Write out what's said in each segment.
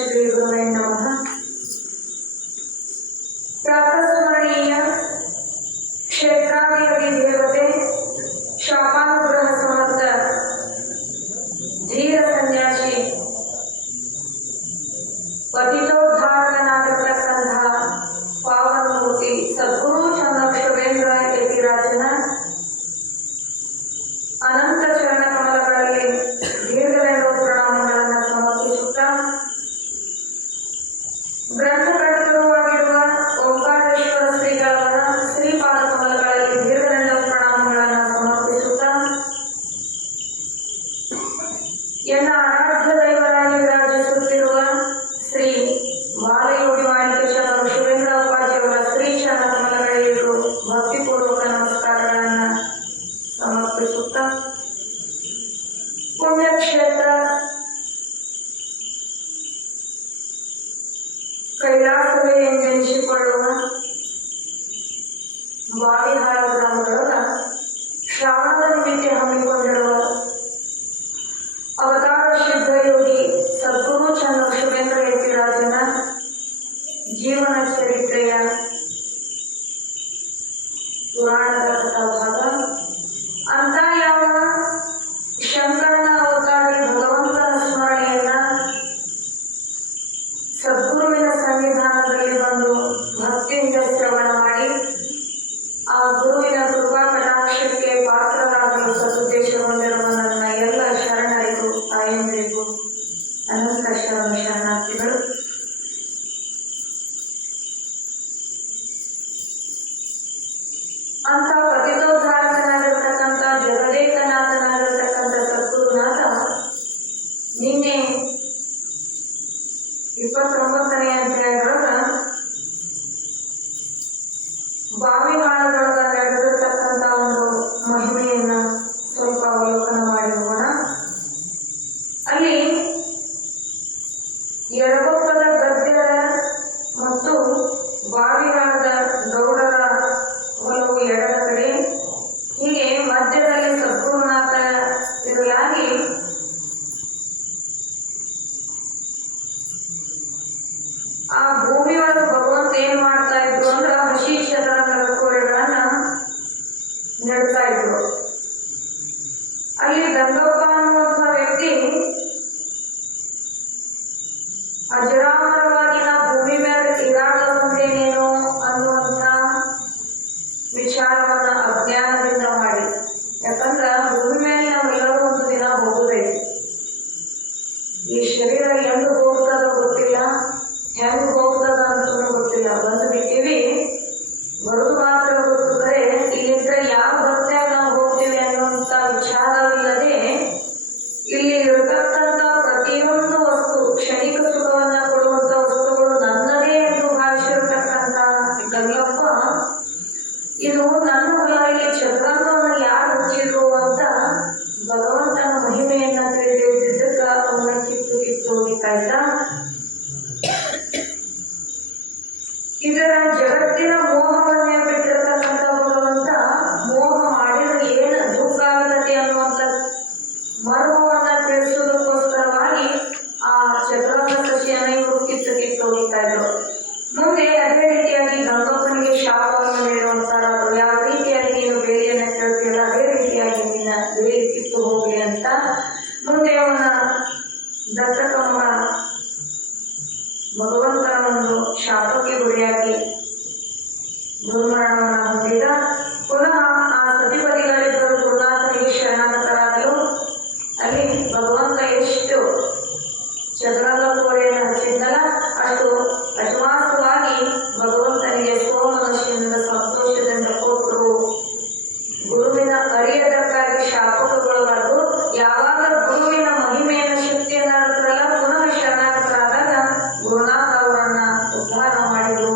ಶ್ರೀ ಗುರುವೇ ನಮಃ. ಪ್ರಾತಸ್ಮರಣೀಯ ಕ್ಷೇತ್ರಾಧಿಪತಿ ದೇವತೆ ಶಾಪಾನುಗ್ರಹ ಸಮರ್ಥ ಧೀರ ಸನ್ಯಾಸಿ ಪತಿತೋದ್ಧಾರಕನಾಗಿರ್ತಕ್ಕಂತಹ ಪಾವನಮೂರ್ತಿ ಸದ್ಗುರು ಚಂದ್ರಶುಭೇಂದ್ರ ಯತಿರಾಜನ ಅನಂತ ಚರಣ ಕಮಲಗಳಲ್ಲಿ ದೀರ್ಘವೆಂದು ಪ್ರಣಾಮಗಳನ್ನು ಸಮರ್ಪಿಸುತ್ತಾ ಗ್ರಂಥಕರ್ತರುವಾಗಿರುವ ಓಂಕಾರೇಶ್ವರ ಶ್ರೀಗಳವರ ಶ್ರೀಪಾದ ಕಮಲಗಳಲ್ಲಿ ದೀರ್ಘವೆಂದು ಪ್ರಣಾಮಗಳನ್ನು ಸಮರ್ಪಿಸುತ್ತಾ ಎನ್ನ ಆರಾಧ್ಯ ದೈವರಾಗಿ ವಿರಾಜಿಸುತ್ತಿರುವ ಶ್ರೀ ಬಾಲಯೋಗಿ ಮಾಣಿಕ್ಯ ಶಿವೇಂದ್ರ ಉಪಾಧ್ಯವರ ಶ್ರೀ ಚರಣ ಕಮಲಗಳಿಗೂ ಭಕ್ತಿಪೂರ್ವಕ ನಮಸ್ಕಾರಗಳನ್ನು ಸಮರ್ಪಿಸುತ್ತಾ ಪುಣ್ಯಕ್ಷೇತ್ರ ಕೈಲಾಸವೇ ಎಂದೆನಿಸಿಕೊಳ್ಳುವ ಬಾವಿಹಾಳ ಗ್ರಾಮದೊಳಗ ಶ್ರಾವಣದ ನಿಮಿತ್ತ ಹಮ್ಮಿಕೊಂಡಿರುವ ಅವತಾರ ಸಿದ್ಧಯೋಗಿ ಸದ್ಗುರು ಚಂದ್ರಶುಭೇಂದ್ರ ಯತಿರಾಜನ ಜೀವನ ಚರಿತ್ರೆಯ ಪುರಾಣದ ಕಥಾಭಾಗ. ಅಂತ ಯಾವ ಶಂಕರನ ಅವತಾರಿ ಭಗವಂತನ ಸ್ಮರಣೆಯನ್ನ ಸದ್ಗುರುವಿನ ಸನ್ನಿಧಾನದಲ್ಲಿ ಬಂದು ಭಕ್ತಿಯಿಂದ ಶ್ರವಣ ಮಾಡಿ ಆ ಗುರುವಿನ ಕೃಪಾ ಕಟಾಕ್ಷಕ್ಕೆ ಪಾತ್ರರಾಗಲು ಸದುದ್ದೇಶಗೊಂಡಿರುವ ನನ್ನ ಎಲ್ಲ ಶರಣರಿಗೂ ತಾಯಂದಿರಿಗೂ ಅನಂತ ಶರಣಾರ್ಥಿಗಳು. ಅಂತ ಪತಿತೋದ್ಧಾರಕನಾಗಿರ್ತಕ್ಕಂಥ ಜಗದೇಕನಾಥನಾಗಿರ್ತಕ್ಕಂಥ ಸದ್ಗುರುನಾಥ ನಿನ್ನೆ 29ನೇ ಅಧ್ಯಾಯದೊಳಗ ಬಾವಿಹಾಳದೊಳಗ ನಡೆದಿರ್ತಕ್ಕಂಥ ಒಂದು ಮಹಿಮೆಯನ್ನ ಸ್ವಲ್ಪ ಅವಲೋಕನ ಮಾಡಿ ಹೋಗೋಣ. ಅಲ್ಲಿ ಎರಗೊಪ್ಪದ ಗದ್ಯರ ಮತ್ತು ಬಾವಿಹಾಳದ ಗೌಡರ ಹೊಲವು ಎಡದ ಕಡೆ, ಹೀಗೆ ಮಧ್ಯದಲ್ಲಿ ಸದ್ಗುರುನಾಥ ಇರಲಾಗಿ ಆ ಭೂಮಿಯೊಳಗೆ ಭಗವಂತ ಏನ್ ಮಾಡ್ತಾ ಇದ್ರು ಅಂದ್ರೆ ಹಸಿ ಚದರಂಗದ ಕೋರೆಗಳನ್ನ ನೆಡ್ತಾ ಇದ್ರು. ಅಲ್ಲಿ ಗಂಗಪ್ಪ ಅನ್ನುವಂಥ ವ್ಯಕ್ತಿ ಅಜರಾಮರವಾಗಿ ನಾ ಭೂಮಿ ಮೇಲೆ ಇರಾಗದಂತೇನೇನೋ ಅನ್ನುವಂಥ ವಿಚಾರವನ್ನ ಅಜ್ಞಾನದಿಂದ ಮಾಡಿ, ಯಾಕಂದ್ರೆ ಭೂಮಿ ಮೇಲೆ ನಾವೆಲ್ಲರೂ ಒಂದು ದಿನ ಹೋಗುದೈತಿ. ಈ ಶರೀರ ಎಂದು ಹೋಗ್ತದ ಗೊತ್ತಿಲ್ಲ, ಹೆಂಗ್ ಹೋಗ್ತದ ಅಂತೂ ಗೊತ್ತಿಲ್ಲ. ಬಂದು ಬಿಟ್ಟಿವಿ, ಬರೋದು ಮಾತ್ರ ಗೊತ್ತಿದ್ರೆ ಇಲ್ಲಿಂದ ಯಾವ ಬಸ್ತ್ಯಾಗ ನಾವು ಹೋಗ್ತೀವಿ ಅನ್ನುವಂಥ ವಿಚಾರವಿಲ್ಲದೆ ಇಲ್ಲಿ ಇರತಕ್ಕಂಥ ಪ್ರತಿಯೊಂದು ವಸ್ತು ಕ್ಷಣಿಕ ಸುಖವನ್ನ ಕೊಡುವಂತ ವಸ್ತುಗಳು ನನ್ನದೇ ಎಂದು ಭಾವಿಸಿರ್ತಕ್ಕಂಥ ಗಂಗಪ್ಪ, ಇದು ನನ್ನ ಹೊಲ, ಇಲ್ಲಿ ಚದುರಂಗವನ್ನು ಯಾರು ಹಚ್ಚಿದ್ರು ಅಂತ ಭಗವಂತನ ಮಹಿಮೆಯನ್ನ ತಿಳಿದಿದ್ದಕ್ಕ ಅವನ್ನ ಕಿತ್ತು ಹೋಗಿತಾ ಇದ್ದ. ಇದರ ಜಗತ್ತಿನ ಮೋಹವನ್ನೇ ಬಿಟ್ಟಿರ್ತಕ್ಕಂಥ ಭಗವಂತ ಮೋಹ ಮಾಡಿದ್ರೆ ಏನು ದುಃಖ ಆಗತ್ತೆ ಅನ್ನುವಂಥ ಮರ್ಮವನ್ನ ತಿಳಿಸುವುದಕ್ಕೋಸ್ಕರವಾಗಿ ಆ ಚದುರಂಗ ಸಸಿಯನ್ನ ಇವರು ಕಿತ್ತು ಹೋಗಿತಾ ಇದ್ರು. ಮುಂದೆ ಅದೇ ರೀತಿಯಾಗಿ ಗಂಗಪ್ಪನಿಗೆ ಶಾಪವನ್ನು ನೀಡುವಂತಾರ, ಯಾವ ರೀತಿಯಾಗಿ ನೀನು ಬೇಲಿಯನ್ನ ಕೇಳ್ತೀಯಲ್ಲ ಅದೇ ರೀತಿಯಾಗಿ ನಿನ್ನ ಬೇಲಿ ಕಿತ್ತು ಹೋಗ್ಲಿ ಅಂತ ಮುಂದೆ ಅವನ ದತ್ತಕಮ್ಮ ಭಗವಂತನ ಒಂದು ಶಾಪಕ್ಕೆ ಗುರಿಯಾಗಿ ದುರ್ಮರಣವನ್ನು ಹೊಂದಿದ. ಪುನಃ ಆ ಸತಿಪತಿಗಳಿಬ್ಬರು ಗುರುನಾಥನಿಗೆ ಶರಣಾಗತರಾಗಲು ಅಲ್ಲಿ ಭಗವಂತ ಎಷ್ಟು ಚದುರಂಗ ಕೋರೆಯನ್ನು ಹಚ್ಚಿದ್ದಲ್ಲ ಅಷ್ಟು ಅಜಮಾಸವಾಗಿ ಭಗವಂತನಿಗೆ ಸೋಮನಶಿಯಿಂದ ಸಂತೋಷದಿಂದ ಕೊಟ್ಟರು. ಗುರುವಿನ ಅರಿಯದಕ್ಕಾಗಿ ಶಾಪಕಗೊಳಬಾರದು. ಯಾವಾಗ ಗುರುವಿನ ಮಹಿಮೆಯನ್ನು ಶಕ್ತಿಯನ್ನ ಪುನಃ ಶರಣಾಗತರಾದಾಗ ಗುರುನಾಥ ಅವರನ್ನ ಉದ್ಧಾರ ಮಾಡಿದರು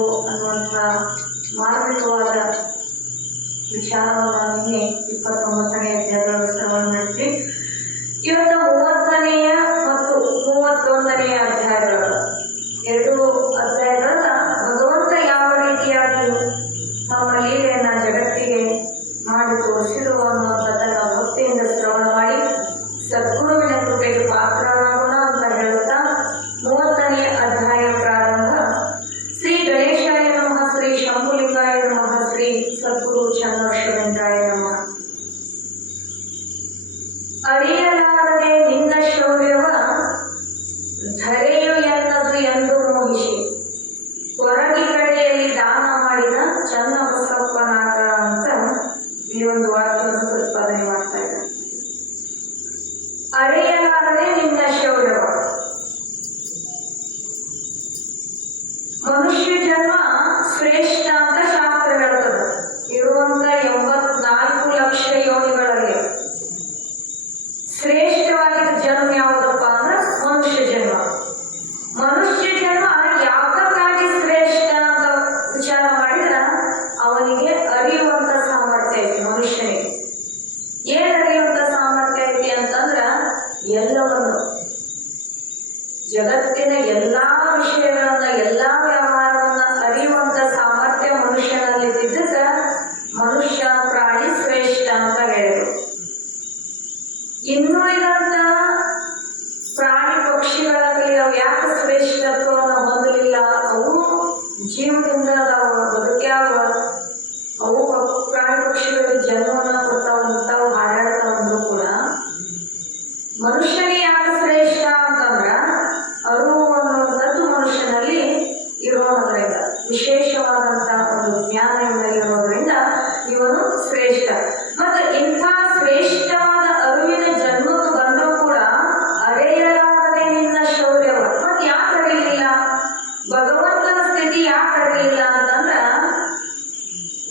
ಮನುಷ್ಯ ಜನ್ಮ ಶ್ರೇಷ್ಠ ಅಂತ ಶಾಸ್ತ್ರ ಹೇಳ್ತದೆ. ಇರುವಂತ 84 ಲಕ್ಷ ಯೋನಿಗಳಲ್ಲಿ ಶ್ರೇಷ್ಠವಾಗಿದ್ದ ಜನ್ಮ ಯಾವುದಪ್ಪ ಅಂದ್ರೆ ಮನುಷ್ಯ ಜನ್ಮ. ಮನುಷ್ಯ ಜನ್ಮ ಯಾವ್ದಕ್ಕಾಗಿ ಶ್ರೇಷ್ಠ ಅಂತ ವಿಚಾರ ಮಾಡಿದ್ರ ಅವನಿಗೆ ಅರಿಯುವಂತ ಸಾಮರ್ಥ್ಯ ಐತಿ. ಮನುಷ್ಯನಿಗೆ ಏನ್ ಅರಿಯುವಂತ ಸಾಮರ್ಥ್ಯ ಐತಿ ಅಂತಂದ್ರ ಎಲ್ಲವನ್ನು, ಜಗತ್ತಿನ ಎಲ್ಲಾ ವಿಷಯಗಳನ್ನ, ಎಲ್ಲಾ ವ್ಯವಹಾರವನ್ನ ಅರಿಯುವಂತ ಸಾಮರ್ಥ್ಯ ಮನುಷ್ಯನಲ್ಲಿ ಇದ್ದಿದ್ದ ಮನುಷ್ಯ ಪ್ರಾಣಿ ಶ್ರೇಷ್ಠ ಅಂತ ಹೇಳಿದ್ರು. ಇನ್ನುಳಿದಂತ ಪ್ರಾಣಿ ಪಕ್ಷಿಗಳಲ್ಲಿ ಅವು ಯಾಕೆ ಶ್ರೇಷ್ಠತ್ವವನ್ನು ಹೊಂದಲಿಲ್ಲ? ಅವು ಜೀವದಿಂದ ಬದುಕ್ಯಾವ, ಅವು ಪ್ರಾಣಿ ಪಕ್ಷಿಗಳಿಗೆ ಜನ್ಮವನ್ನ ಕೊಡ್ತಾವು, ಹಾರಾಡ್ತಾವಂದ್ರು ಕೂಡ ಮನುಷ್ಯನಿಗೆ ಯಾಕೆ ಶ್ರೇಷ್ಠ ಅಂತಂದ್ರ ಅರಿವು ಅನ್ನುವಂಥದ್ದು ಮನುಷ್ಯನಲ್ಲಿ ಇರೋದ್ರಿಂದ, ವಿಶೇಷವಾದಂತಹ ಒಂದು ಜ್ಞಾನ ಇರೋದ್ರಿಂದ ಇವನು ಶ್ರೇಷ್ಠ. ಮತ್ತೆ ಇಂಥ ಶ್ರೇಷ್ಠವಾದ ಅರಿವಿನ ಜನ್ಮಕ್ಕೆ ಬಂದರೂ ಕೂಡ ಅರೆಯಲಾಗದೆ ನಿನ್ನ ಶೌರ್ಯವ. ಮತ್ತೆ ಯಾಕೆ ಅರಿಲಿಲ್ಲ? ಭಗವಂತನ ಸ್ಥಿತಿ ಯಾಕೆ ಅರಿಲಿಲ್ಲ ಅಂತಂದ್ರ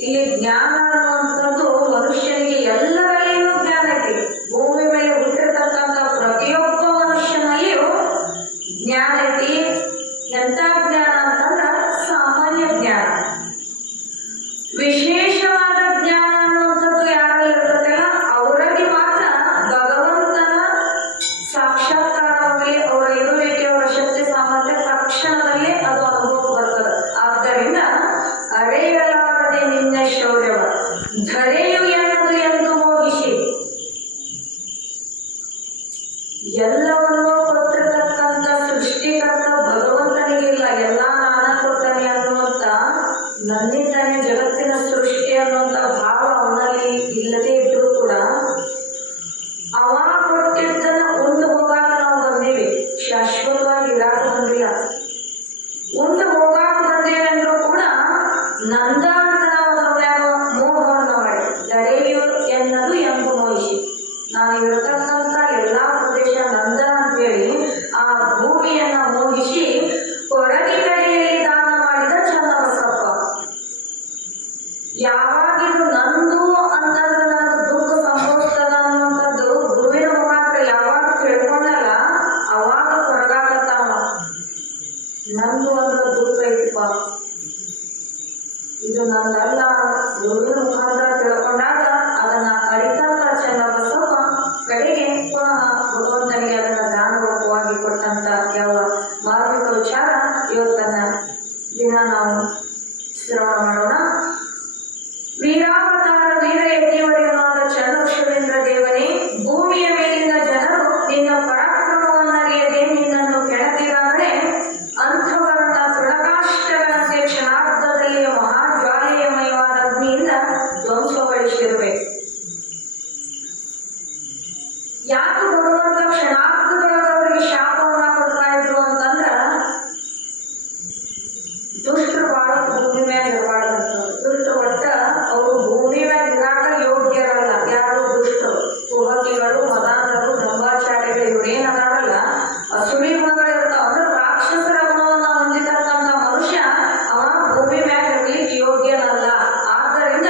ಇಲ್ಲಿ ಜ್ಞಾನ ಅನ್ನುವಂಥದ್ದು ಮನುಷ್ಯನಿಗೆ ಎಲ್ಲರಲ್ಲಿಯೂ ಜ್ಞಾನ ಐತಿ. ಭೂಮಿ ಮೇಲೆ ಹುಟ್ಟಿರ್ತಕ್ಕಂಥ ಪ್ರತಿಯೊಬ್ಬ ಮನುಷ್ಯನಲ್ಲಿಯೂ ಜ್ಞಾನ ಐತಿ. ಎಂತ ಜ್ಞಾನ ಅಂತಂದ್ರ ಸಾಮಾನ್ಯ ಜ್ಞಾನ. ವಿಶೇಷವಾದ ಜ್ಞಾನ ಅನ್ನುವಂಥದ್ದು ಯಾರಲ್ಲಿ ಇರ್ತದಲ್ಲ ಅವರಲ್ಲಿ ಮಾತ್ರ ಭಗವಂತನ ಸಾಕ್ಷಾತ್ಕಾರವಾಗಿ ಅವರ ಇರುವಿಕೆ, ಅವರ ಶಕ್ತಿ ಸಾಮರ್ಥ್ಯ ತಕ್ಷಣದಲ್ಲಿ ಅದು ಅನುಭವಕ್ಕೆ ಬರ್ತದೆ. ಆದ್ದರಿಂದ ಅರೆಯಲಾರದೆ ನಿನ್ನ ಶೌರ್ಯವ ಧರೆಯು ಎನ್ನದು ಎಂದು ಮೋಹಿಸಿ. ಎಲ್ಲವನ್ನೂ ಕೊಟ್ಟಿರತಕ್ಕಂಥ ಸೃಷ್ಟಿಕರ್ತ ಭಗವಂತನಿಗೆ ಇಲ್ಲ, ಎಲ್ಲ ನಾನ ಕೊಡ್ತಾನೆ ಅನ್ನುವಂತ ನನ್ನಿಂದಾನೆ ಜಗತ್ತಿನ ಸೃಷ್ಟಿ ಅನ್ನುವಂತ ಭಾವ ಅವನಲ್ಲಿ ಇಲ್ಲದೆ ಇದ್ರೂ ಕೂಡ ಅವ ಕೊಟ್ಟಿದ್ದನ್ನ ಉಂಡು ಹೋಗಾಕ ನಾವು ಬಂದೀವಿ, ಶಾಶ್ವತವಾಗಿ ಇರಾಕ ಬಂದಿಲ್ಲ. ಉಂಡು ಹೋಗಾಕ ಬಂದೇವೆ ಅಂದ್ರೂ ಕೂಡ ನಂದ ಅಂತ ನಾವು ಅದ್ರೊಳಗ ಮೋಹವನ್ನು ಮಾಡಿ ದರೆಯು ಎನ್ನದು ಎಂಬು ಮೋಹಿಸಿ. ನಾನು ಇರತಕ್ಕಂಥ ಎಲ್ಲಾ ಪ್ರದೇಶ ನಂದ ಅಂತೇಳಿ ಆ ಭೂಮಿಯನ್ನ ಮೋಹಿಸಿ ಕೊರಗಿ ಕಡೆಯಲ್ಲಿ ದಾನ ಮಾಡಿದ ಚನ್ನಬಸಪ್ಪ. ಯಾವಾಗಿದು ನಂದು ಅಂತಂದ್ರೆ ನನಗೆ ದುಃಖ ಸಂಭವಿಸ್ತದ ಅನ್ನುವಂಥದ್ದು ಗುರುವಿನ ಮುಖಾಂತರ ಯಾವಾಗ ತಿಳ್ಕೊಂಡಾಗ ಅವಾಗ ಹೊರಗಾಗತ್ತಾವ. ನಂದು ಅಂದ್ರೆ ದುಃಖ ಐತಿಪ್ಪ, ಇದು ನಂದಲ್ಲ, ಗುರುವಿನ ಮುಖಾಂತರ ತಿಳ್ಕೊಂಡಾಗ ಅದನ್ನ ಅರಿತಂತ ಚನ್ನಬಸಪ್ಪ ಕಡೆಗೆ ಪುನಃ ಭಗವಂತನಿಗೆ ಅದನ್ನ ದಾನರೂಪವಾಗಿ ಕೊಟ್ಟಂತ ಯಾವ ಮಾರ್ಮಿಕ ವಿಚಾರ ಇವತ್ತನ್ನ ದಿನ ನಾವು ಶ್ರವಣ ಮಾಡೋಣ. ವೀರಾವತಾರ ವೀರ ಯತಿವರ್ಯನಾದ ಚಂದ್ರಶೇಂದ್ರ ದೇವನೇ, ಭೂಮಿಯ ಮೇಲಿನ ಜನರು ನಿನ್ನ ಪರಾಕ್ರಮವನ್ನರಿಯದೆ ನಿನ್ನನ್ನು ಕೆಣಕಿದಾದರೆ ಅಂಥವರನ್ನ ತೃಣಕಾಷ್ಟಗಳಂತೆ ಕ್ಷಣಾರ್ಧದಲ್ಲಿ ಮಹಾಜ್ವಾಲೆಯಮಯವಾದ ಅಗ್ನಿಯಿಂದ ಧ್ವಂಸಗೊಳಿಸಿರುವೆ. ಯಾಕೆ ಭಗವಂತ ಕ್ಷಣಾರ್ಧದೊಳಗವರಿಗೆ ಶಾಪವನ್ನ ಕೊಡ್ತಾ ಇದ್ರು ಅಂತಂದ್ರ ದುಷ್ಟರು ಬಾಳ ಭೂಮಿ ಮ್ಯಾಗ ಇರಬಾರ್ದಂತ. ದುಷ್ಟರು ಒಟ್ಟ ಅವರು ಭೂಮಿ ಮ್ಯಾಗ ಇರಾಕ ಯೋಗ್ಯರಲ್ಲ. ಯಾರು ದುಷ್ಟರು? ಕುಹಕಿಗಳು, ಮದಾಂಧರು, ದಂಬಾಚಾರಿಗಳು, ಇವ್ರೇನದಾರಲ್ಲ ಅಸುರಿ ಗುಣಗಳು ಇರ್ತಾವ. ಅಂದ್ರೆ ರಾಕ್ಷಸರ ಗುಣವನ್ನ ಹೊಂದಿರತಕ್ಕಂಥ ಮನುಷ್ಯ ಅವ ಭೂಮಿ ಮ್ಯಾಗ ಇರ್ಲಿಕ್ಕೆ ಯೋಗ್ಯನಲ್ಲ. ಆದ್ದರಿಂದ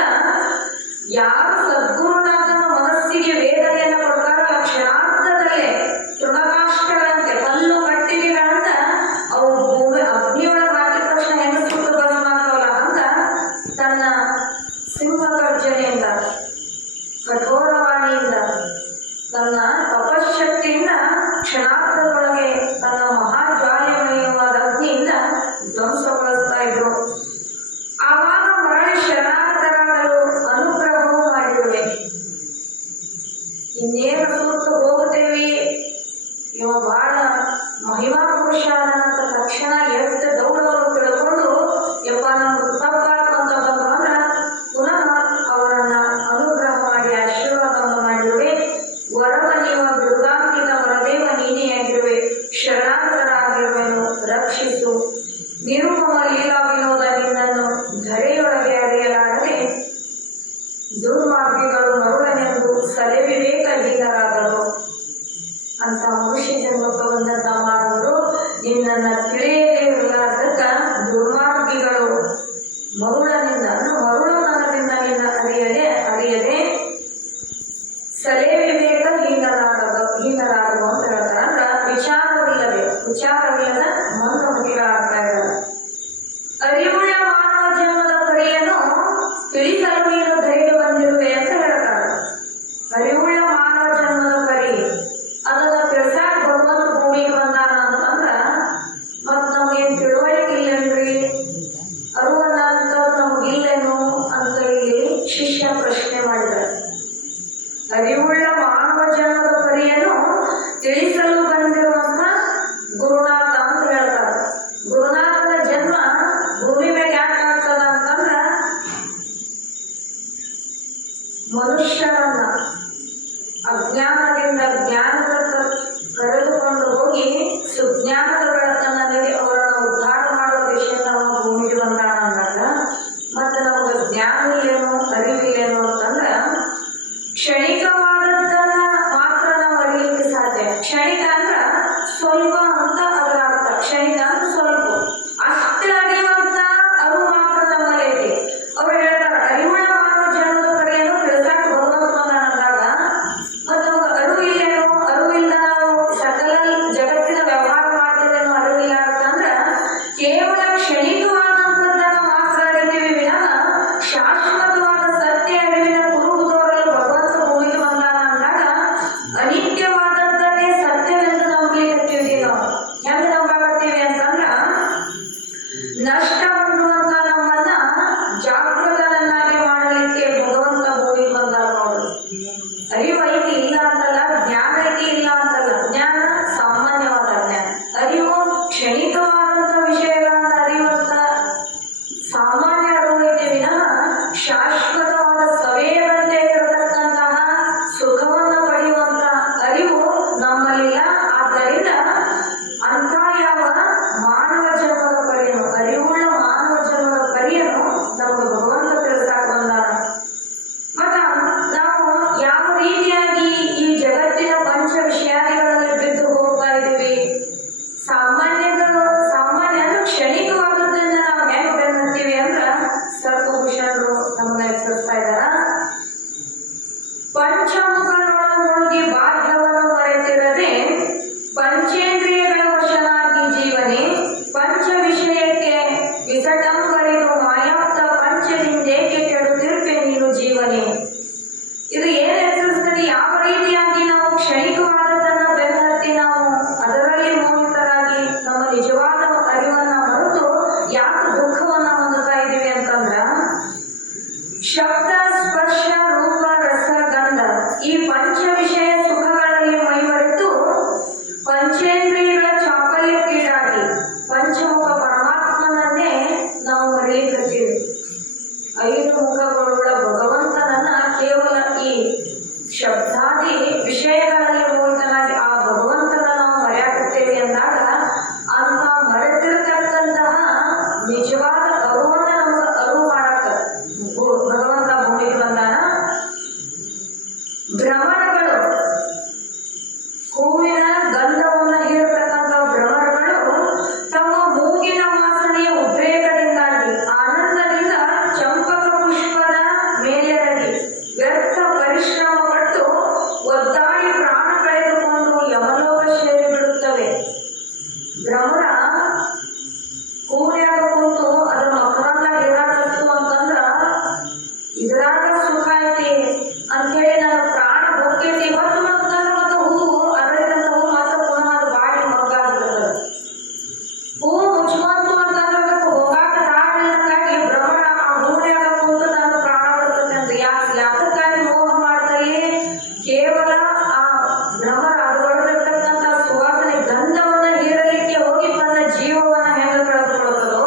ಯಾರು ಸದ್ಗುರುನಾಥನ ಮನಸ್ಸಿಗೆ ವೇದನೆಯನ್ನು ಕೊಡ್ತಾರಲ್ಲ ಕ್ಷಣಾರ್ಧದಲ್ಲೇ ತೃಣಕಾಷ್ಟಗಳಂತೆ ಕಲ್ಲು ಕಟ್ಟಿಗೆಗಳಂತ ಅವು ಭೂಮಿ ಅಗ್ನಿಯೊಳಗೆ ಹಾಕಿದ ತಕ್ಷಣ ಹೆಂಗ ಸುಟ್ಟು ಭಸ್ಮ ಆಗ್ತಾವಲ್ಲ ಅಂತ ತನ್ನ ಸಿಂಹಗರ್ಜನೆಯಿಂದ, ಕಠೋರವಾಣಿಯಿಂದ, ತನ್ನ ತಪಶಕ್ತಿಯಿಂದ ಕ್ಷಣಾರ್ಧದೊಳಗೆ ತನ್ನ ಮಹಾಜ್ವಾಲೆಮಯವಾದ ಅಗ್ನಿಯಿಂದ ಧ್ವಂಸಗೊಳಿಸ್ತಾ ಇದ್ರು. ಆವಾಗ ಮರಳಿ ಶರಣಾಗತರಾಗಲು ಅನುಗ್ರಹವೂ ಮಾಡಿರುವೆ. ಇನ್ನೇನು ಸುತ್ತು ಹೋಗುತ್ತೇವೆ, ಇವ ಬಹಳ ಮಹಿಮಾ ಪುರುಷ ಅನ್ನಂತ ತಕ್ಷಣ ಎಷ್ಟು ದೌಡವರು ತಿಳ್ಕೊಂಡು ಯಪ್ಪ ನಮ್ಗೆ ತಪ್ಪಾತು ಅಂತ ಬಂದಾಗ ಪುನಃ ಅವರನ್ನ ಅನುಗ್ರಹ ಮಾಡಿ ಆಶೀರ್ವಾದವನ್ನು ಮಾಡಿರುವೆ. ವರವ ನೀವ ದುರ್ಗಾಂಕಿತ ವರದೇವ ನೀನೇ ಆಗಿರುವೆ. ಶರಣಾಗತರಾಗಿರುವೆನು, ರಕ್ಷಿಸು. ನಿರುಪಮ ಲೀಲಾ ವಿನೋದ ನಿನ್ನನ್ನು ಧರೆಯೊಳಗೆ ಅರಿಯಲಾಗದೆ ದುರ್ಮಾರ್ಗಿಗಳು ಮರುಳನೆಂದು ಸಲೆ ವಿವೇಕಹೀನರಾದರು ಅಂತ ಮನುಷ್ಯ ಜನ್ಮಕ್ಕೆ ಬಂದಂತ ಮಾನವರು ನಿನ್ನನ್ನು ತಿಳಿಯದೇ ಇರಲಾರ್ದಕ್ಕ ದುರ್ಮ ಮರುಳನಿಂದ ಮರುಳತನದಿಂದ ನಿನ್ನ ಅರಿಯದೆ ಸಲೇ ವಿವೇಕ ಹೀನರಾಗದು ಅಂತ ಹೇಳ್ತಾರೆ. ಅಂದ್ರೆ ವಿಚಾರವಿಲ್ಲದ ಮಂದಮತಿಗಳಾಗ್ತಾ ಇದ್ದಾರೆ. ಅರಿವುಳ್ಳ ಮಾನವ ಜನ್ಮದ ಪರಿಯನ್ನು ತಿಳಿಸಲು ನೀನು ಧೈರ್ಯ ಬಂದಿರುವೆ ಅಂತ ಹೇಳ್ತಾರೆ. ಅರಿವುಳ್ಳ ಮಾನವ ಜನ್ಮದ ಪರಿ ಅದನ್ನ ತಿಳ್ಸಾಕ ಭಗವಂತ ಭೂಮಿಗೆ ಬಂದಾನ ಅಂತಂದ್ರ ಮತ್ ನಮ್ಗೇನ್ ತಿಳುವಳಿಕೆ ಇಲ್ಲೇನ್ರಿ, ಅರುವನ್ನಂತ ನಮ್ಗಿಲ್ಲೇನು ಅಂತ ಇಲ್ಲಿ ಶಿಷ್ಯ ಪ್ರಶ್ನೆ ಮಾಡಿದ್ದಾರೆ. ಅರಿವುಳ್ಳ ಮಾನವ ಜನ್ಮದ ಪರಿಯನ್ನು ತಿಳಿಸಲು ಬಂದಿರುವಂತ ಗುರುನಾಥ ಅಂತ ಹೇಳ್ತಾರೆ. ಗುರುನಾಥನ ಜನ್ಮ ಭೂಮಿ ಮೇಲೆ ಯಾಕೆ ಆಗ್ತದ ಅಂತಂದ್ರ ಮನುಷ್ಯರನ್ನ ಅಜ್ಞಾನದಿಂದ ಜ್ಞಾನದ ಕರೆದುಕೊಂಡು ಹೋಗಿ ಸುಜ್ಞಾನದ ಬೆಳಕಲ್ಲಿ ಅವರನ್ನ ಉದ್ಧಾರ ಮಾಡುವ ದಿಶೆಯಿಂದ ಅವನ ಭೂಮಿಗೆ ಬಂದಾನ ಅಂದಾಗ ಮತ್ತೆ ನಮ್ಗೆ ಜ್ಞಾನ ಇಲ್ಲೇನು ಅರಿವಿಲ್ಲೇನು ಅಂತಂದ್ರ ಕ್ಷಣಿಕವಾದದ್ದನ್ನ ಮಾತ್ರ ನಾವು ಅರಿಯಲಿಕ್ಕೆ ಸಾಧ್ಯ. ಕ್ಷಣಿಕ ಅಂದ್ರ ಸ್ವಲ್ಪ ಅಂತ ಅದರ ಅರ್ಥ. ಕ್ಷಣಿಕ ಅಂದ್ರೆ ಸ್ವಲ್ಪ, ಅಷ್ಟೇ ಅರಿಯುವಂತ ಅರಿವು ಮಾತ್ರ ನಮ್ಮಲ್ಲಿ ಐತಿ. ಅವ್ರು ಹೇಳ್ತಾರೆ ಅರಿವುಳ್ಳ ಮಾನವ ಜನ್ಮದ ಪರಿಯನ್ನು ತಿಳಿಸಾಕ ಭಗವಂತ ಬಂದಾನ ಅಂದಾಗ ಮತ್ತು ನಮಗೆ ಅರಿವು ಇಲ್ಲೇನು, ಅರಿವಿಲ್ಲ ನಾವು ಸಕಲ ಜಗತ್ತಿನ ವ್ಯವಹಾರ ಮಾಡ್ತೇವೇನೋ ಅರಿವಿಲ್ಲ ಅಂತಂದ್ರ ಕೇವಲ ಕ್ಷಣಿಕವಾದಂಥದ್ದನ್ನ ಮಾತ್ರ ಅರಿತೀವಿ ವಿನಃ ಶಾಶ್ವತವಾದ ಸತ್ಯ ಅರಿವಿನ ಕುರುಹು ತೋರಲು ಭಗವಂತ ಭೂಮಿಗೆ ಬಂದಾನ ಅಂದಾಗ ಅನಿತ್ಯವಾದದ್ದನ್ನೇ ಸತ್ಯವೆಂದು ನಂಬಲಿಕತ್ತೀವಿ. ನಾವು ಹೆಂಗೆ ನಂಬಾಕತ್ತೀವಿ ಅಂತಂದ್ರ ನಷ್ಟ ಹೊಂದುವಂತ ನಮ್ಮನ್ನ ಜಾಗೃತರನ್ನಾಗಿ ಮಾಡಲಿಕ್ಕೆ ಭಗವಂತ ಭೂಮಿಗೆ ಬಂದಾನ. ನೋಡು, ಅರಿವು ಐತಿ ಇಲ್ಲ ಅಂತಲ್ಲ, ಜ್ಞಾನ ಐತಿ ಇಲ್ಲ ಅಂತಲ್ಲ. ಜ್ಞಾನ ಸಾಮಾನ್ಯವಾದ ಜ್ಞಾನ, ಅರಿವು ಕ್ಷಣಿಕವಾದಂತ ವಿಷಯಗಳನ್ನ ಅರಿಯುವಂತ ಸಾಮಾನ್ಯ ಅರಿವು ಐತಿ ವಿನಃ ಶಾಶ್ವತವಾದ ಸವೇವಂತೆ ಇರತಕ್ಕಂತಹ ಸುಖವನ್ನು ಪಡೆಯುವಂತ ಅರಿವು ನಮ್ಮಲ್ಲಿಲ್ಲ. ಆದ್ದರಿಂದ ಅಂತ ಯಾವ ಮಾನವ ಜನ್ಮದ ಪರಿಯನ್ನು, ಅರಿವುಳ್ಳ ಮಾನವ ಜನ್ಮದ ಪರಿಯನ್ನು ನಮಗೆ ಭಗವಂತ ತಿಳಿಸಾಕ ಬಂದಾನ. ಮತ್ತ ನಾವು ಯಾವ ರೀತಿಯಾಗಿ ಈ ಜಗತ್ತಿನ ಪಂಚ ವಿಷಯಾದಿಗಳಲ್ಲಿ ಬಿದ್ದು ಹೋಗ್ತಾ ಇದ್ದೀವಿ. ಸಾಮಾನ್ಯ ಅಂದ್ರೆ ಕ್ಷಣಿಕವಾದದ್ದನ್ನ ನಾವು ಹೆಂಗ್ ಬೆನ್ನತ್ತೀವಿ ಅಂದ್ರ ಸರ್ಪಭೂಷಣರು ನಮ್ಮನ್ನ ಎಚ್ಚರಿಸ್ತಾ ಇದ್ದಾರ. ಪಂಚಮುಖನೊಳಗೆ ಮುಳುಗಿ ಬಾಹ್ಯವನ್ನು ಮರೆತಿರದೆ ಪಂಚೇಂದ್ರಿಯಗಳ ವಶನಾಗಿ ಜೀವನೆ ಪಂಚ ವಿಷಯಕ್ಕೆ ವಿಸಟಂಬರಿದು ಮಾಯಾಪ್ತ ಪಂಚದಿಂದೇಕೆ ಕೆಡುತ್ತಿರ್ಪೆ ನೀನು ಜೀವನೆ. ಇದು ಏನ್ ಎಚ್ಚರಿಸ್ತದೆ? ಯಾವ ರೀತಿಯಾಗಿ ನಾವು ಕ್ಷಣಿಕವಾದದ್ದನ್ನ ಬೆನ್ನತ್ತಿ ನಾವು ಅದರಲ್ಲಿ ಮೋಹಿತರಾಗಿ ನಮ್ಮ ನಿಜವಾದ ಅರಿವನ್ನ ಮರೆತು ಯಾಕೆ ದುಃಖವನ್ನ ಹೊಂದುತ್ತಾ ಇದ್ದೀವಿ ಅಂತಂದ್ರ ಶಬ್ದ ಸ್ಪರ್ಶ ರೂಪ ರಸ ಗಂಧ ಈ ಪಂಚ ವಿಷಯ ಸುಖಗಳಲ್ಲಿ ಮೈಮರೆತು ಪಂಚೇಂದ್ರಿಯಗಳ ಚಾಪಲ್ಯಕ್ಕೀಡಾಗಿ ಪಂಚಮುಖ ಪರಮಾತ್ಮನನ್ನೇ ನಾವು ಮರೆಯಲಿಕ್ಕತ್ತೀವಿ. 5 ಮುಖಗಳುಳ್ಳ ಭಗವಂತನನ್ನ ಕೇವಲ ಈ ಶಬ್ದಾದಿ ವಿಷಯಗಳಲ್ಲಿ ಮೋಹಿತನಾಗಿ ಆ ಭಗವಂತನ ನಾವು ಮರೆಯಾಕತ್ತೇವೆ ಅಂದಾಗ ಅಂತ ಮರೆತಿರತಕ್ಕಂತಹ ನಿಜವಾದ ಅರುವನ್ನ ನಮ್ಗೆ ಅರಿವು ಮಾಡಕ್ಕ ಭಗವಂತ ಭೂಮಿಗೆ ಬಂದಾನ. ಭ್ರಮರಗಳು, ಹೂವಿನ ಗಂಧವನ್ನು ಹೀರತಕ್ಕಂಥ ಭ್ರಮರಗಳು ತಮ್ಮ ಮೂಗಿನ ವಾಸನೆಯ ಉದ್ರೇಕದಿಂದಾಗಿ ಆನಂದದಿಂದ ಚಂಪಕ ಪುಷ್ಪದ ಮೇಲೆರಗಿ ವ್ಯರ್ಥ ಪರಿಶ್ರಮ ಪಟ್ಟು ಒದ್ದಾಡಿ ಪ್ರಾಣ ಕಳೆದುಕೊಂಡು ಯಮಲೋಕ ಸೇರಿ ಬಿಡುತ್ತವೆ. ಭ್ರಮರ ಹೂನ್ಯಾಗ ಕುಂತು ಅದ್ರ ಮಕರಂದ ಹೀರಾಕತ್ತು ಅಂತಂದ್ರ ಇದ್ರಾಗ ಸುಖ ಐತಿ ಅಂತೇಳಿ ನನ್ನ ಪ್ರಾಣ ಹೋಗ್ತೈತಿ ಹೊತ್ತು ಮತ್ತೆ ಹೂವು ಅದರಿಂದ ಹೂ ಮತ್ತೆ ಪುನಃ ಅದು ಬಾಡಿ ಮಗ್ಗಾಗ್ಬಿಡ್ತದೆ. ಹೂ ಮುಚ್ಕೊಂತು ಅಂತಂದ್ರೆ ಅದಕ್ಕೆ ಹೋಗಾಕ ದಾರಿಲ್ಲಕ್ಕಾಗಿ ಭ್ರಮರ ಆ ಹೂನ್ಯಾಗ ಕುಂತು ನನ್ನ ಪ್ರಾಣ ಬರ್ತದೆ ಅಂತ ಯಾತಕ್ಕಾಗಿ ಮೋಹ ಮಾಡ್ತಾರೆ? ಕೇವಲ ಆ ಭ್ರಮರ ಅದರೊಳಗಿರ್ತಕ್ಕಂಥ ಸುವಾಸನೆ ಗಂಧವನ್ನ ಹೀರಲಿಕ್ಕೆ ಹೋಗಿ ತನ್ನ ಜೀವವನ್ನ ಹೆಂಗ ಕಳೆದುಕೊಳ್ಳುತ್ತದೋ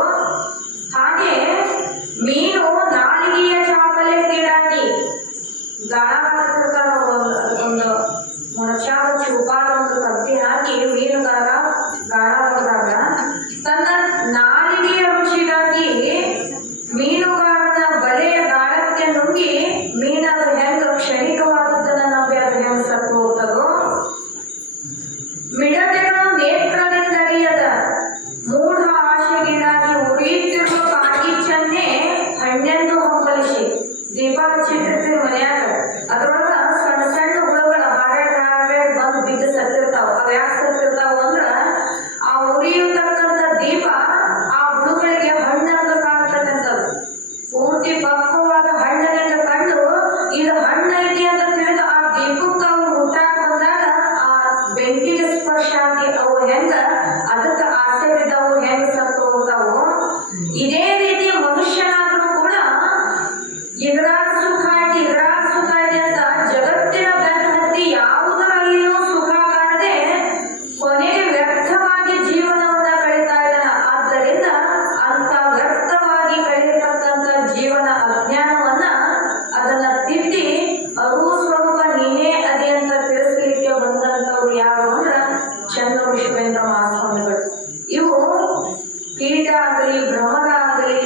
ಕೀಟ ಆಗಲಿ, ಭ್ರಮರ ಆಗಲಿ,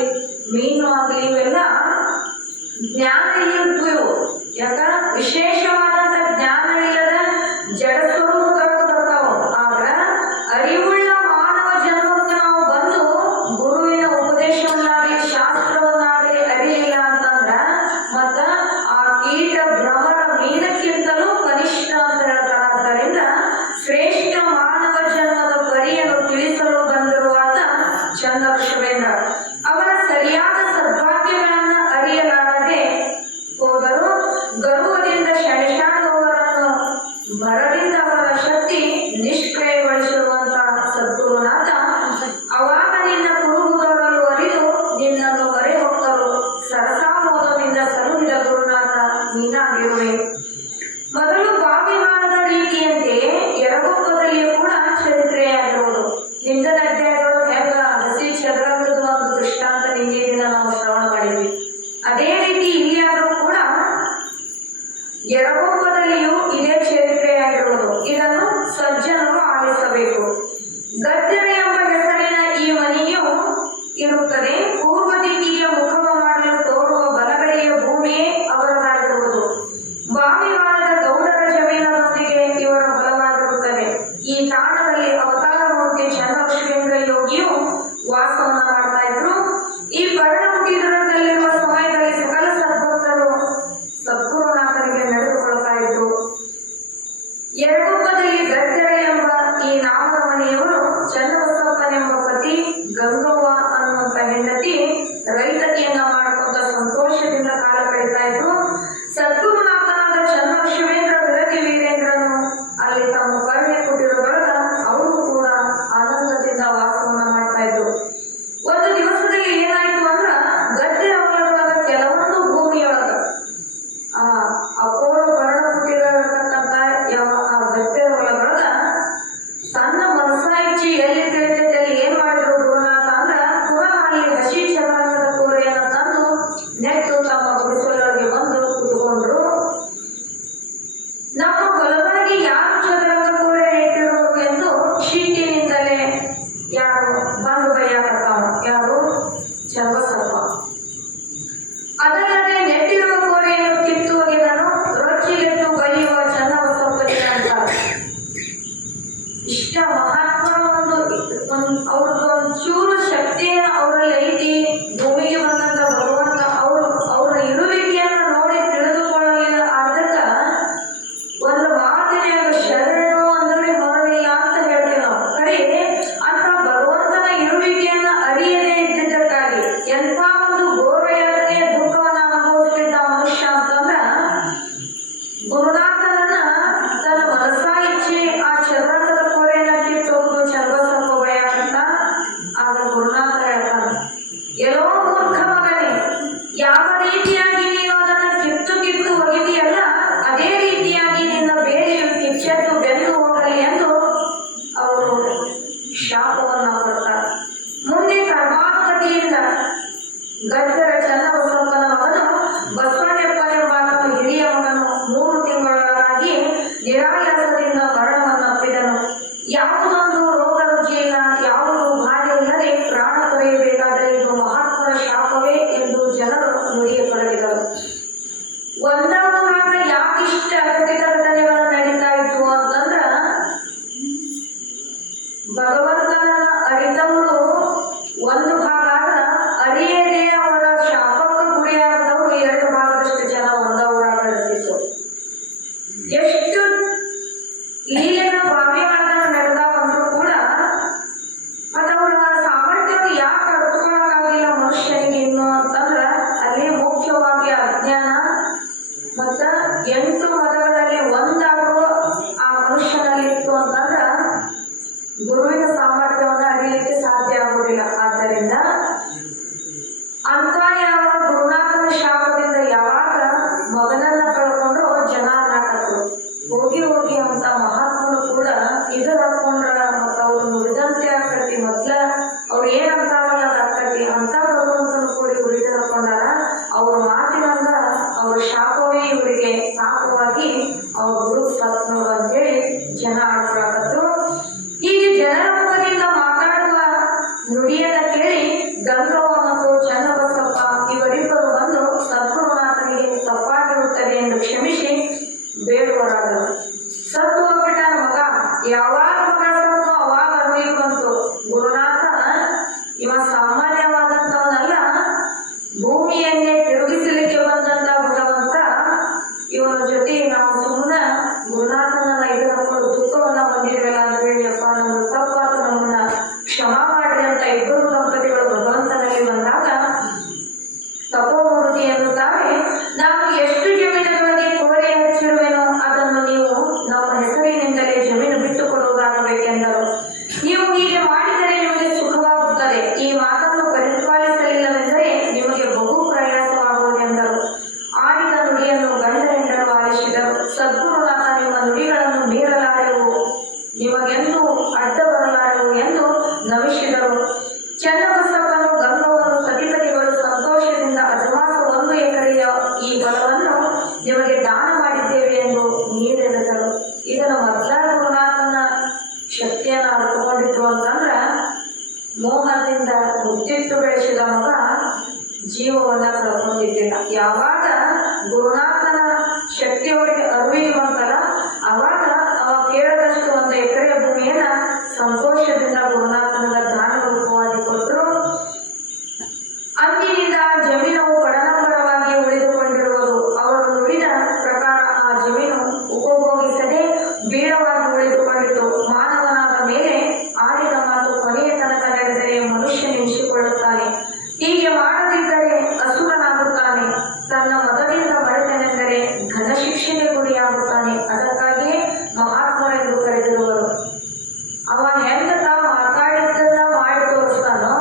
ಮೀನು ಆಗಲಿ, ಇವೆಲ್ಲ ಜ್ಞಾನ ಇಲ್ಲದ್ವು. ಯಾಕ ವಿಶೇಷವಾದಂತ ಜ್ಞಾನ ಇಲ್ಲದ ಜಡ ಸ್ವರೂಪಗಳು ಬರ್ತಾವ. ಆಗ ಅರಿವುಳ್ಳ ಮಾನವ ಜನ್ಮಕ್ಕೆ ನಾವು ಬಂದು ಗುರುವಿನ ಉಪದೇಶವನ್ನಾಗಲಿ ಶಾಸ್ತ್ರವನ್ನಾಗಲಿ ಅರಿಯಿಲ್ಲ ಅಂತಂದ್ರ ಮತ್ತ ಆ ಕೀಟ ಭ್ರಮರ ಮೀನಕ್ಕಿಂತಲೂ ಕನಿಷ್ಠ ಅಂತ ಹೇಳ್ತಾರೆ. ಆದ್ದರಿಂದ ಶ್ರೇಷ್ಠ ಮಾನವ ಜನ್ಮದ ಪರಿಯನ್ನು ತಿಳಿಸಲು ಬಂದಿರುವಾತ ಚನ್ನಬಸವೇಂದ್ರ ಅವರ ಸರಿಯಾದ ಸದ್ವಾಕ್ಯಗಳನ್ನ ಅರಿಯಲಾರದೆ ಹೋದರು. ಗರ್ವದಿಂದ ಶಣಿಶಾಡುವವರನ್ನು ಭರದಿಂದ ಅವರ ಶಕ್ತಿ ನಿಷ್ಕ್ರಿಯಗೊಳಿಸಿರುವಂತಹ ಸದ್ಗುರುನಾಥ, ಅವಾಗ ನಿನ್ನ ಕುರುಹುದವರನ್ನು ಅರಿದು ನಿನ್ನನ್ನು ಹೊರೆ ಹೊಕ್ಕರು. ಸರಸಾಮೋದದಿಂದ ಸಲುಹಿದ ಗುರುನಾಥ ನೀನಾಗಿರುವೆ. ಮೊದಲು ಬಾವಿವಾರದ ರೀತಿಯಂತೆ ಎರಗೊಪ್ಪದಲ್ಲಿಯೂ ಕೂಡ ಚರಿತ್ರೆಯಾಗಿರುವುದು. ಹಿಂದಿನ ಅಧ್ಯಾಯಗಳು ಹೆಂಗ ಹಸಿ ಚದರಂಗದ ಒಂದು ದೃಷ್ಟಾಂತ ನಿನ್ನೆಯಿಂದ ನಾವು ಶ್ರವಣ ಮಾಡಿದ್ವಿ. ಅದೇ ರೀತಿ ಇಲ್ಲಿಯಾದರೂ ಕೂಡ ಎರಗೊಪ್ಪದಲ್ಲಿಯೂ ಇದೇ ಚರಿತ್ರೆಯಾಗಿರುವುದು. ಇದನ್ನು ಸಜ್ಜನರು ಆಲಿಸಬೇಕು. ಗದ್ದೆರೆ ಎಂಬ ಹೆಸರಿನ ಈ ಮನೆಯು ಇರುತ್ತದೆ. ಪೂರ್ವ ದಿಕ್ಕಿಗೆ ಮುಖವ ಮಾಡಲು ತೋರುವ ಬಲಗಡೆಯ ಭೂಮಿಯೇ ಅವರದಾಗಿರುವುದು. ಬಾವಿವಾರದ ಗೌಡರ ಜಮೀನದೊಂದಿಗೆ ಇವರ ಹೊಲವಾಗಿರುತ್ತದೆ. ಈ ತಾಣದಲ್ಲಿ ಅವತಾರ ಮೂರ್ತಿ ಚನ್ನಬಸವೇಂದ್ರ ಯೋಗಿಯು ವಾಸವನ್ನ ಮಾಡ್ತಾ ಇದ್ರು. ಈ ಪರ್ಣ ಹುಟ್ಟಿದರದಲ್ಲಿರುವ ಸಮಯದಲ್ಲಿ ಸಕಲ ಸದ್ಭಕ್ತರು ಸದ್ಗುರುನಾಥನಿಗೆ ನಡೆದುಕೊಳ್ತಾ ಇದ್ರು. ಎರಗೊಪ್ಪದಲ್ಲಿ ಗದ್ದೆರೆ ಎಂಬ ಈ ನಾಮದ ಮನೆಯವರು ಚನ್ನಬಸಪ್ಪನೆಂಬ ಪತಿ, ಗಂಗವ್ವ ಅನ್ನುವಂತ ಹೆಂಡತಿ ರೈತಕಿಯನ್ನ ಮಾಡಿಕೊಂಡ ಸಂತೋಷದಿಂದ ಕಾಲ ಕಳೀತಾ ಇದ್ರು. ಸದ್ಗುರುನಾಥನಾದ ಚನ್ನಬಸವೇಂದ್ರ ವಿರತಿ ವೀರೇಂದ್ರನು ಅಲ್ಲಿ ತಮ್ಮ ಕರುಣೆ ಕೊಟ್ಟಿರೋ ಬಳಗ ಅವರು ಕೂಡ ಆನಂದದಿಂದ ವಾಸವನ್ನ ಮಾಡ್ತಾ ಇದ್ರು. ಒಂದು ದಿವಸದಲ್ಲಿ ಏನಾಯ್ತು ಅಂದ್ರ ಗದ್ದೆರ ಹೊಲದೊಳಗ ಕೆಲವೊಂದು ಭೂಮಿಯೊಳಗ ಅಪೂರ್ವ ಪರ್ಣ ಹುಟ್ಟಿರತಕ್ಕಂತ ಆ ಗದ್ದೆರ ಹೊಲದೊಳಗ ಸಣ್ಣ ಮನಸ ಇಚ್ಛೆ ಎಲ್ಲಿ ತಿಳಿತೈತೆ ಅಲ್ಲಿ ಏನ್ ಮಾಡಿದ್ರು ಗುರುನಾಥ ಅಂದ್ರ ಪುನಃ ಅಲ್ಲಿ ಹಸಿ ಚದರಂಗದ ಕೋರೆಯನ್ನ ತಂದು ನೆಟ್ಟು ತಮ್ಮ ಗುಡಿಸಲೊಳಗೆ ಬಂದು ಕುತ್ಕೊಂಡ್ರು. ನಮ್ಮ ಹೊಲದೊಳಗೆ ಯಾರು ಚದರಂಗ ಕೋರೆ ನೆಟ್ಟಿರೋರು ಎಂದು ಶಿಟ್ಟಿನಿಂದಲೇ ಯಾರು ಬಂದು ಬೈಯಾಕತ್ತಾವ. ಯಾರು? ಚನ್ನಬಸಪ್ಪ. ಅದಲ್ಲದೆ ನೆಟ್ಟಿರುವ ಕೋರೆಯನ್ನು ಕಿತ್ತು ಒಗೆದನು ರೊಚ್ಚಿಗೆದ್ದು ಬೈಯುವ ಚನ್ನಬಸಪ್ಪನಿಗೆ ಅಂತ ಇಷ್ಟ ಮಹಾತ್ಮನ ಅವ್ರದ್ದು ಒಂಚೂರು ಶಕ್ತಿಯನ್ನು ಅವರಲ್ಲಿ ಐತಿ. ಭೂಮಿಗೆ ಬಂದಂತ ಭಗವಂತ ಅವರ ಇರುವಿಕೆಯನ್ನು ನೋಡಿ ತಿಳಿದುಕೊಳ್ಳಲಿಲ್ಲ. ಅದಕ್ಕ ಒಂದು ಮಾತಿನ ಶರಣು ಅಂದರೆ ಮರಣಿಲ್ಲ ಅಂತ ಹೇಳ್ತೀವಿ ನಾವು. ಕಡೆ ಅಂತ ಭಗವಂತನ ಇರುವಿಕೆಯನ್ನ ಅರಿಯದೇ ಇದ್ದಿದ್ದಕ್ಕಾಗಿ ಎಂಥ ಒಂದು ಘೋರಯಾತನೆಯ ದುಃಖವನ್ನ ಅನುಭವಿಸ್ತಿದ್ದ ಮನುಷ್ಯ ಅಂತಂದ್ರ ಗುರುನಾಥನನ್ನ ತನ್ನ ಮನಸ ಇಚ್ಛೆ ಆ ಚದರಂಗದ ಕೋರೆಯನ್ನ ಕಿತ್ತೋಗುದು ಚನ್ನಬಸಪ್ಪ ಭಯಂತ. ಆಗ ಗುರುನಾಥ ಹೇಳ್ತಾನ, ಎಲ್ಲೋ ಮೂರ್ಖ ಮಗನೇ, ಯಾವ ರೀತಿಯಾಗಿ ನೀನು ಅದನ್ನ ಕಿತ್ತು ಒಗಿದೆಯಲ್ಲ ಅದೇ ರೀತಿಯಾಗಿ ನಿನ್ನ ಬೇರೆಯು ಕಿಚ್ಚೆದ್ದು ಬೆಂದು ಹೋಗಲಿ ಎಂದು ಅವರು ಶಾಪವನ್ನ ಕೊಡ್ತಾರೆ. ಮುಂದೆ ಕರ್ಮಾನುಗತಿಯಿಂದ ಗದ್ದೆರ ಚನ್ನಬಸಪ್ಪನ ಮಗನು ಬಸವಣ್ಣಪ್ಪನೆಂಬಾತನ ಹಿರಿಯ ಮಗನು 3 ತಿಂಗಳೊಳಗಾಗಿ ನಿರಾಯಾಸದಿಂದ ಮರಣವನ್ನಪ್ಪಿದನು. ಯಾವುದೊಂದು ರೋಗ ರುಜಿಯಿಲ್ಲ, ಯಾವುದೂ ಬಾಧೆ ಇಲ್ಲದೆ ಪ್ರಾಣ ತೊರೆಯಬೇಕಾದರೆ ಇದು ಮಹಾತ್ಮರ ಶಾಪವೇ ಎಂದು ಜನರು ನುಡಿಯತೊಡಗಿದರು. ಒಂದಾದಾಗ ಯಾಕಿಷ್ಟ ಅಘಟಿತ ಘಟನೆಗಳು ನಡೀತಾ ಇತ್ತು ಅಂತಂದ್ರ ಭಗವಂತನ ಅರಿತವರು ಒಂದು ಭಾಗ ಆದ್ರ ಅರಿಯದೇ ಅವರ ಶಾಪಕ್ಕೆ ಗುರಿಯಾದವರು 2 ಭಾಗದಷ್ಟು ಜನ ಒಂದ ಊರಾಗ ಇರ್ತಿತ್ತು. ಎಷ್ಟು ಲೀಲೆನ ಬಾವಿಯಾಗ ನಡೆದಾವಂದ್ರೂ ಕೂಡ ಮತ್ತ ಅವರ ಸಾಮರ್ಥ್ಯವನ್ನು ಯಾಕೆ ಅರ್ಥಕೊಳ್ಳಕ್ಕಾಗಿಲ್ಲ ಮನುಷ್ಯನಿಗೆ ಇನ್ನು ಅಂತಂದ್ರ ಅಲ್ಲಿ ಮುಖ್ಯವಾಗಿ ಅಜ್ಞಾನ ಮತ್ತ 8 ಮದಗಳಲ್ಲಿ ಒಂದಾದರೂ ಆ ಮನುಷ್ಯನಲ್ಲಿತ್ತು ಅಂತಂದ್ರ ಗುರುವಿನ ಸಾಮರ್ಥ್ಯವನ್ನು ಅರಿಯಲಿಕ್ಕೆ ಸಾಧ್ಯ ಆಗುವುದಿಲ್ಲ. ಆದ್ದರಿಂದ ಅಂತ ಯಾವ ಗುರುನಾಥನ ಶಾಪದಿಂದ ಯಾವಾಗ ಮಗನನ್ನ ಕಳ್ಕೊಂಡ್ರು ಜನ ನಾಕತ್ರು. ಹೋಗಿ ಅಂತ ಮಹಾತ್ಮರು ಕೂಡ ಇದು ಹಾಕೊಂಡ್ರ ಮತ್ತ ಅವ್ರು ನುಡಿದಂತೆ ಆಗ್ತತಿ. ಮೊದ್ಲ ಅವ್ರು ಏನಂತಾರಲ್ಲ ಅದು ಆಗ್ತತಿ ಅಂತ ಭಗವಂತನ ಕೂಡಿ ಉಳಿದು ಹಾಕೊಂಡಾರ. ಅವ್ರ ಮಾತಿನಂದ ಅವ್ರ ಶಾಪವೇ ಇವರಿಗೆ ಶಾಪವಾಗಿ ಅವ್ರ ಗುರು ಸತ್ನವ್ರು ಅಂತೇಳಿ ಜನ ಆಡ್ಕೊಳಕತ್ರು. ಹೀಗೆ ಜನರ ಮುಖದಿಂದ ಮಾತಾಡುವ ನುಡಿಯದ ಗಂಗವ್ವ ಮತ್ತು ಚನ್ನಬಸಪ್ಪ ಇವರಿಬ್ಬರು ಬಂದು ಸದ್ಗುರುನಾಥನಿಗೆ ತಪ್ಪಾಗಿರುತ್ತದೆ ಎಂದು ಕ್ಷಮಿಸಿ ಬೇಡುವರಾದರು. ಸತ್ತು ಹೋಗ್ಬಿಟ್ಟಾನ ಮಗ. ಯಾವಾಗ ಮಗ ಸತ್ತು ಅವಾಗ ಅರಿವಿಗೆ ಬಂತು, ಗುರುನಾಥ ಇವ ಸಾಮಾನ್ಯವಾದಂಥವನಲ್ಲ, ಭೂಮಿಯನ್ನೇ ತಿರುಗಿಸಲಿಕ್ಕೆ ಬಂದಂತ ಭಗವಂತ. ಇವನ ಜೊತೆ ನಾವು ಸುಮ್ಮನೆ ಗುರುನಾಥನನ್ನ ಇದನ್ನು ದುಃಖವನ್ನ ಹೊಂದಿರಲಿಲ್ಲ ಅಂತ ಹೇಳಿಯಪ್ಪ, ನಮ್ದು ತಪ್ಪಾತು, ನಮ್ಮನ್ನ ಕ್ಷಮಾ ಮಾಡ್ರಿ ಅಂತ ಇಬ್ಬರು ದಂಪತಿಗಳು ಭಗವಂತನಲ್ಲಿ ಬಂದಾಗ ತಪೋಮೂರ್ತಿ ಎನ್ನುತ್ತಾರೆ, ನಾವು ಎಷ್ಟು ಜಮೀನುಗಳಲ್ಲಿ ಕೋರಿ ಹಚ್ಚಿರುವೆನೋ ಅದನ್ನು ನೀವು ನಮ್ಮ ಹೆಸರಿನಿಂದಲೇ ಜಮೀನು ಬಿಟ್ಟು ಕೊಡುವುದಾಗಬೇಕೆಂದರು. ನೀವು ಹೀಗೆ ಮಾಡಿದರೆ ನಿಮಗೆ ಸುಖವಾಗುತ್ತದೆ, ಈ ಮಾತನ್ನು ಪರಿಪಾಲಿಸಲಿಲ್ಲವೆಂದರೆ ನಿಮಗೆ ಬಹು ಪ್ರಯಾಸವಾಗುವುದೆಂದರು. ಆಡಿದ ನುಡಿಯನ್ನು ಗಂಡ ಹೆಂಡರು ಆಲಿಸಿದರು. ಸದ್ಗುರುನಾಥ ನಿಮ್ಮ ನುಡಿಗಳನ್ನು ಮೀರಲಾರೆವು, ನಿಮಗೆಂದು ಅಡ್ಡ ಬರಲಾರೆವು ಎಂದು ನಮಿಸಿದರು. ಚನ್ನಬಸಪ್ಪನು ಗಂಗವ್ವನು ಸತಿಪತಿಗಳು ಸಂತೋಷದಿಂದ ಅಜಮಾಸ 1 ಎಕರೆಯ ಈ ಬಲವನ್ನು ನಿಮಗೆ ದಾನ ಮಾಡಿದ್ದೇವೆ ಎಂದು ನೀಡಿದರು. ಇದನ್ನು ಮೊದಲ ಗುರುನಾಥನ ಶಕ್ತಿಯನ್ನು ಅರ್ಥಕೊಂಡಿದ್ರು ಅಂತಂದ್ರ, ಮೋಹದಿಂದ ಮುದ್ದಿಟ್ಟು ಬೆಳೆಸಿದ ಮಗ ಜೀವವನ್ನ ಕಳ್ಕೊಂಡಿದ್ದಿಲ್ಲ. ಯಾವಾಗ ಗುರುನಾಥನ ಶಕ್ತಿ ಅವರಿಗೆ ಅರಿವಿಗೆ ಬಂತಲ್ಲ, ಅವಾಗ ಅವ ಕೇಳದಷ್ಟು 1 ಎಕರೆ ಭೂಮಿಯನ್ನ ಸಂತೋಷದಿಂದ ಗುರುನಾಥನಿಗೆ ದಾನ ರೂಪವಾಗಿ ಕೊಟ್ಟರು. ಅಂದಿನಿಂದ ಜಮೀನವು ಪಡನಂಬರವಾಗಿ ಉಳಿದುಕೊಂಡಿರುವುದು. ಅವರು ನುಡಿದ ಪ್ರಕಾರ ಆ ಜಮೀನು ಉಪಭೋಗಿಸದೆ ಬೀಳವಾಗಿ ಉಳಿದುಕೊಂಡಿತು. ಮಾನವನಾದ ಮೇಲೆ ಆಡಿದ ಮಾತು ಕೊನೆಯ ತನಕ ನಡೆದರೆ ಮನುಷ್ಯ ನಿಮಿಸಿಕೊಳ್ಳುತ್ತಾನೆ, ಹೀಗೆ ಮಾಡದಿದ್ದರೆ ಅಸುರನಾಗುತ್ತಾನೆ. ತನ್ನ ಮತದಿಂದ ಮರೆತನೆಂದರೆ ಘನ ಶಿಕ್ಷೆಗೆ ಗುರಿಯಾಗುತ್ತಾನೆ. ಅದಕ್ಕಾಗಿಯೇ ಮಹಾತ್ಮರೆಂದು ಕರೆದಿರುವರು. ಅವ ಹೆಂಗ ತಾವು ಮಾತಾಡಿದ್ದನ್ನ ಮಾಡಿ ತೋರಿಸ್ತಾನೋ,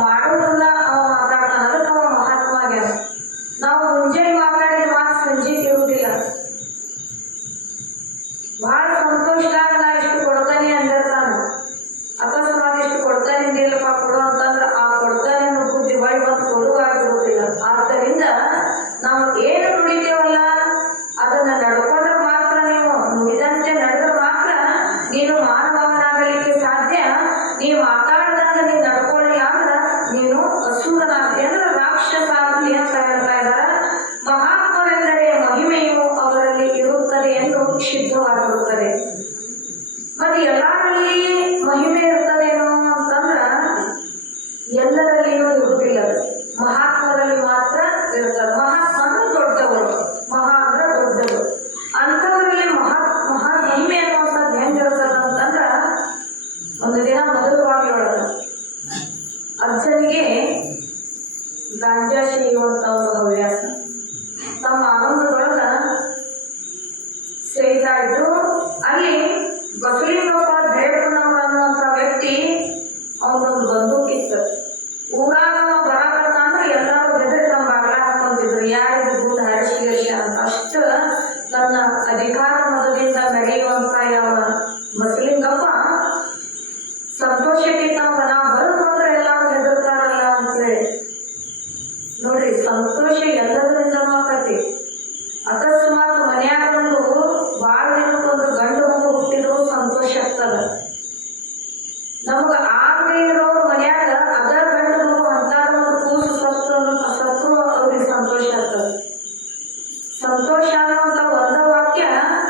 ಮಾಡೋದನ್ನ ಅವ ಮಾತಾಡ್ತಾನ, ಅದಕ್ಕೆ ಅವ ಮಹಾತ್ಮ ಆಗ್ಯಾನ. ನಾವು ಮುಂಜಾನೆ ಮಾತಾಡಿದ ಮಾತು ಸಂಜೆಗೆ ಇರುವುದಿಲ್ಲ. ಬಹಳ ಸಂತೋಷದಾಗ ನಾ ಇಷ್ಟು ಕೊಡ್ತಾನೆ ಅಂದಿರ್ತಾನ, ಅಕಸ್ಮಾತ್ ಇಷ್ಟು ಕೊಡ್ತಾನೆ ಅಂದಿಲ್ಲಪ್ಪ ಕೊಡು ಅಂತಂದ್ರೆ ಆ ಕೊಡ್ತಾನೆ ಅನ್ನೋ ಬುದ್ಧಿ ಬಳಿ ಬಂದು ಕೊಡುವಾಗಿರುವುದಿಲ್ಲ. ಆದ್ದರಿಂದ ನಾವು ಏನು ನುಡಿತೇವಲ್ಲ ಅದನ್ನ ನಡ್ಕೊಂಡ್ರೆ ಮಾತ್ರ, ನೀವು ನುಡಿದಂತೆ ನಡೆದ್ರೆ ಮಾತ್ರ ನೀನು ಮಾನವನಾಗಲಿಕ್ಕೆ ಸಾಧ್ಯ. ನೀವು ಮಾತಾಡ್ದಂಗ ನೀನು ನಡ್ಕೊಳ್ಳಿ ಅಂದ್ರೆ ನೀನು ಅಸುರನಾಗ್ತಿ, ಅಂದ್ರೆ ರಾಕ್ಷಸ ಆಗ್ತಿ ಅಂತ ಹೇಳ್ತಾ ಇದ್ದಾರೆ. ಮಹಾತ್ಮರೆಂದರೆ ಮಹಿಮೆಯು ಅವರಲ್ಲಿ ಇರುತ್ತದೆ ಎಂದು ಸಿದ್ಧವಾಗಿರುತ್ತದೆ. ಮತ್ತೆ ಎಲ್ಲರಲ್ಲಿ ಮಹಿಮೆ ಇರ್ತದೇನೋ ಅಂತಂದ್ರ ಎಲ್ಲರಲ್ಲಿಯೂ ಇರುವುದಿಲ್ಲ, ಮಹಾತ್ಮರಲ್ಲಿ ಮಾತ್ರ ಇರ್ತದೆ. ಮಹಾತ್ಮ ಅಂದ್ರೆ ದೊಡ್ಡವರು, ಮಹಾ ಅಂದ್ರೆ ದೊಡ್ಡವರು. ಅಂಥವರಲ್ಲಿ ಮಹಾ ಮಹಿಮೆ ಅನ್ನುವಂಥದ್ದು ಹೆಂಗಿರ್ತದ ಅಂತಂದ್ರ, ಒಂದು ದಿನ ಮೊದಲವಾಗಿ ಒಳಗ ಅಜ್ಜನಿಗೆ ಗಾಂಜಾ ಸೇಯುವಂತ ಒಂದು ಹವ್ಯಾಸ. ತಮ್ಮ ಆನಂದದೊಳಗ ಸೇಯ್ತಾ ಇದ್ರು. ಅಲ್ಲಿ ಬಸಲಿಂಗಪ್ಪ ಧೈರ್ಯನವರು ಅನ್ನುವಂಥ ವ್ಯಕ್ತಿ ಅವನೊಂದು ಬಂದೂಕಿತ್ತು. ಊರಾಗ ಬರಾಕತ್ತ ಅಂದ್ರೆ ಎಲ್ಲರೂ ಹೆದರಿ ತಮ್ಮ ಬಾಗ್ಲ ಹಾಕೊಂತಿದ್ರು, ಯಾರಿಗೂ ಗುಂಡು ಹಾರಿಸಿ ಅಂತ. ಅಷ್ಟು ತನ್ನ ಅಧಿಕಾರ ಮದದಿಂದ ಮೆರೆಯುವಂತ ಯಾವ ಬಸಲಿಂಗಪ್ಪ ಸಂತೋಷಕ್ಕೆ ತಮ್ಮ ನಾ ಹೊರಗೆ ಬಂದ್ರೆ ಎಲ್ಲರೂ ಹೆದರ್ತಾರಲ್ಲ ಅಂತೇಳಿ. ನೋಡ್ರಿ, ಸಂತೋಷ ಎಲ್ಲದರಿಂದನೂ ಆಕತಿ. ಅಕಸ್ಮಾತ್ ಮನ್ಯಾಗ ಒಂದು ಭಾಳ ದಿನಕ್ಕೊಂದು ಗಂಡು ಮಗು ಹುಟ್ಟಿದ್ರು ಸಂತೋಷ ಆಗ್ತದ. ನಮಗ ಆಗದೆ ಇರೋರು ಮನ್ಯಾಗ ಅದ ಗಂಡು ಮಗು ಅಂತಾದ ಒಂದು ಕೂಸು ಸತ್ರು ಅವ್ರಿಗೆ ಸಂತೋಷ ಆಗ್ತದ. ಸಂತೋಷ ಅನ್ನುವಂತ ಒಂದ ವಾಕ್ಯ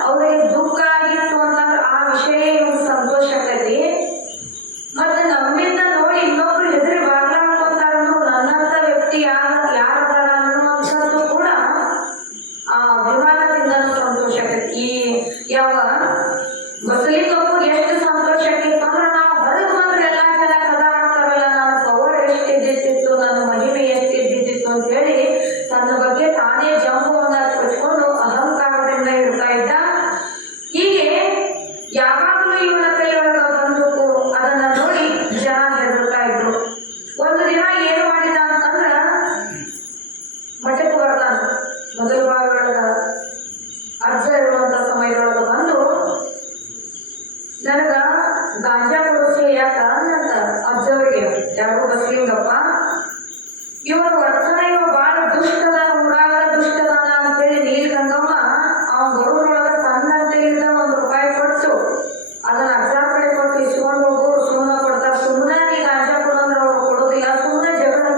ಅವ್ರಿಗೆ ದುಃಖ ಆಗಿತ್ತು ಅಂತಂದ್ರೆ ಆ ವಿಷಯ ಇವ್ರಿಗೆ ಸಂತೋಷ ಆಗ್ತೈತಿ. ಮತ್ತೆ ನಮ್ಮಿಂದ ನೋಡಿ ಇನ್ನೊಬ್ರು ಹೆದರಿ ಬಾಗ್ಲ ಹಾಕೊಂತಾರಂದ್ರು ನನ್ನಂತ ವ್ಯಕ್ತಿ ಯಾರದಾರ ಅನ್ನುವಂಥದ್ದು ಕೂಡ ಆ ಅಭಿಮಾನದಿಂದ ಸಂತೋಷ ಆಗ್ತೈತಿ. ಈ ಯಾವ ಬಸಲಿಂಗಪ್ಪ ಎಷ್ಟು ಸಂತೋಷ ಆಗಿತ್ತು ಅಂದ್ರೆ, ನಾವು ಹೊರಗೆ ಬಂದ್ರೆ ಎಲ್ಲಾ ಜನ ಕದಾ ಆಡ್ತಾರಲ್ಲ, ನನ್ನ ಪವರ್ ಎಷ್ಟು ಇದ್ದಿತ್ತು, ನನ್ನ ಮಹಿಮೆ ಎಷ್ಟು ಇದ್ದಿತ್ತು ಅಂತ ಹೇಳಿ ತನ್ನ ಬಗ್ಗೆ ತಾನೇ ಜಂಬವನ್ನ ಕಚ್ಕೊಂಡು ಅಹಂಕಾರದಿಂದ ಇರ್ತಾ ಇದ್ದ. ಹೀಗೆ ಯಾವಾಗಲೂ ಇವನ ಕೈಯೊಳಗ ಬಂದೂಕು, ಅದನ್ನ ನೋಡಿ ಜನ ಹೆದರ್ತಾ ಇದ್ರು. ಒಂದು ದಿನ ಏನು ಮಾಡಿದ ಅಂತಂದ್ರ, ಮಠಕ್ಕೆ ಬರ್ತಾನ. ಮೊದಲ ಭಾಗದೊಳಗ ಅಜ್ಜ ಇರುವಂತ ಸಮಯದೊಳಗ ಬಂದು, ನನಗ ಗಾಂಜಾ ಕೊಡಿಸಿ ಯಾಕ ಅಂತ ಅಜ್ಜವರಿಗೆ, ಯಾರು ಬಸಲಿಂಗಪ್ಪ, ಇವನ ವರ್ತನ ಇವ ಬಾಳ ದುಷ್ಟದ, ಊರಾಗ ದುಷ್ಟದಾನ ಅಂತೇಳಿ ನೀಲಗಂಗಮ್ಮ ಅವನ ಬರೋದ್ರೊಳಗ ತನ್ನ ತೆಗೆದ ₹1 ಕೊಟ್ಟು ಅದನ್ನ ಅಜ್ಜ ಕಡೆ ಕೊಟ್ಟು ಇಸ್ಕೊಂಡು ಹೋಗು, ಸುಮ್ಮನೆ ಕೊಡ್ತಾರ. ಸುಮ್ಮನೆ ನೀ ಗಾಂಜಾ ಕೊಡಂದ್ರೆ ಅವ್ರು ಕೊಡೋದಿಲ್ಲ, ಸುಮ್ಮನೆ ಜಗಳ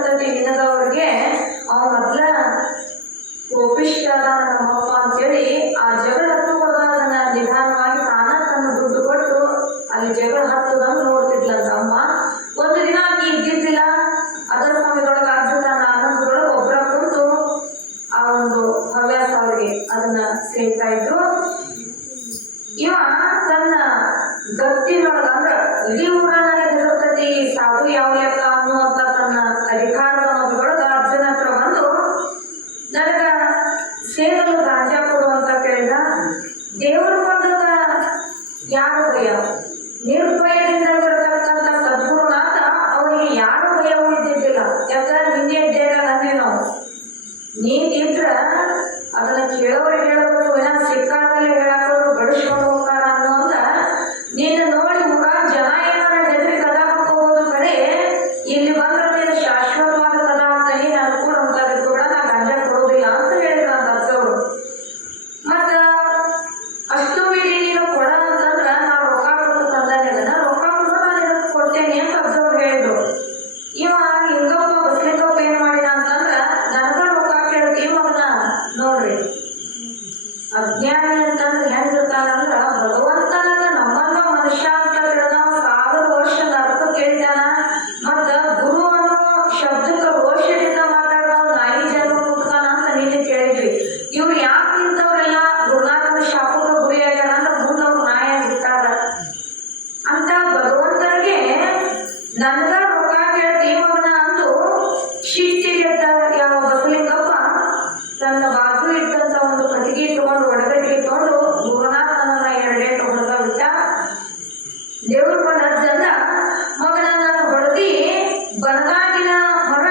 ಬನದಾಗಿನ ಮರ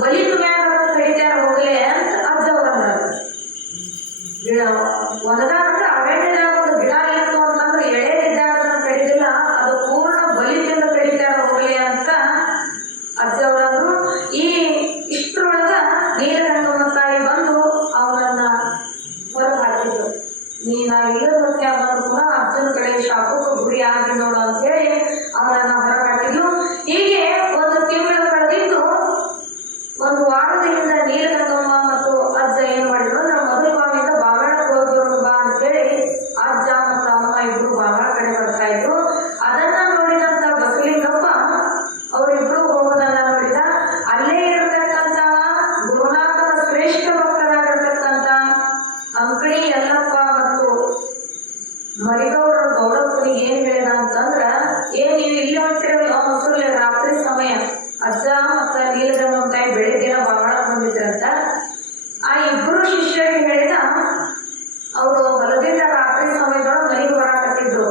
ಬಲಿತ ಮ್ಯಾಗ ಕಡಿತಾರ ಹೋಗ್ಲೆ ಅಂತ ಅಜ್ಜವ್ರಂದ್ರ. ಗಿಡ ವನದಾಗ ಅರಣ್ಯದಾಗ ಒಂದು ಗಿಡ ಇತ್ತು ಅಂತಂದ್ರೆ ಎಳೆದಿದ್ದಾಗ ಕಡಿದಿಲ್ಲ, ಅದು ಪೂರ್ಣ ಬಲಿತಿಂದ ಕಡಿತಾರ ಹೋಗ್ಲಿ ಅಂತ ಅಜ್ಜವ್ರಂದ್ರು. ಈ ಇಷ್ಟರೊಳಗ ನೀಲಗಂಗಮ್ಮ ತಾಯಿ ಬಂದು ಅವನನ್ನ ಹೊರಗೆ ಹಾಕಿದ್ರು. ನೀನ ಇಲ್ಲದ ಮತ್ತೆ ಬಂದು ಕೂಡ ಅಜ್ಜನ ಕಡೆ ಶಾಪಕ್ಕೆ ಗುರಿ ಆಗಿ ನೋಡು ಅಂತ ಹೇಳಿ ಅವನನ್ನ ಹೊರಗೆ ಹಾಕಿದ್ರು. ಹೀಗೆ ಒಂದು ತಿಂಗಳ ಕಳೆದಿದ್ದು ಒಂದು ವಾರದ ಹಿಂದ ನೀಲಗಂಗಮ್ಮ ಮತ್ತು ಅಜ್ಜ ಏನ್ ಮಾಡಿದ್ರು ಅಂದ್ರೆ ಮೊದಲ ಬಾವಿಯಿಂದ ಬಾಗಾಳಕ್ಕೆ ಹೋಗೋರು ಬಾ ಅಂತ ಹೇಳಿ ಅಜ್ಜ ಮತ್ತು ಅಮ್ಮ ಇಬ್ರು ಬಾಗಾಳ ಕಡೆ ಬರ್ತಾ ಇದ್ರು. ಅದನ್ನ ನೋಡಿದಂತ ಬಸಲಿಂಗಪ್ಪ ಅವರಿಬ್ರು ಹೋಗೋದನ್ನ ನೋಡಿದ. ಅಲ್ಲೇ ಇರತಕ್ಕಂತ ಗುರುನಾಥನ ಶ್ರೇಷ್ಠ ಭಕ್ತರಾಗಿರ್ತಕ್ಕಂಥ ಅಂಕಣಿ ಯಲ್ಲಪ್ಪ ಮತ್ತು ಮರಿಗೌಡರ ಗೌಡಪ್ಪನಿಗೆ ಏನ್ ಹೇಳಿದ ಅಂತಂದ್ರ, ಏನ್ ನೀವು ಇಲ್ಲಿ ಹೊಂಟಿರಲ್ಲ ಮೊಸರು ರಾತ್ರಿ ಸಮಯ ಅಜ್ಜ ಮತ್ತ ನೀಲಗಂಗಮ್ಮ ತಾಯಿ ಬೆಳಿಗ್ಗೆ ಬಾಗಾಳ ಬಂದಿದ್ರಂತ. ಆ ಇಬ್ಬರು ಶಿಷ್ಯರಿಗೆ ಹೇಳಿದ, ಅವರು ಹೊಲದಿಂದ ರಾತ್ರಿ ಸಮಯದೊಳಗೆ ಮನೆಗೆ ಬರಾಕತ್ತಿದ್ರು.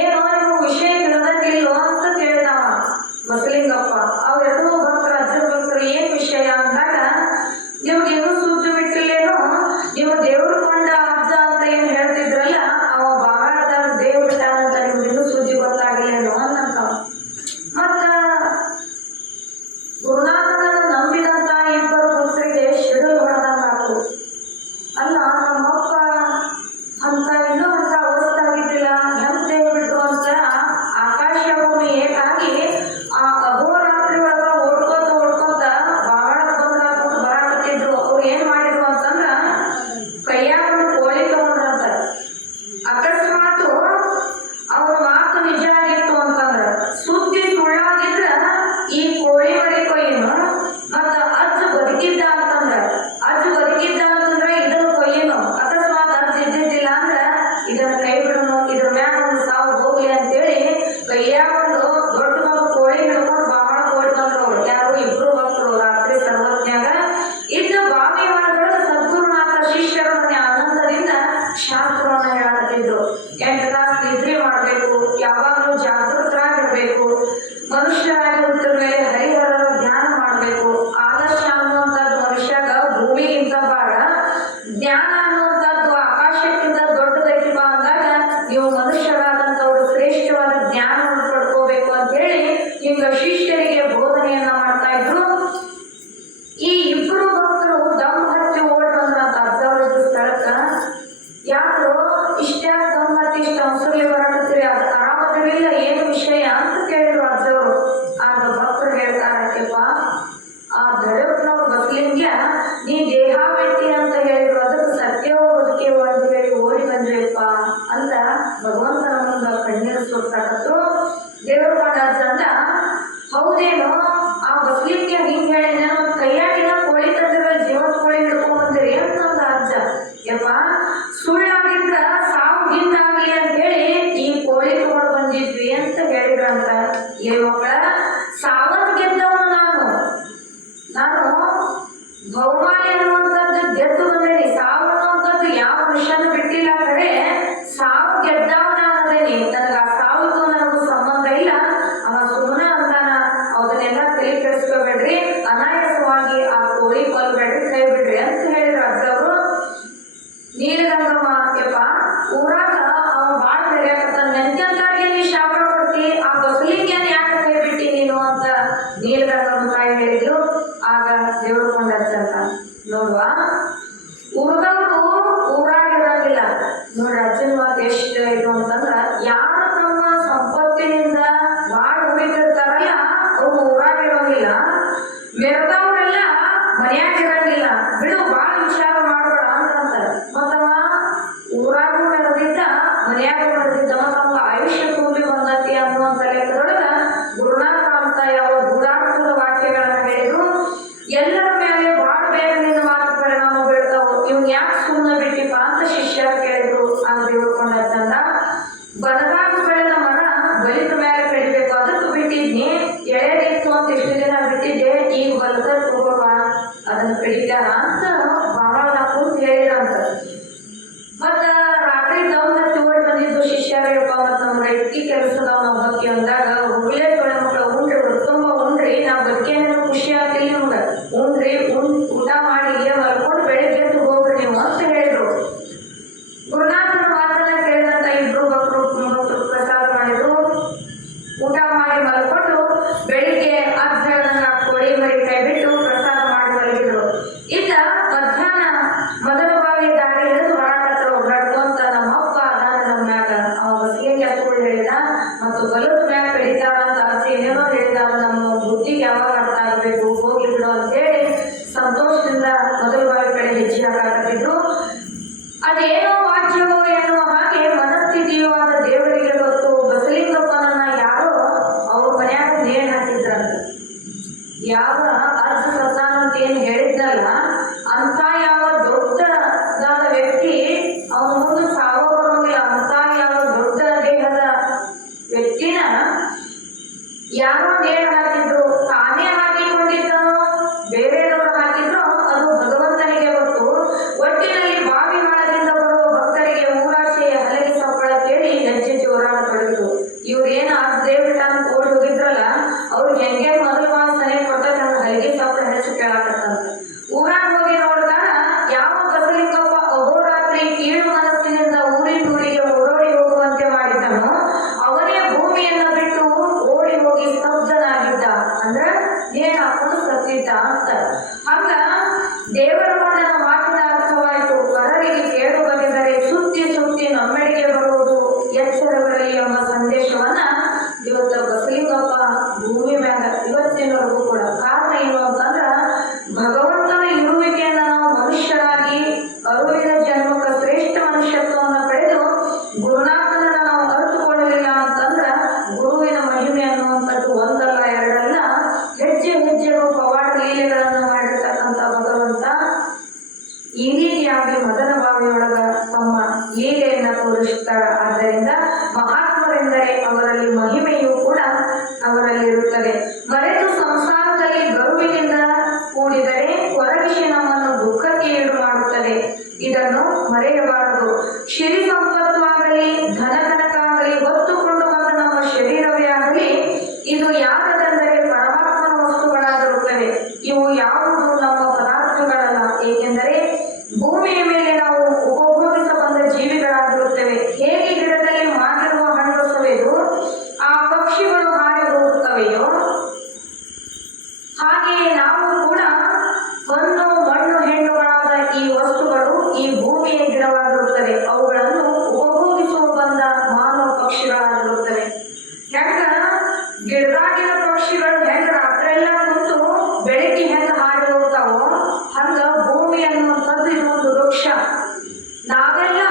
ಏನೋ ನೀವು ವಿಷಯ ತಿಳಿದಿಲ್ಲೋ ಅಂತ ಕೇಳಿದವ ಬಸಲಿಂಗಪ್ಪ. ಅವೆರಡೂ ಭಕ್ತರು ಅಜ್ಜನ ಭಕ್ತರು ಏನ್ ವಿಷಯ ಅಂದಾಗ, ನಿಮ್ಗೇನು ಸುದ್ದಿ ಬಿಟ್ಟಿಲ್ಲೇನೋ, ನೀವು ದೇವ್ರ ಕೊಂಡ ಅಜ್ಜ ಅಂತ ಏನ್ ಹೇಳ್ತಿದ್ರಲ್ಲ ಅವ ಬಾಗಾಳದಾಗ ದೇವ್ರ ಬಿಟ್ಟಾನಂತ ನಿಮ್ಗಿನ್ನೂ ಸುದ್ದಿ ಗೊತ್ತಾಗಿಲ್ಲೇನೋ ಅನ್ನಂತ. ಮತ್ತ ಗುರುನಾಥನನ್ನು ನಂಬಿದಂತ ಇಬ್ಬರು ಭಕ್ತರಿಗೆ ಶಿಡು ಹೊಡೆದಂಗಾತು. ಅಲ್ಲ ನಮ್ಮಪ್ಪ ಅಂತ ಇನ್ನೂ ಅಂತ ಅವಸ್ಥಾಗಿದ್ದಿಲ್ಲ, ಹೆಂಗ್ ದೇವ್ ಬಿಟ್ರು ಅಂತ ಆಕಾಶ ಭೂಮಿ ಏಕಾಗಿ ಆ ಅಹೋರಾತ್ರಿ ಒಳಗ ಓಡ್ಕೋತ ಬಾಗಾಳ ಬಂದು ಬರಾಕತ್ತಿದ್ರು. ಅವ್ರು ಏನ್ ಮಾಡಿದ್ರು ಅಂತಂದ್ರ ಕೈಯಾಗ ಒಂದು ಕೋಳಿ ತಗೊಂಡ್ರಂತ. ಅಕಸ್ಮಾತ್ ಅವ್ರ ಮಾತು ನಿಜ ಆಗಿತ್ತು ಅಂತಂದ್ರ, ಸುದ್ದಿ ಸುಳ್ಳಾಗಿದ್ರ ಈ ಕೋಳಿ ಮರಿ ಕೊಯ್ಯನು ಮತ್ತ ಅಜ್ಜ ಬದುಕಿದ್ದ ಅಂತಂದ್ರ ಇದನ್ನ ಕೊಯ್ಯನು. ಅಕಸ್ಮಾತ್ ಅಜ್ಜ ಇದ್ದಿದ್ದಿಲ್ಲ ಅಂದ್ರ ಇದನ್ನ ಕೈ ಬಿಡನು, ಇದ್ರ ಮ್ಯಾಗ ಒಂದು ಸಾವು ಹೋಗ್ಲಿ ಅಂತೇಳಿ ಕೈಯಾಗ ಒಂದು ದೊಡ್ಡ ಒಂದು ಕೋಳಿ ಹಿಡ್ಕೊಂಡು ಬಾಳ ಕೋಳಿ ಬಂದ್ರು. ಅವ್ರು ಯಾರು ಇಬ್ರು ಭಕ್ತರು ರಾತ್ರಿ ಸರ್ವಜ್ಞಾಗ ಇದ್ದ ಬಾವಿ ಒಳಗಡೆ ಸದ್ಗುರುನಾಥ ಶಿಷ್ಯರ ಮನೆ ಆನಂದದಿಂದ ಶಾಸ್ತ್ರವನ್ನ ಹೇಳಕತ್ತಿದ್ರು. 8 ತಾಸು ನಿದ್ರೆ ಮಾಡ್ಬೇಕು, ಯಾವಾಗಲೂ ಜಾಗೃತರಾಗಿರ್ಬೇಕು, ಮನುಷ್ಯರಾಗಿ ಹುಟ್ಟಿದ ಮೇಲೆ ಹರಿಹರರ ಧ್ಯಾನ ಮಾಡ್ಬೇಕು. ಆದರ್ಶ ಅನ್ನುವಂಥದ್ದು ಮನುಷ್ಯಾಗ ಭೂಮಿಗಿಂತ ಬಾಳ, ಜ್ಞಾನ ಅನ್ನುವಂಥದ್ದು ಆಕಾಶಕ್ಕಿಂತ ದೊಡ್ಡದೈತಿ ಬಾ ಅಂದಾಗ ನೀವು ಮನುಷ್ಯರಾದಂಥವ್ರು ಶ್ರೇಷ್ಠವಾದ ಜ್ಞಾನವನ್ನು ಪಡ್ಕೋಬೇಕು ಅಂತ ಹೇಳಿ ಹಿಂಗ ಶಿಷ್ಯರಿಗೆ ಬೋಧನೆಯನ್ನ ಮಾಡ್ತಾ ಇದ್ರು. ಈ ಇಬ್ಬರು ಭಕ್ತರು ದಮ್ ಹತ್ತಿ ಓಡ್ ಬಂದ್ರಂತ ಅಜ್ಜವ್ರ ಸ್ಥಳಕ್ಕ. ಯಾರು ಇಷ್ಟ್ಯಾಕ ದಮ್ ಹತ್ತಿ ಇಷ್ಟ ಹಸುರ್ಲಿ ಬರಾಕತ್ತೀರಿ, ಅದು ಆರಾಮದಿಲ್ಲ, ಏನು ವಿಷಯ ಅಂತ ಕೇಳಿದ್ರು ಅಜ್ಜವರು. ಆಗ ಭಕ್ತರು ಹೇಳ್ತಾರಪ್ಪ, ಆ ದಡಪ್ಪನವ್ರು ಬಸಲಿಂಗ್ಯ ನೀ ದೇಹ ಬಿಟ್ಟಿ ಅಂತ ಹೇಳಿದ್ರು, ಅದಕ್ಕೆ ಸತ್ಯವೋ ಬದುಕೇವೋ ಅಂತ ಹೇಳಿ ಓಡಿ ಬಂದ್ರಿಪ್ಪ ಅಂತ ಭಗವಂತನ ಮುಂದ ಕಣ್ಣೀರು ಸುರ್ಸಾಕತ್ರು. ದೇವ್ರ ಕೊಂಡ ಅಜ್ಜ ಅಂದ, ಹೌದೇನೋ ಆ ಬಸಲಿಂಗ್ಯ ಹಿಂಗ್ ಹೇಳಿದ, ಮತ್ ಕೈಯಾಗಿನ ಕೋಳಿ ತಂದಿರ ಜೀವತ್ ಕೋಳಿ ಹಿಡ್ಕೊಂಡ್ ಬಂದಿರಿ ಅಂತಂದ ಅಜ್ಜ. ಯಪ್ಪ ಸುಳ್ಳಾಗಿದ್ರ ಸಾವು ಹಿಂದಾಗ್ಲಿ ಅಂತ ಹೇಳಿ ಈ ಕೋಳಿ ತಗೊಂಡು ಬಂದಿದ್ವಿ ಅಂತ ಹೇಳಿದ್ರಂತ. ಏ ಮಕ್ಕಳ, ಸಾವನ್ ಗೆದ್ದವನು ನಾನು ಬಹುಮಾನ ಅನ್ನುವಂಥದ್ದು ಗೆದ್ದು ಬಂದೇನಿ. ಸಾವು ಅನ್ನುವಂಥದ್ದು ಯಾವ ಮನುಷ್ಯನ ಬಿಟ್ಟಿಲ್ಲ, ಕರೆ ಸಾವು ಗೆದ್ದವನ ಅನ್ನದೇನಿ. ನನಗ ಆ ಸಾವಿಗೂ ನನಗೂ ಸಂಬಂಧ ಇಲ್ಲ, ಅವ ಸುಮ್ಮನೆ ಅಂತಾನ. ಅದನ್ನೆಲ್ಲ ತಲೆ ಕೆಡಿಸ್ಕೋಬೇಡ್ರಿ, ಅನಾಯಾಸವಾಗಿ ಆ ಕೋಳಿ ಕೊಲ್ಬೇಡ್ರಿ, ಕೈ ಬಿಡ್ರಿ ಅಂತ ಹೇಳಿದ್ರು ಅಜ್ಜವರು. ನೀಲಗಂಗಮ್ಮ, ಯಪ್ಪ ಊರಾಗ ಅವ ಬಾಳ ಬೆಳೆಯಕತ್ತಾನ, ನೆಂತಂತಾಗೆ ನೀ ಶಾಪ ಕೊಡ್ತಿ, ಆ ಬಸಲಿಂಗ್ಯಾನ ಯಾಕೆ ಕೈ ಬಿಟ್ಟಿ ನೀನು ಅಂತ ನೀಲಗಂಗಮ್ಮ ತಾಯಿ ಹೇಳಿದ್ರು. ಆಗ ದೇವ್ರ ಕೊಂಡಂತ ನೋಡುವ, ಊರದವ್ರು ಊರಾಗಿರಂಗಿಲ್ಲ ನೋಡ್ರಿ. ಅಜ್ಜನ ಮಾತು ಎಷ್ಟು ಇದು ಅಂತಂದ್ರ, ಯಾರು ತಮ್ಮ ಸಂಪತ್ತಿನಿಂದ ಬಾಳ ಉಳಿದಿರ್ತಾರಲ್ಲ ಅವ್ರು ಊರಾಗಿರಂಗಿಲ್ಲ, ಮೆರೆದವ್ರೆಲ್ಲ ಮನ್ಯಾಗಿರಂಗಿಲ್ಲ. ಬಿಡು, ಬಾಳ ವಿಚಾರ ಮಾಡ್ಬೇಡ ಅಂತಾರ. ಮತ್ತವ ಊರಾಗೂ ಮೆರೆದಿದ್ದ ಮನ್ಯಾಗ ಮೆರೆದಿದ್ದ, ಮತ್ತವ ಆಯುಷ್ಯ ತುಂಬಿ ಬಂದತಿ ಅನ್ನುವಂತ ಲೆಕ್ಕದೊಳಗ ಗುರುನಾಥ ಅಂತ ಯಾವ ಗೂಢಾರ್ಥದ ವಾಕ್ಯಗಳನ್ನ ಹೇಳಿದ್ರು. ಎಲ್ಲರ ಮೇಲೆ ಬಾಳ ಬೇಗ ನಿನ್ನ ಮಾತು ಪರಿಣಾಮ ಬೀಳ್ತಾವ, ಇವ್ನ ಯಾಕೆ ಸುಮ್ಮನೆ ಬಿಟ್ಟಿಪ್ಪ ಅಂತ ಶಿಷ್ಯರ ಕೇಳಿದ್ರು. ಆಗ ದೇವ್ರ ಕೊಂಡಂದ, ಬನದಾಗ ಬೆಳೆದ ಮರ ಬಲಿತ ಮೇಲೆ ಕಡಿಬೇಕು, ಅದಕ್ಕೆ ಬಿಟ್ಟಿದ್ನಿ. ಎಳೆದಿತ್ತು ಅಂತ ಇಷ್ಟು ದಿನ ಬಿಟ್ಟಿದ್ದೆ, ಈಗ ಬಲದ ಅರ್ಜ ಸತ್ತಾನಂತ ಏನು ಹೇಳಿದ್ನಲ್ಲ, ಅಂತ ಯಾವ ದೊಡ್ಡದಾದ ವ್ಯಕ್ತಿ ಅವನ ಮುಂದೆ ಸಾವೋ ಬರೋಂಗಿಲ್ಲ. ಅಂತ ಯಾವ ದೊಡ್ಡ ದೇಹದ ವ್ಯಕ್ತಿನ ಯಾರೋ ನೇಣು ಹಾಕಿದ್ರು, ತಾನೇ ಹಾಕಿಕೊಂಡಿದ್ದನೋ ಬೇರೆಯವರು ಹಾಕಿದ್ರು, ಅದು ಭಗವಂತನಿಗೆ ಗೊತ್ತು. ಒಟ್ಟಿನಲ್ಲಿ ಬಾವಿ ಹಾಳದಿಂದ ಬರುವ ಭಕ್ತರಿಗೆ ಊರಾಚೆಯ ಹಲಗೆ ಸಪ್ಪಳ ಕೇಳಿ ಹೆಜ್ಜೆ ಜೋರಾಗತೊಡಗಿತು. ಇವ್ರು ಏನು ದೇವ್ರ ಅಂತ ಓಡಿ ಹೋಗಿದ್ರಲ್ಲ, ಅವ್ರು ಹೆಂಗೆ ಮೊದಲು ವಾಸನೆ ಕೊಟ್ಟ ಹಲಗೆ ಸಪ್ಪಳ ಹೆಚ್ಚು ಕೇಳಾಕತ್ತಂತ. ಊರಾಗ ಹೋಗಿ ನೋಡಿದಾಗ ಯಾವ ಬಸಲಿಂಗಪ್ಪ ಅಹೋರಾತ್ರಿ ಕೀಳು ಮನಸ್ಸಿನಿಂದ ಊರಿಗೆ ಓಡೋಡಿ ಹೋಗುವಂತೆ ಮಾಡಿದ್ದನೋ ಅವನೇ ಭೂಮಿಯನ್ನ ಬಿಟ್ಟು ಓಡಿ ಹೋಗಿ ಸ್ತಬ್ಧನಾಗಿದ್ದ. ಅಂದ್ರ ನೇಣು ಹಾಕೊಂಡು ಸತ್ತಿದ್ದ ಅಂತ. ಹಂಗ ದೇವರ ಮಣ್ಣನ ಮಾತಿನ ಅರ್ಥವಾಯಿತು. ಪರರಿಗೆ ಕೇಳು ಬಗೆದರೆ ಸುತ್ತಿ ಸುತ್ತಿ ನಮ್ಮೆಡೆಗೆ ಬರುವುದು ಎಚ್ಚರಗಳಲ್ಲಿ ಎಂಬ ಸಂದೇಶವನ್ನ ಇವತ್ತು ಬಸಲಿಂಗಪ್ಪ ಭೂಮಿ ಮ್ಯಾಗ ಇವತ್ತಿನವರೆಗೂ ಕೂಡ. ಕಾರಣ ಏನು ಅಂತಂದ್ರ, ಭಗವಂತನ ಇರುವಿಕೆಯನ್ನ ನಾವು ಮನುಷ್ಯರಾಗಿ ಅರಿವಿನ ಜನ್ಮಕ್ಕೆ ಶ್ರೇಷ್ಠ ಮನುಷ್ಯತ್ವವನ್ನು ಪಡೆದು ಗುರುನಾಥನನ್ನ ನಾವು ಅರಿತುಕೊಳ್ಳಲಿಲ್ಲ ಅಂತಂದ್ರ ಗುರುವಿನ ಮಹಿಮೆ ಅನ್ನುವಂಥದ್ದು ಒಂದಲ್ಲ ಎರಡಲ್ಲ, ಹೆಜ್ಜೆ ಹೆಜ್ಜೆಗೂ ಪವಾಡ ಲೀಲೆಗಳನ್ನು ಮಾಡಿರ್ತಕ್ಕಂಥ ಭಗವಂತ ಈ ರೀತಿಯಾಗಿ ಮದನ ಬಾವಿಯೊಳಗ ತಮ್ಮ ಲೀಲೆಯನ್ನ ತೋರಿಸುತ್ತಾರೆ. ಆದ್ದರಿಂದ ಮಹಾತ್ಮರೆಂದರೆ ಅವರಲ್ಲಿ ಮಹಿಮೆಯೂ ಕೂಡ ಅವರಲ್ಲಿ ಇರುತ್ತದೆ. ಮರೆತು ಸಂಸಾರದಲ್ಲಿ ಗರುವಿನಿಂದ ಕೂಡಿದರೆ ಹೊರಗಿಸಿ ನಮ್ಮನ್ನು ದುಃಖಕ್ಕೆ ಈಡು ಮಾಡುತ್ತದೆ. ಇದನ್ನು ಮರೆಯಬಾರದು. ಶಿರಿ ಸಂಪತ್ತುವಾಗಲಿ ಧನಕನಕಾಗಲಿ ಹೊತ್ತುಕೊಂಡು ಬಂದ ನಮ್ಮ ಶರೀರವೇ ಆಗಲಿ ಇದು ಯಾವುದೆಂದರೆ ಪರಮಾತ್ಮನ ವಸ್ತುಗಳಾಗಿರುತ್ತವೆ. ಇವು ಯಾವುದು ನಮ್ಮ ಪದಾರ್ಥಗಳಲ್ಲ. ಏಕೆಂದರೆ ಭೂಮಿಯ ಮೇಲೆ ನಾವು ಉಪಭೋಗಿಸ ಬಂದ ಜೀವಿಗಳಾಗಿರುತ್ತೇವೆ. ಹೇಗೆ ಗಿಡದಲ್ಲಿ ಮಾಗಿರುವ ಹಣ್ಣು ಸವೆದು ಆ ಪಕ್ಷಿಗಳು ಹಾರಿ ಹೋಗುತ್ತವೆಯೋ ಹಾಗೆಯೇ ನಾವು ಕೂಡ ಹೊನ್ನು ಮಣ್ಣು ಹೆಣ್ಣುಗಳಾದ ಈ ವಸ್ತುಗಳು ಈ ಭೂಮಿಯ ಗಿಡವಾಗಿರುತ್ತವೆ. ಅವುಗಳನ್ನು ಉಪಭೋಗಿಸುವ ಬಂದ ಮಾನವ ಪಕ್ಷಿಗಳಾಗಿರುತ್ತವೆ. ಹೆಂಗ ಗಿಡದಾಗಿನ ಪಕ್ಷಿಗಳು ಹೆಂಗ ರಾತ್ರೆಲ್ಲ ಕುಂತು ಬೆಳಗ್ಗೆ ಹೆಂಗ ಹಾರಿ ಹೋಗ್ತಾವೋ ಹಂಗ ಭೂಮಿ ಅನ್ನುವಂಥದ್ದು ಇದೊಂದು ವೃಕ್ಷ. ನಾವೆಲ್ಲ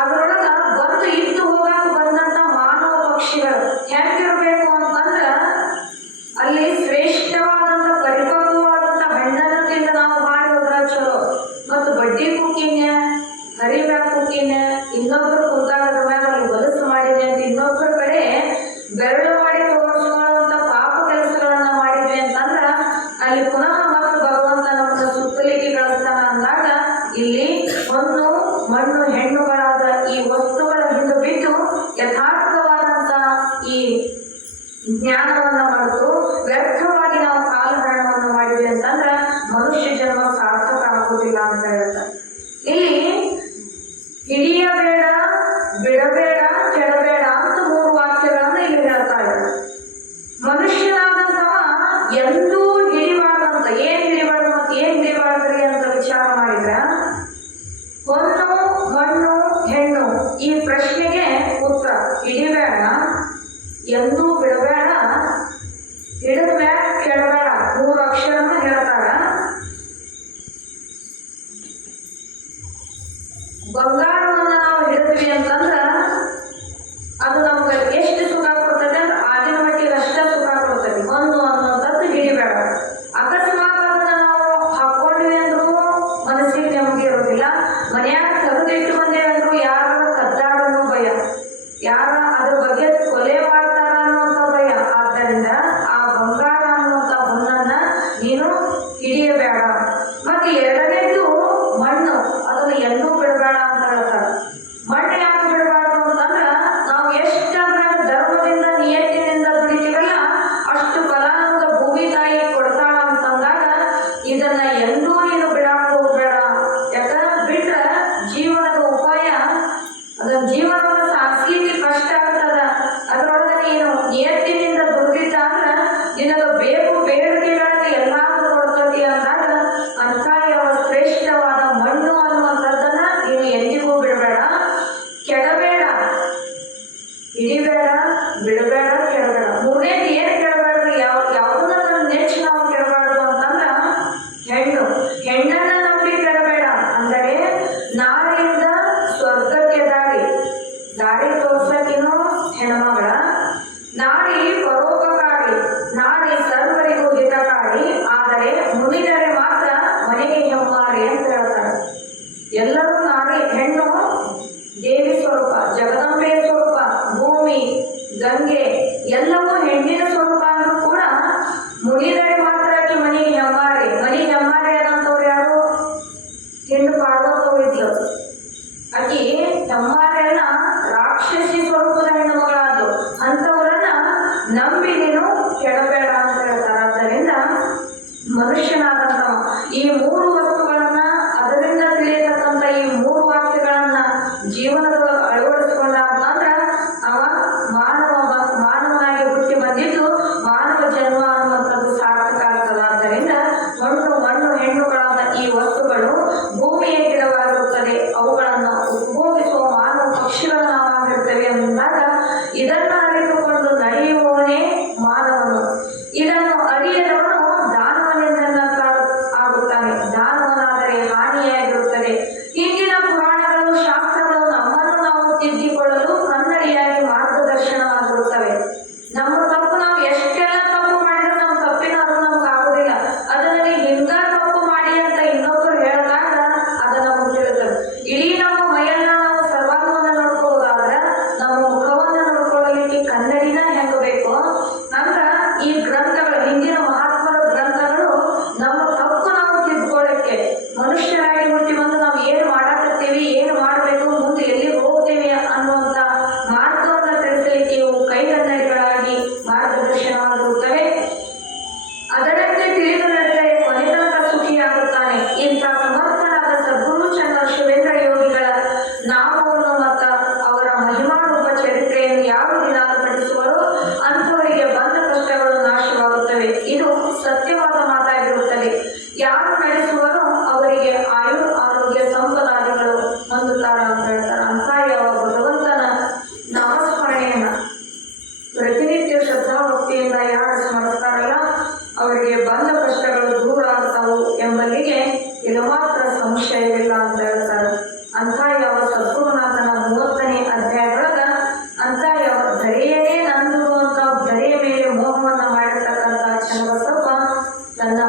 ಅದರೊಳಗ ಬಂದು ಇದ್ದು ಹೋಗಾಕ ಬಂದಂತ ಮಾನವ ಪಕ್ಷಿಗಳು ಹೆಂಗಿರ್ಬೇಕು ಅಂತಂದ್ರ ಅಲ್ಲಿ ಶ್ರೇಷ್ಠವಾದಂತ ಪರಿಪಕ್ವವಾದಂತ ಹಣ್ಣನ್ನು ತಿಂದು ನಾವು ಹಾಡಿ ಹೋದ್ರ ಚಲೋ. ಮತ್ತು ಬಡ್ಡಿ ಕುಕ್ಕಿನ ಹರಿಮ್ಯಾಗ ಕುಕ್ಕಿನ ಇನ್ನೊಬ್ರು ಕುಂತಾಗ ಮ್ಯಾಗ ಅಲ್ಲಿ ಹೊಲಸು ಮಾಡಿದೆ ಅಂತ ಇನ್ನೊಬ್ಬರ ಕಡೆ ಬೆರಳು ಮಾಡಿ ತೋರಿಸ್ಕೊಳ್ಳುವಂತ ಪಾಪ ಕೆಲಸಗಳನ್ನ ಮಾಡಿದ್ವಿ ಅಂತಂದ್ರ ಅಲ್ಲಿ ಪುನಃ ಮತ್ತು ಭಗವಂತ ನಮ್ಮನ್ನ ಸುತ್ತಲಿಕ್ಕೆ ಕಳಿಸ್ತಾನ ಅಂದಾಗ ಇಲ್ಲಿ ಹೊನ್ನು ಮಣ್ಣು ಹೆಣ್ಣುಗಳಾದ ಈ ವಸ್ತುಗಳ ಹಿಂದೆ ಬಿಟ್ಟು ಯಥಾರ್ಥವಾದಂತ ಈ ಜ್ಞಾನವನ್ನ ಮರೆತು ವ್ಯರ್ಥವಾಗಿ ನಾವು ಕಾಲಹರಣವನ್ನು ಮಾಡಿದ್ವಿ ಅಂತಂದ್ರ ಮನುಷ್ಯ ಜನ್ಮ ಸಾರ್ಥಕ ಆಗುವುದಿಲ್ಲ ಅಂತ ಹೇಳ್ತಾರೆ. ಇಲ್ಲಿ ಹಿಡಿಯಬೇಡ, ಬಿಡಬೇಡ, ಕೆಡಬೇಡ ಅಂತ 3 ವಾಕ್ಯಗಳನ್ನ ಇಲ್ಲಿ ಹೇಳ್ತಾ ಇದ್ದಾರೆ. ಮನುಷ್ಯನಾದಂತವ ಎಂದೂ ಹಿಡಿಬಾರ್ದಂತ. ಏನ್ ಹಿಡಿಬಾರ್ದು ಮತ್ತೆ ಏನ್ ಹಿಡಿಬಾರ್ದ್ರಿ ಅಂತ ವಿಚಾರ ಮಾಡಿದ್ರ ಹೊನ್ನು ಮಣ್ಣು ಹೆಣ್ಣು ಈ ಪ್ರಶ್ನೆಗೆ ಉತ್ತರ ಹಿಡಿಬೇಡ, ಎಂದೂ ಬಿಡಬೇಡ, ಹಿಡಿದ ಮ್ಯಾಗ ಕೆಡಬೇಡ 3 ಅಕ್ಷರನ ಹೇಳ್ತಾರ. ಬಂಗಾರವನ್ನ ನಾವು ಹಿಡಿದ್ವಿ ಅಂತಂದ್ರ ಅದು ನಮ್ಗೆ ಎಷ್ಟು ಸುಖ ಕೊಡ್ತದೆ ಅಂದ್ರೆ ಆಗಿನ ಮಟ್ಟಿಗೆ ಅಷ್ಟ ಸುಖ ಕೊಡ್ತದೆ. ಹೊನ್ನು ಅನ್ನುವಂಥದ್ದು ಹಿಡಿಬೇಡ. ಅಕಸ್ಮಾತ್ ಅದನ್ನ ನಾವು ಹಾಕೊಂಡ್ವಿ ಅಂದ್ರೂ ಮನಸ್ಸಿಗೆ ನೆಮ್ಮದಿ ಇರೋದಿಲ್ಲ. ಮನೆಯಾಗ ತೆಗೆದಿಟ್ಟು ಬಂದೇವೆ ಅಂದ್ರೂ ಯಾರ ಕದ್ದಾಡೋ ಭಯ, ಯಾರ ಅದ್ರ ಬಗ್ಗೆ ಕೊಲೆ ಮಾಡ್ತಾರ ಅನ್ನುವಂಥ ಭಯ. ಆದ್ದರಿಂದ ಆ ಬಂಗಾರ ಅನ್ನುವಂಥ ಹೊನ್ನನ್ನ ನೀನು ಹಿಡಿಯಬೇಡ. ಮತ್ತೆ ಎರಡನೇದು ಮಣ್ಣು, ಅದನ್ನ ಎಂದೂ ಬಿಡಬೇಡ ಅಂತ ಹೇಳ್ತಾರೆ. ಮಣ್ಣು ಯಾಕೆ ಬಿಡಬಾರ್ದು ಅಂತಂದ್ರ ನಾವು ಎಷ್ಟು ಧರ್ಮದಿಂದ ನಿಯತ್ತಿನಿಂದ ದುಡಿತೀವಲ್ಲ ಅಷ್ಟು ಫಲ ನಮ್ಗೆ ಭೂಮಿ ತಾಯಿ ಕೊಡ್ತಾಳ ಅಂತಂದಾಗ ಇದನ್ನ ಎಂದೂ ನೀನು ಬಿಡಾಕ ಹೋಗ್ಬೇಡ. ಯಾಕ ಬಿಟ್ರ ಜೀವನದ ಉಪಾಯ ಅದನ್ನ ಜೀವನವನ್ನು ಸಾಗಿಸ್ಲಿಕ್ಕೆ ಕಷ್ಟ ಆಗ್ತದ. ಅದರೊಳಗೆ ನೀನು ನಿಯತ್ತಿನಿಂದ ದುಡಿದಿದ್ದ ಅಂದ್ರ ನಿನಗ ಬೇಕು ಬೇಡಿಕೆಗಳನ್ನ ಎಲ್ಲಾದ್ರೂ ಕೊಡ್ತತಿ ಅಂದಾಗ ಅಂಥ ಯಾವ ಶ್ರೇಷ್ಠವಾದ ಮಣ್ಣು ಅನ್ನುವಂಥದ್ದನ್ನ ನೀನು ಎಂದಿಗೂ ಬಿಡಬೇಡ. ಆದರೆ ಮುನಿದರೆ ಮಾತ್ರ ಮನೆಗೆ ಹೆಮ್ಮಾರೆ ಅಂತ ಹೇಳ್ತಾರೆ. ಎಲ್ಲರೂ ನಾರಿ, ಹೆಣ್ಣು ದೇವಿ ಸ್ವರೂಪ, ಜಗದಂಬೆ ಸ್ವರೂಪ, ಭೂಮಿ, ಗಂಗೆ ಎಲ್ಲವೂ ಹೆಣ್ಣಿನ ಸ್ವರೂಪ ಅಂದ್ರೂ ಕೂಡ ಮುನಿದರೆ ಮಾತ್ರ ಆಕೆ ಮನೆಗೆ ಹೆಮ್ಮಾರೆ. ಮನೆಗೆ ಹೆಮ್ಮಾರೆ ಆದಂಥವ್ರು ಯಾರು? ಹೆಣ್ಣು ಪಾರ್ವತವು ಇದ್ಲು. ಆಕಿ ಹೆಮ್ಮಾರೆಯನ್ನ ರಾಕ್ಷಸಿ ಸ್ವರೂಪದ ಹೆಣ್ಣು ಮಗಳಾದ್ಲು. ಅಂಥವರನ್ನ ನಂಬಿ ನೀನು ಕೆಡಬೇಡ ಅಂತ ಹೇಳ್ತಾರೆ. ಆದ್ದರಿಂದ ಮನುಷ್ಯನಾದಂಥವ ಈ ಮೂರು ವಸ್ತುಗಳನ್ನ, ಅದರಿಂದ ತಿಳಿಯತಕ್ಕಂಥ ಈ ಮೂರು ವಾಕ್ಯಗಳನ್ನ ಜೀವನದೊಳಗೆ ಅಳವಡಿಸಿಕೊಂಡ ಅಂತಂದ್ರೆ ಅವ ಮಾನವನಾಗಿ ಹುಟ್ಟಿ ಬಂದಿದ್ದು ಮಾನವ ಜನ್ಮ ಅನ್ನುವಂಥದ್ದು ಸಾರ್ಥಕ ಆಗ್ತದ. ಆದ್ದರಿಂದ ಮಣ್ಣು ಹೆಣ್ಣುಗಳಾದ ಈ ವಸ್ತುಗಳು ಭೂಮಿಯ ಗಿಡವಾಗಿರುತ್ತದೆ. ಅವುಗಳನ್ನು ಉಪಭೋಗಿಸುವ ಮಾನವ ಪಕ್ಷಿಗಳು ನಾವಾಗಿರ್ತೇವೆ ಅಂದಾಗ ಇದನ್ನ ಅರಿತುಕೊಂಡು ನಡೆಯುವವನೇ ಮಾನವನು. ಇದನ್ನು ಅರಿಯದವನು ಆಗುತ್ತಾನೆ. ದಾನವನಾದರೆ ಹಾನಿಯಾಗಿರುತ್ತದೆ. ಹಿಂದಿನ ಪುರಾಣಗಳು, ಶಾಸ್ತ್ರಗಳು ನಮ್ಮನ್ನು ನಾವು ತಿದ್ದಿಕೊಳ್ಳಲು ಕನ್ನಡಿಯಾಗಿ ಮಾರ್ಗದರ್ಶನವಾಗಿರುತ್ತವೆ. ನಮ್ಮ ತಪ್ಪು, ನಾವು ಎಷ್ಟೆಲ್ಲ ತಪ್ಪು ಮಾಡಿದ್ರೆ ನಮ್ಮ ತಪ್ಪಿನ ಅದು ನಮ್ಗೆ ಆಗುದಿಲ್ಲ. ಅದನ್ನ ಹಿಂಗ ತಪ್ಪು ಮಾಡಿ ಅಂತ ಇನ್ನೊಬ್ಬರು ಹೇಳಿದಾಗ ಅದು ನಮಗೆ ತಿಳಿತದೆ. ಇಡೀ ನಮ್ಮ ಮೈಯನ್ನ ನಾವು ಸರ್ವಾಂಗವನ್ನು ನೋಡ್ಕೋಬೋದಾದ್ರೆ ನಮ್ಮ ಮುಖವನ್ನು ನೋಡ್ಕೊಳ್ಳಲಿಕ್ಕೆ ಕನ್ನಡಿನ ಹೆಂಗ ಬೇಕು ಅಂತ ಈ ಗ್ರಂಥಗಳು, ಹಿಂದಿನ ಮಹಾತ್ಮರ ಗ್ರಂಥಗಳು ನಮ್ಮ ತಪ್ಪು ನಾವು ತಿದ್ಕೊಳ್ಳಿಕ್ಕೆ, ಮನುಷ್ಯರಾಗಿ ಹುಟ್ಟಿ ಬಂದು ನಾವು ಏನು ಮಾಡಾಕತ್ತೀವಿ, ಏನು ಮಾಡಬೇಕು, ಮುಂದೆ ಎಲ್ಲಿ ಹೋಗ್ತೇವೆ ಅನ್ನುವಂಥ ಮಾರ್ಗವನ್ನು ತಿಳಿಸಲಿಕ್ಕೆ ಇವು ಕೈಗನ್ನಡಿಗಳಾಗಿ ಮಾರ್ಗದರ್ಶನವಾಗಿರುತ್ತವೆ. ಅದರಂತೆ ತಿಳಿದು ನಡೆದರೆ ಕೊನೆತನಕ ಸುಖಿಯಾಗುತ್ತಾನೆ. ಇಂಥ ಸಮರ್ಥನಾದ ಸದ್ಗುರು ಚಂದ್ರ ಶಿವೇಂದ್ರ ಯೋಗಿಗಳ ನಾಮವನ್ನು ಮತ್ತು ಅವರ ಮಹಿಮಾರೂಪ ಚರಿತ್ರೆಯನ್ನು ಯಾರು ದಿನಾಲು ಪಠಿಸುವರೋ ಅಂಥವರಿಗೆ ಬಂದ ಕಷ್ಟಗಳು ನಾಶವಾಗುತ್ತವೆ. ಇದು ಸತ್ಯವಾದ ಮಾತಾಗಿರುತ್ತದೆ. ಯಾರು ನಡೆಸುವರೋ ಅವರಿಗೆ ಆಯು, ಆರೋಗ್ಯ, ಸಂಪದಾದಿಗಳು ಹೊಂದುತ್ತಾರ ಅಂತ ಹೇಳ್ತಾರೆ. ಅಂತ ಯಾವ ಭಗವಂತನ ನಾಮಸ್ಮರಣೆಯನ್ನ ಪ್ರತಿನಿತ್ಯ ಶ್ರದ್ಧಾಭಕ್ತಿಯಿಂದ ಯಾರು ಸ್ಮರಿಸ್ತಾರಲ್ಲ ಅವರಿಗೆ ಬಂದ ಕಷ್ಟಗಳು ದೂರ ಆಗ್ತಾವು ಎಂಬಲ್ಲಿಗೆ ಇದು ಮಾತ್ರ ಸಂಶಯವಿಲ್ಲ ಅಂತ ಹೇಳ್ತಾರೆ. ಅಂತ ಯಾವ ಸದ್ಗುರುನಾಥನ 30ನೇ ಅಧ್ಯಾಯದೊಳಗ ಅಂತ ಯಾವ ಧರೆಯೇ ನಂದು ಅಂತ ಧರೆಯ ಮೇಲೆ ಮೋಹವನ್ನ ಮಾಡಿರ್ತಕ್ಕಂಥ ಚನ್ನಬಸಪ್ಪ ತನ್ನ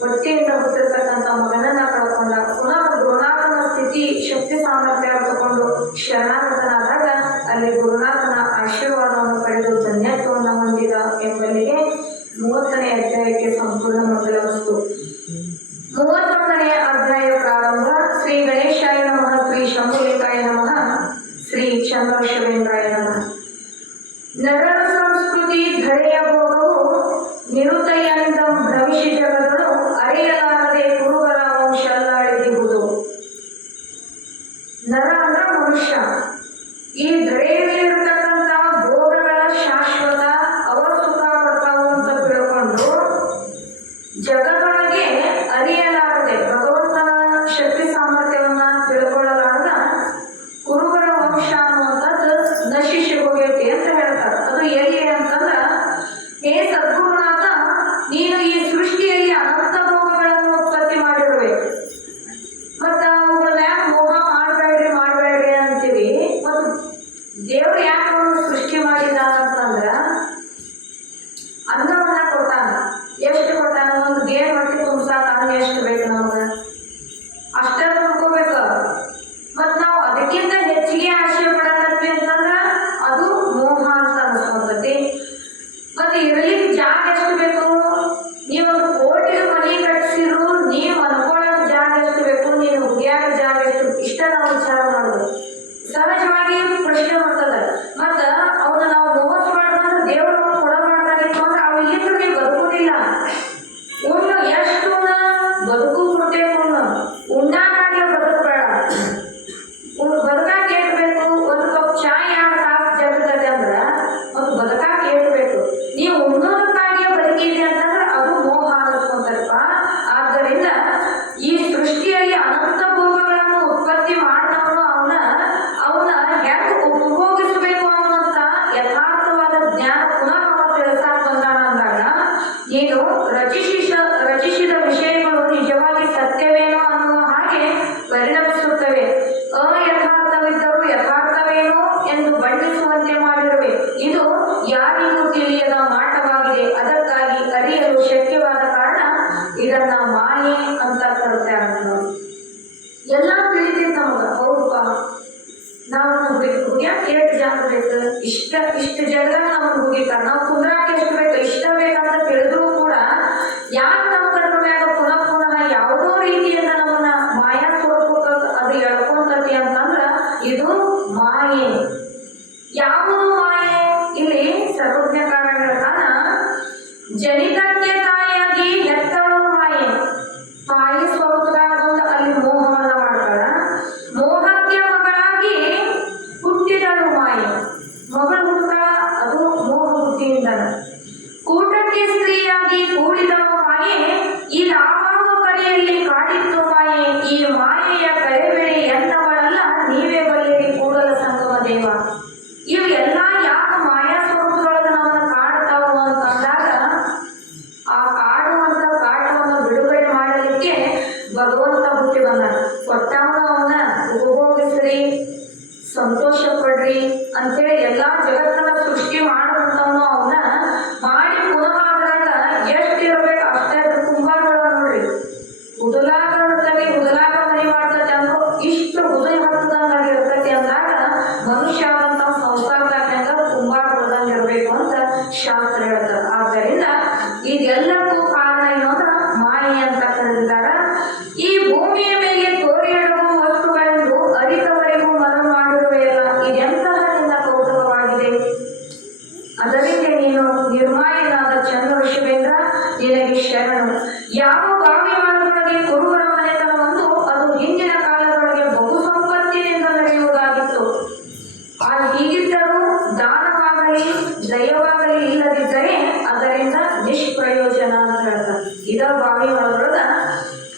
ಹೊಟ್ಟೆಯಿಂದ ಹುಟ್ಟಿರ್ತಕ್ಕಂಥ ಮಗನನ್ನ ಕಳ್ಕೊಂಡ. ಪುನಃ ಗುರುನಾಥನ ಸ್ಥಿತಿ, ಶಕ್ತಿ, ಸಾಮರ್ಥ್ಯ ತಗೊಂಡು ಶರಣಾಗತನಾದಾಗ ಅಲ್ಲಿ ಗುರುನಾಥನ ಆಶೀರ್ವಾದವನ್ನು ಪಡೆದು ಧನ್ಯತ್ವವನ್ನು ಹೊಂದಿದ ಎಂಬಲ್ಲಿಗೆ 30ನೇ ಅಧ್ಯಾಯಕ್ಕೆ ಸಂಪೂರ್ಣ ಮಂಗಲವಸ್ತು. 31ನೇ ಅಧ್ಯಾಯ ಪ್ರಾರಂಭ. ಶ್ರೀ ಗಣೇಶಾಯ ನಮಃ, ಶ್ರೀ ಶಂಭುಲಿಂಗಾಯ ನಮಃ, ಶ್ರೀ ಚಂದ್ರ ಶಿವೇಂದ್ರಾಯ ನಮಃ. ನರರ ಸಂಸ್ಕೃತಿ ಧರೆಯ ಭೋಗವು ನಿರುತಯ್ಯಂತ ಭ್ರಮಿಸಿ ಜಗದಳು ಅರಿಯಲಾರದೆ ಕುರುಬರ ವಂಶಲ್ಲಾಡಿದಿರುವುದು. ನರ ಅಂದ್ರ ಮನುಷ್ಯ. ಈ ಧರೆಯಲ್ಲಿರತಕ್ಕಂಥ ಭೋಗಗಳ ಶಾಶ್ವತ, ಅವ ಸುಖ ಕೊಡ್ತಾವು ಅಂತ ತಿಳ್ಕೊಂಡು ಜಗದೊಳಗೆ ಅರಿಯಲಾರದೆ, ಭಗವಂತನ ಶಕ್ತಿ ಸಾಮರ್ಥ್ಯವನ್ನ ತಿಳ್ಕೊಳ್ಳಲಾರದ ಕುರುಬರ ವಂಶ ಅನ್ನುವಂಥದ್ದು ನಶಿಸಿ ಹೋಗೈತಿ ಅಂತ ಹೇಳ್ತಾರೆ. ಅದು ಎಲ್ಲಿ ಅಂತಂದ್ರ, ಹೇ ಸದ್ಗುರುನಾಥ, ನೀನು ಈ ಸೃಷ್ಟಿಯಲ್ಲಿ ಅನಂತ ಭೋಗಗಳನ್ನು ಉತ್ಪತ್ತಿ ಮಾಡಿರುವೆ. ಮತ್ತ ಅವುಗಳನ್ನ ಯಾಕೆ ಮೋಹ ಮಾಡಬೇಡ್ರಿ ಅಂತೀವಿ. ಮತ್ತು ದೇವ್ರು ಯಾಕೆ ಅವನು ಸೃಷ್ಟಿ ಮಾಡಿದ ಅಂತಂದ್ರ ಅನ್ನವನ್ನ ಕೊಟ್ಟಾನ. ಎಷ್ಟು ಕೊಟ್ಟಾನ? ಒಂದು ಗೇಣ್ ಹೊಟ್ಟೆ ತುಂಬ್ಸಾಕ ಅನ್ನ ಎಷ್ಟು ಬೇಕು ನಮ್ಗೆ, ಅಷ್ಟೇ ತುಂಬ್ಕೋಬೇಕು. ಮತ್ ನಾವು ಅದಕ್ಕಿಂತ ಹೆಚ್ಚಿಗೆ ಆಶೆ ಪಡಕತ್ವಿ ಅಂತಂದ್ರ ಅದು ಮೋಹ ಅಂತ ಅನಿಸ್ಕೊಂತತಿ. ಮತ್ತೆ ಇರಲಿಕ್ಕೆ ಜಾಗ ಎಷ್ಟು ಬೇಕು? ನೀವೊಂದು ಕೋಟಿಗೆ ಮನೆ ಕಟ್ಟಿಸಿದ್ರು ನೀವು ಅನ್ಕೊಳ್ಳೋಕೆ ಜಾಗ ಎಷ್ಟು ಬೇಕು? ನೀನು ಹುಗಿಯಾಕ ಜಾಗ ಎಷ್ಟು? ಇಷ್ಟ ನಾವು ವಿಚಾರ ಮಾಡೋದು ಸಹಜವಾಗಿ ಪ್ರಶ್ನೆ ಬರ್ತದೆ. ಮತ್ತ ಅವನ್ನ ನಾವು ಮೋಹಿಸ್ಬಾರ್ದಂದ್ರೆ ದೇವರು ಕೊಡಬಾರ್ದಾಗಿತ್ತು ಅಂದ್ರೆ ಅವು ಇಲ್ಲಿಂದ ನೀವು ಬದುಕುದಿಲ್ಲ. ಉಣ್ಣು ಎಷ್ಟು ಬದುಕು ಕೊಡ್ಬೇಕು, ಉಣ್ಣಾಕಾಗೆ ಬದುಕಬೇಡ. ಬದುಕಾಕ ಏಟ್ ಬೇಕು? ಒಂದು ಕಪ್ ಚಾಯ್ 2 ತಾಸು ಜಗತ್ತದೆ ಅಂದ್ರ ಮತ್ತು ಬದುಕಾಕ ಏಟ್ ಬೇಕು? ನೀವು ಉಣ್ಣೋದಕ್ಕಾಗಿ ಬದುಕಿದೆ ಅಂತಂದ್ರೆ ಅದು ಮೋಹ ಅನ್ನಿಸ್ಕೊಂತಾರಪ್ಪ. ಆದ್ದರಿಂದ ಈ ಸೃಷ್ಟಿಯಲ್ಲಿ ಅನಂತ ಭೋಗಗಳನ್ನು ಉತ್ಪತ್ತಿ ಮಾಡಿದವನು ಅವನ್ನ ಹೆಂಗ್ ಉಪಭೋಗಿಸಬೇಕು ಅನ್ನುವಂತ ಯಥಾರ್ಥವಾದ ಜ್ಞಾನ ಪುನಃ ಅವ ತಿಳಿಸಾಕ ಬಂದಾನ ಅಂದಾಗ ನೀನು ರಚಿಸಿದ ವಿಷಯಗಳು ನಿಜವಾಗಿ ಸತ್ಯವೇನೋ ಅನ್ನುವ ಹಾಗೆ ಪರಿಣಮಿಸುತ್ತವೆ. ಅಯಥಾರ್ಥವಿದ್ದರೂ ಯಥಾರ್ಥವೇನೋ ಎಂದು ಬಣ್ಣಿಸುವಂತೆ ಮಾಡಿರುವೆ. ಇದು ಯಾರಿಗೂ ತಿಳಿಯದ ಮಾಟವಾಗಿದೆ. ಅದಕ್ಕಾಗಿ ಅರಿಯಲು ಶಕ್ಯವಾದ ಕಾರಣ ಇದನ್ನ ಮಾಯೆ ಅಂತ ಕರೀತಾರೆ ನೋಡಿ. ಎಲ್ಲ ತಿಳಿತೈತೆ ನಮಗ. ಹೌದಪ್ಪ, ನಾವು ಹುಡ್ಯಾಕ ಎಷ್ಟು ಜಾಗ ಬೇಕು, ಇಷ್ಟು ಜಾಗದಾಗ ನಮ್ಗೆ ಹುಗಿತಾರ, ನಾವು ಕುಂದ್ರಾಕ ಎಷ್ಟು ಬೇಕು, ಇಷ್ಟ ಬೇಕಂತ ತಿಳಿದ್ರು ಕೂಡ ಯಾಕೆ ನಮ್ಮ ಕಣ್ಣ ಮ್ಯಾಗ ಪುನಃ ಪುನಃ ಯಾವುದೋ ರೀತಿಯಿಂದ ನಮ್ಮನ್ನ ಮಾಯಾ ಸ್ವರೂಪಕ್ಕೆ ಅದು ಎಳ್ಕೊಂತತಿ ಅಂತಂದ್ರ ಇದು ಮಾಯೆ. ಯಾವುದು ಮಾಯೆ? ಇಲ್ಲಿ ಸರ್ವಜ್ಞಕಾರ ಹೇಳ್ತಾನ, ಜನಿತಕ್ಕೆ ತಾಯಿಯಾಗಿ ಹೆತ್ತಳು ಮಾಯೆ. ತಾಯಿ ಸ್ವರೂಪದಾಗ ಬಂದು ಅಲ್ಲಿ ಮೋಹವನ್ನ ಮಾಡ್ತಾಳ. ಮೋಹಕ್ಕೆ ಮಗಳಾಗಿ ಹುಟ್ಟಿದಳು ಮಾಯೆ. ಮಗಳು ಹುಟ್ಟುತ್ತಾಳ, ಅದು ಮೋಹ ಬುದ್ಧಿಯಿಂದ. ಕೂಟಕ್ಕೆ ಸ್ತ್ರೀಯಾಗಿ ಕೂಡಿದಳು ಮಾಯೆ. ಇದಾವ ಕಡೆಯಲ್ಲಿ ಕಾಡಿತ್ತು ಮಾಯೆ. ಈ ಮಾಯೆಯ ಕಳೆಬೇಡಿ ಎನ್ನವಳಲ್ಲ, ನೀವೇ ಬಲ್ಲಿರಿ ಕೂಡಲ ಸಂಗಮ ದೇವ. ಇವು ಎಲ್ಲ ಯಾಕೆ ಮಾಯಾ ಸ್ವರೂಪದೊಳಗೆ ನಮ್ಮನ್ನ ಕಾಡ್ತಾವು ಅಂತಂದಾಗ, ಆ ಕಾಡುವಂತ ಕಾಟವನ್ನು ಬಿಡುಗಡೆ ಮಾಡಲಿಕ್ಕೆ ಭಗವಂತ ಹುಟ್ಟಿ ಬಂದ. ಕೊಟ್ಟವನು ಅವನ ಉಪಭೋಗಿಸ್ರಿ, ಸಂತೋಷ ಪಡ್ರಿ ಅಂತೇಳಿ ಎಲ್ಲಾ ಜಗತ್ತನ್ನ ಸೃಷ್ಟಿ ಮಾಡುವಂತವನು ಅವನ ಮಾಡಿ ಪುನಃ ಆದಾಗ ಎಷ್ಟು ಇರ್ಬೇಕು ಅಷ್ಟೇ. ಕುಂಬಾರೊಳಗ ನೋಡ್ರಿ, ಹುದಲಾಗ ಇರ್ತತಿ, ಹುದಲಾಗ ಮನೆ ಮಾಡ್ತತಿ ಅಂದ್ರು ಇಷ್ಟು ಹುದಲ್ ಹತ್ತದಂಗ ಇರ್ತತಿ ಅಂದಾಗ ಮನುಷ್ಯ ಆದಂತ ಸಂಸಾರದಾಗ ಕುಂಬಾರೊಳಗ ಇರ್ಬೇಕು ಅಂತ ಶಾಸ್ತ್ರ ಹೇಳ್ತಾರೆ. ಆದ್ದರಿಂದ ಇದೆಲ್ಲಕ್ಕೂ ಕಾರಣ ಏನು ಅಂದ್ರೆ ಮಾಯೆ ಅಂತ ಕರೆದಿದ್ದಾರ. ಈ ಭೂಮಿಯ ಮೇಲೆ ತೋರಿ ಇಡುವ ವಸ್ತುಗಳೆಂದು ಅರಿತವರೆಗೂ ಮನ ಮಾಡಿರುವೆಯಲ್ಲ, ಇದೆಂತಹ ನಿನ್ನ ಕೌತುಕವಾಗಿದೆ. ಅದರಿಂದ ನೀನು ನಿರ್ಮಾಯನಾದ ಚಂದ್ರವೃಷಭೇಂದ್ರ ನಿನಗೆ ಶರಣು. ಯಾವ ಬಾವಿ ಮನದೊಳಗೆ ಕುರುಬರ ಮನೆತನವನ್ನು ಅದು ಹಿಂದಿನ ಕಾಲದೊಳಗೆ ಬಹು ಸಂಪತ್ತಿನಿಂದ ನಡೆಯುವುದಾಗಿತ್ತು. ಹೀಗಿದ್ದರೂ ದಾನವಾಗಲಿ ದಯವಾಗಲಿ ಇಲ್ಲದಿದ್ದರೆ ಅದರಿಂದ ನಿಷ್ಪ್ರಯೋಜನ ಅಂತ ಹೇಳ್ತಾರೆ. ಇದ ಬಾವಿ ಒಳಗೊಳಗ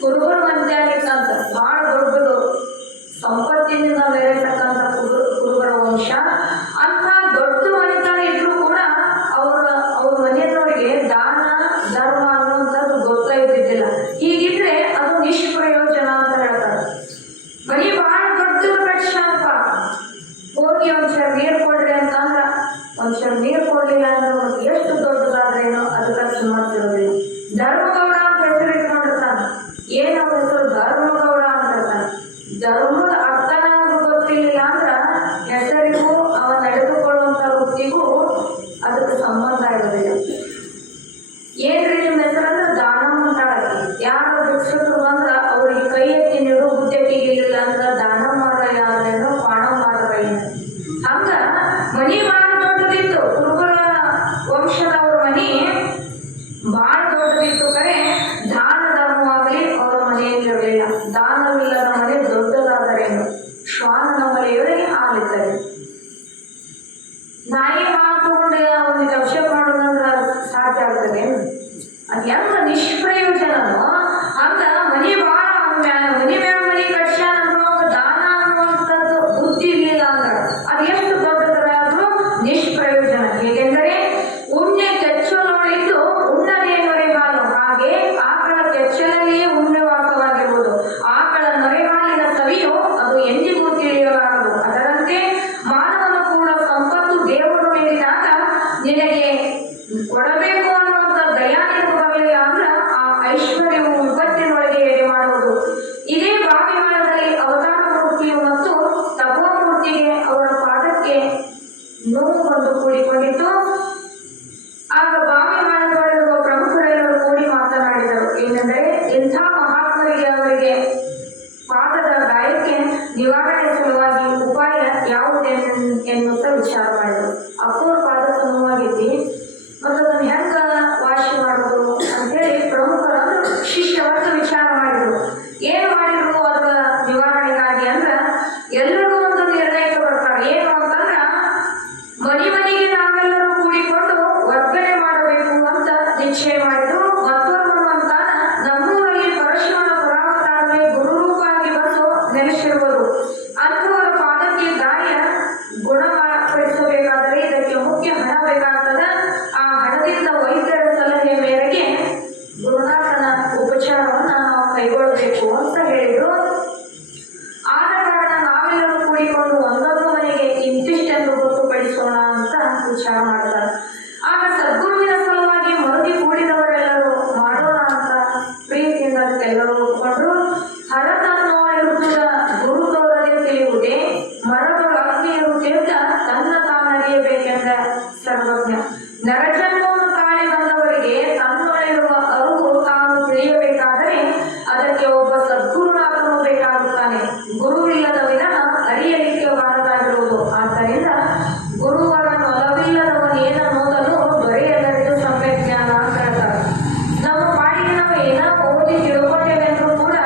ಕುರುಬರ ಮನೆಯಾಗಿತ್ತಂತ, ಬಹಳ ದೊಡ್ಡದು ಸಂಪತ್ತಿನಿಂದ ಮೆರೆತಕ್ಕಂಥ ಕುರುಬರ ವಂಶ. ಅಂತ ದೊಡ್ಡ ಮನೆತನ ಇದ್ರು ಕೂಡ ಅವ್ರ ಮನೆಯವರಿಗೆ ದಾನ ಧರ್ಮ ಅನ್ನುವಂಥದ್ದು ಗೊತ್ತಾ ಇದ್ದಿದ್ದಿಲ್ಲ. ಹೀಗಿದ್ರೆ ಅದು ನಿಷ್ಪ್ರಯೋಜನ ಅಂತ ಹೇಳ್ತಾರೆ. ಮನೆ ಬಹಳ ದೊಡ್ಡದು ಕಟ್ಸಪ್ಪ, ಹೋಗಿ ಒಂದ್ಸಲ ನೀರು ಕೊಡ್ರಿ ಅಂತಂದ್ರ ಒಂದ್ಸಲ ನೀರು ಕೊಡ್ಲಿಲ್ಲ ಅಂದ್ರೆ ಎಷ್ಟು ದೊಡ್ಡದಾದ್ರೇನೋ ಅದು ಖರ್ಚು ಮಾಡ್ತಿರೋದೇನು. ಧರ್ಮಗೌಡ ಅಂತ ಹೆಸರು ಇಟ್ಕೊಂಡಿರ್ತಾನ. ಏನ್ ಅವ್ರ ಹೆಸರು? ಧರ್ಮಗೌಡ ಅಂತ ಹೇಳ್ತಾನೆ. ಧರ್ಮದ ಅರ್ಥನ ಗೊತ್ತಿಲ್ಲ ಅಂದ್ರ ಹೆಸರಿಗೂ ಅವ ನಡೆದುಕೊಳ್ಳುವಂತ ವೃತ್ತಿಗೂ ಅದಕ್ಕೆ ಸಂಬಂಧ ಇರೋದಿಲ್ಲ. ಏನ್ರಿ ನಿಮ್ಮ ಹೆಸರಂದ್ರೆ ದಾನಮ್ಮ ಅಂತಾಳಕ್ಕೆ. ಯಾರು ಭಿಕ್ಷಕರು ಅಂದ್ರ ಅವ್ರಿಗೆ ಕೈ ಎತ್ತಿ ನೀಡು ಬುದ್ಧಿಗಿಲ್ಲ ಅಂದ್ರ ದಾನಮ್ಮ ಯಾರೇನೋ ಪಾಣಮ್ಮ ಏನು. ಹಂಗ ಮನಿ ಭಾಳ ದೊಡ್ಡದಿತ್ತು, ಕುರುಬರ ವಂಶದವ್ರ ಮನಿ ಭಾಳ ದೊಡ್ಡದಿತ್ತು. ಕರೆ ದಾನ ಧರ್ಮವಾಗಲಿ ಅವರ ಮನೆಯಲ್ಲಿರಲಿಲ್ಲ. ದಾನವಿಲ್ಲದ ಮನೆ ದೊಡ್ಡದಾದರೇನು, ಶ್ವಾನನ ಮನೆಯೊಳಗೆ ಹಾಲಿದ್ದರೆ. ನಾಯಿ ಹಾಲು ತಗೊಂಡು ಅವನಿಗೆ ಅಭಿಷೇಕ ಮಾಡೋದಂದ್ರ ಸಾಧ್ಯ ಆಗ್ತದೆ? ಅದು ಹೆಂಗ ನಿಷ್ಪ್ರಯೋಜನನೋ ಹಂಗ ಮನಿ ಭಾಳ ಮನಿ ಮ್ಯಾಲ ಮನಿ ಕಟ್ಸ್ಯಾನ ದಾನ ಅನ್ನುವಂಥದ್ದು ಬುದ್ಧಿ ಇರ್ಲಿಲ್ಲ ಅಂದ್ರೆ ಅದು ಎಷ್ಟು ದೊಡ್ಡದಾದ್ರೂ ನಿಷ್ಪ್ರಯೋಜನ. ಹೇಗೆಂದರೆ ಉಣ್ಣೆ ಕೆಚ್ಚಲೊಳಿದ್ದು ಉಣ್ಣನೆ ನೊರೆ ಹಾಲು, ಹಾಗೆ ಆಕಳ ಕೆಚ್ಚಲಲ್ಲಿಯೇ ಉಣ್ಣೆ ವಾಸವಾಗಿರುವುದು. ಆಕಳ ನೊರೆ ಹಾಲಿನ ಸವಿಯೋ ಅದು ಎಂದಿಗೂ ತಿಳಿಯಲಾರದು. ಅದರಂತೆ ಮಾನವನ ಕೂಡ ಸಂಪತ್ತು ದೇವರು ನೀಡಿದಾಗ ನಿನಗೆ ಕೊಡಬೇಕು ಅನ್ನುವಂಥ ದಯಾ ನಿನಗೆ ಬರಲಿಲ್ಲ ಅಂದ್ರೆ ಆ ಐಶ್ವರ್ಯವು ವಿಪತ್ತಿನೊಳಗೆ ಎಡೆ ಮಾಡುವುದು. ಇದೇ ಬಾವಿಮಾಳದಲ್ಲಿ ಅವತಾರ ಮೂರ್ತಿಯು ಮತ್ತು ತಪೋಮೂರ್ತಿಗೆ ಅವರ ಪಾದಕ್ಕೆ ನೋವು ಬಂದು ಕೂಡಿಕೊಂಡಿತ್ತು. ಆಗ ಬಾವಿಮಾಳದೊಳಗಿರುವ ಪ್ರಮುಖರೆಲ್ಲರೂ ಕೂಡಿ ಮಾತನಾಡಿದರು. ಏನೆಂದರೆ, ಇಂಥ ಮಹಾತ್ಮರಿಗೆ ಅವರಿಗೆ ಪಾದದ ಗಾಯಕ್ಕೆ ನಿವಾರಣೆ ಸಲುವಾಗಿ ಉಪಾಯ ಯಾವುದೆನ್ನುತ್ತಾ ವಿಚಾರ ಮಾಡಿದರು. ಅಪ್ಪೋರ್ ಪಾದಕ್ಕೆ ನೋವಾಗಿದ್ದಿ ಮತ್ತು ಅದನ್ನು ಹೆಂಗ ವಾಸಿ ಮಾಡೋದು ಅಂತೇಳಿ ಪ್ರಮುಖರು ಶಿಷ್ಯವರ್ಗ ವಿಚಾರ ಮಾಡಿದರು. ಏನ್ ಮಾಡಿದ್ರು ಅದರ ನಿವಾರಣೆಗಾಗಿ ಅಂದ್ರ ಎಲ್ಲರೂ ಒಂದು ನಿರ್ಣಯಕ್ಕೆ ಬರ್ತಾರೆ. ಏನು ಅಂತಂದ್ರ ಮನೆಗೆ ನಾವೆಲ್ಲರೂ ಕೂಡಿಕೊಂಡು ವರ್ಗಣೆ ಮಾಡಬೇಕು ಅಂತ ನಿಶ್ಚಯ ಮಾಡಿದ್ರು. ಮತ್ತೊಬ್ಬರು ಅಂತ ನಮ್ಮೂರಲ್ಲಿ ಪರಶುವನ ಪರಾವತಾರವೇ ಗುರುರೂಪವಾಗಿ ಬಂದು ನೆಲೆಸಿರುವುದು. ಅಂಥವರ ಪಾದಕ್ಕೆ ಗಾಯ ಗುಣಪಡಿಸಬೇಕಾದರೆ ಇದಕ್ಕೆ ಮುಖ್ಯ ಹಣ ಬೇಕಾಗ್ತದೆ. ಆ ಹಣದಿಂದ ವೈದ್ಯರ ಸಲಹೆ ಮೇರೆಗೆ ಗುರುನಾಥನ ಉಪಚಾರವನ್ನ ನಾವು ಕೈಗೊಳ್ಳಬೇಕು ಅಂತ ಹೇಳಿದ್ರು. ಆದ ಕಾರಣ ನಾವೆಲ್ಲರೂ ಕೂಡಿಕೊಂಡು ಒಂದೊಂದು ಮನೆಗೆ ಇಂತಿಷ್ಟೆಂದು ಗೊತ್ತುಪಡಿಸೋಣ ಅಂತ ವಿಚಾರ ಮಾಡ್ತಾರೆ. ಆಗ ಸದ್ಗುರುವಿನ ಸಲುವಾಗಿ ಮರುಗಿ ಕೂಡಿದವರೆಲ್ಲರೂ ಮಾಡೋಣ ಅಂತ ಪ್ರೀತಿ ಎಲ್ಲರೂ ಒಪ್ಕೊಂಡ್ರು. ಹರತನ್ನೋ ಇರುತ್ತ ಗುರು ತೋರದೆ ತಿಳಿಯುವುದೇ, ಮರಗಳು ಅಗ್ನಿ ಇರುತ್ತಿದ್ದ ತನ್ನ ತಾನರಿಯಬೇಕೆಂದ ಸರ್ವಜ್ಞ. ನರಜನ್ಮವನ್ನು ತಾಳಿ ಬಂದವರಿಗೆ ತನ್ನೊಳಗಿರುವ ಅರಿವು ತಾನು ತಿಳಿಯಬೇಕಾದರೆ ಅದಕ್ಕೆ ಒಬ್ಬ ಸದ್ಗುರುನಾಥನು ಬೇಕಾಗುತ್ತಾನೆ. ಗುರುವಿಲ್ಲದ ವಿನಃ ಅರಿಯಲಿಕ್ಕೆ ಬಾರದಾಗಿರುವುದು. ಆದ್ದರಿಂದ ಗುರುವರನ್ನು ಒಲವಿಲ್ಲದವನೇನನ್ನೋದನ್ನು ದೊರೆಯಲ್ಲದಿದ್ದು ಸಮ್ಯಕ್ ಜ್ಞಾನ ಅಂತ ಹೇಳ್ತಾರೆ. ನಮ್ಮ ಪಾಡಿಗೆ ನಾವು ಏನೋ ಓದಿ ತಿಳ್ಕೊಂಡೇವೆ ಅಂದ್ರೂ ಕೂಡ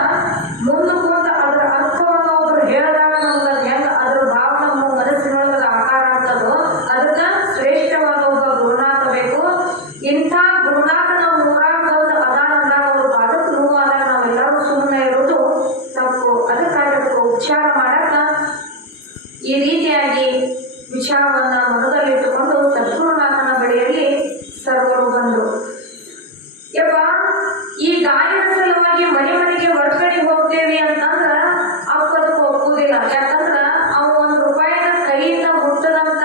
ಮುಂದೆ ಕೂತ ಅದರ ಅರ್ಥವನ್ನು ಒಬ್ಬರು ಹೇಳಿದಾಗ ನಮ್ಗೆ ಹೆಂಗ ಅದ್ರ ಭಾವ ನಮ್ಮ ಮನಸ್ಸಿನೊಳಗೆ ಆಕಾರ ಆಗ್ತದೋ ಅದಕ್ಕೆ ಶ್ರೇಷ್ಠವಾದ ಒಬ್ಬ ಗುರುನಾಥ ಬೇಕು. ಇಂಥ ಗುರುನಾಥ ನಮ್ಮ ಊರಾಗ ಬಂದು ಅದಾನಂದಾಗ ಅವರು ಅದಕ್ಕೆ ನೋವಾದಾಗ ನಾವೆಲ್ಲರೂ ಸುಮ್ಮನೆ ಇರೋದು ತಪ್ಪು. ಅದಕ್ಕಾಗಿ ಅದಕ್ಕೆ ಉಪಚಾರ ಮಾಡಕ ಈ ರೀತಿಯಾಗಿ ವಿಚಾರವನ್ನ ಮನದಲ್ಲಿಟ್ಟುಕೊಂಡು ಸದ್ಗುರುನಾಥನ ಬಳಿಯಲ್ಲಿ ಸರ್ವರು ಬಂದರು. ಯಪ್ಪ, ಈ ಗಾಯನ ಸಲುವಾಗಿ ಮನೆ ಮನೆಗೆ ಹೊರಗಡೆ ಹೋಗ್ತೇವೆ ಅಂತಂದ್ರ ಅದಕ್ಕೆ ಒಪ್ಪುವುದಿಲ್ಲ. ಯಾಕಂದ್ರ ಅವು ₹1 ಕೈಯಿಂದ ಮುಟ್ಟದಂತ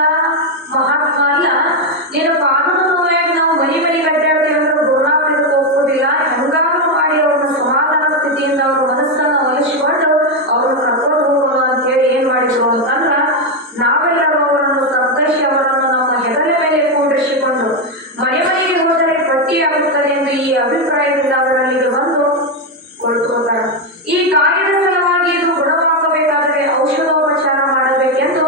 ಮಹಾತ್ಮ ಅಲ್ಲ. ನೀನು ಪಾದದ ನೋವಾಗಿ ನಾವು ಮನೆ ಮನೆಗೆ ಅಡ್ಡಾಡ್ತೇವೆ ಅಂದ್ರೆ ಗುರುನಾಥ ಇದಕ್ಕೆ ಒಪ್ಪುವುದಿಲ್ಲ. ಹೆಂಗಾದ್ರೂ ಮಾಡಿ ಅವ್ರನ್ನ ಸಮಾಧಾನ ಸ್ಥಿತಿಯಿಂದ ಅವ್ರ ಮನಸ್ಸನ್ನ ಒಲಿಸಿಕೊಂಡು ಅವ್ರನ್ನ ಕರ್ಕೊಂಡು ಹೋಗೋಣ ಅಂತ ಹೇಳಿ ಏನ್ ಮಾಡಿದ್ರು ಅಂತಂದ್ರ ನಾವೆಲ್ಲರೂ ಅವರನ್ನು ಸಂತೈಸಿ ಅವರನ್ನು ನಮ್ಮ ಹೆಗಲ ಮೇಲೆ ಕೂಡಿಸಿಕೊಂಡು ಮನೆ ಮನೆಗೆ ಹೋದರೆ ಪಟ್ಟಿಯಾಗುತ್ತದೆ ಎಂದು ಈ ಅಭಿಪ್ರಾಯದಿಂದ ಅವರಲ್ಲಿಗೆ ಬಂದು ಕೊಡ್ತಾರೆ. ಈ ಗಾಯದ ಸಲುವಾಗಿ ಇದು ಗುಣವಾಗಬೇಕಾದರೆ ಔಷಧೋಪಚಾರ ಮಾಡಬೇಕೆಂದು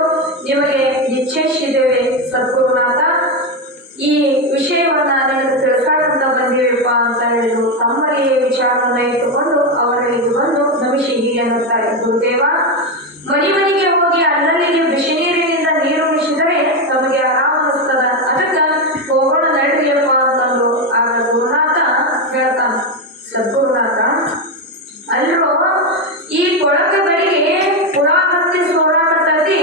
ನಿಮಗೆ ನಿಶ್ಚಯಿಸಿದ್ದೇವೆ ಸದ್ಗುರುನಾಥ. ಈ ವಿಷಯವನ್ನ ನಿಮಗೆ ತಿಳಿಸಾಕಂತ ಬಂದಿವೆಪ್ಪ ಅಂತ ಹೇಳಿದ್ರು. ತಮ್ಮಲ್ಲಿಯೇ ವಿಚಾರವನ್ನ ಇಟ್ಟುಕೊಂಡು ಅವರಲ್ಲಿಗೆ ಬಂದು ನಮಿಸಿ ಹೀಗೆ ಅನ್ನುತ್ತಾರೆ. ಗುರುದೇವ, ಮನೆ ಮನೆಗೆ ಹೋಗಿ ಅಲ್ಲಲ್ಲಿಗೆ ಬಿಸಿ ನೀರಿನಿಂದ ನೀರು ಉಣಿಸಿದರೆ ತಮಗೆ ಆರಾಮ ಅನಿಸ್ತದ. ಅದಕ್ಕೆ ಹೋಗೋಣ ನಡೀರಿಯಪ್ಪ ಅಂತಂದ್ರು. ಆಗ ಗುರುನಾಥ ಹೇಳ್ತಾನ, ಸದ್ಗುರುನಾಥ, ಅಲ್ಲರೂ ಈ ಕೊಳಕಗಳಿಗೆ ಹುಳ ಹತ್ತಿ ಸೋರಾಕತ್ತೈತಿ.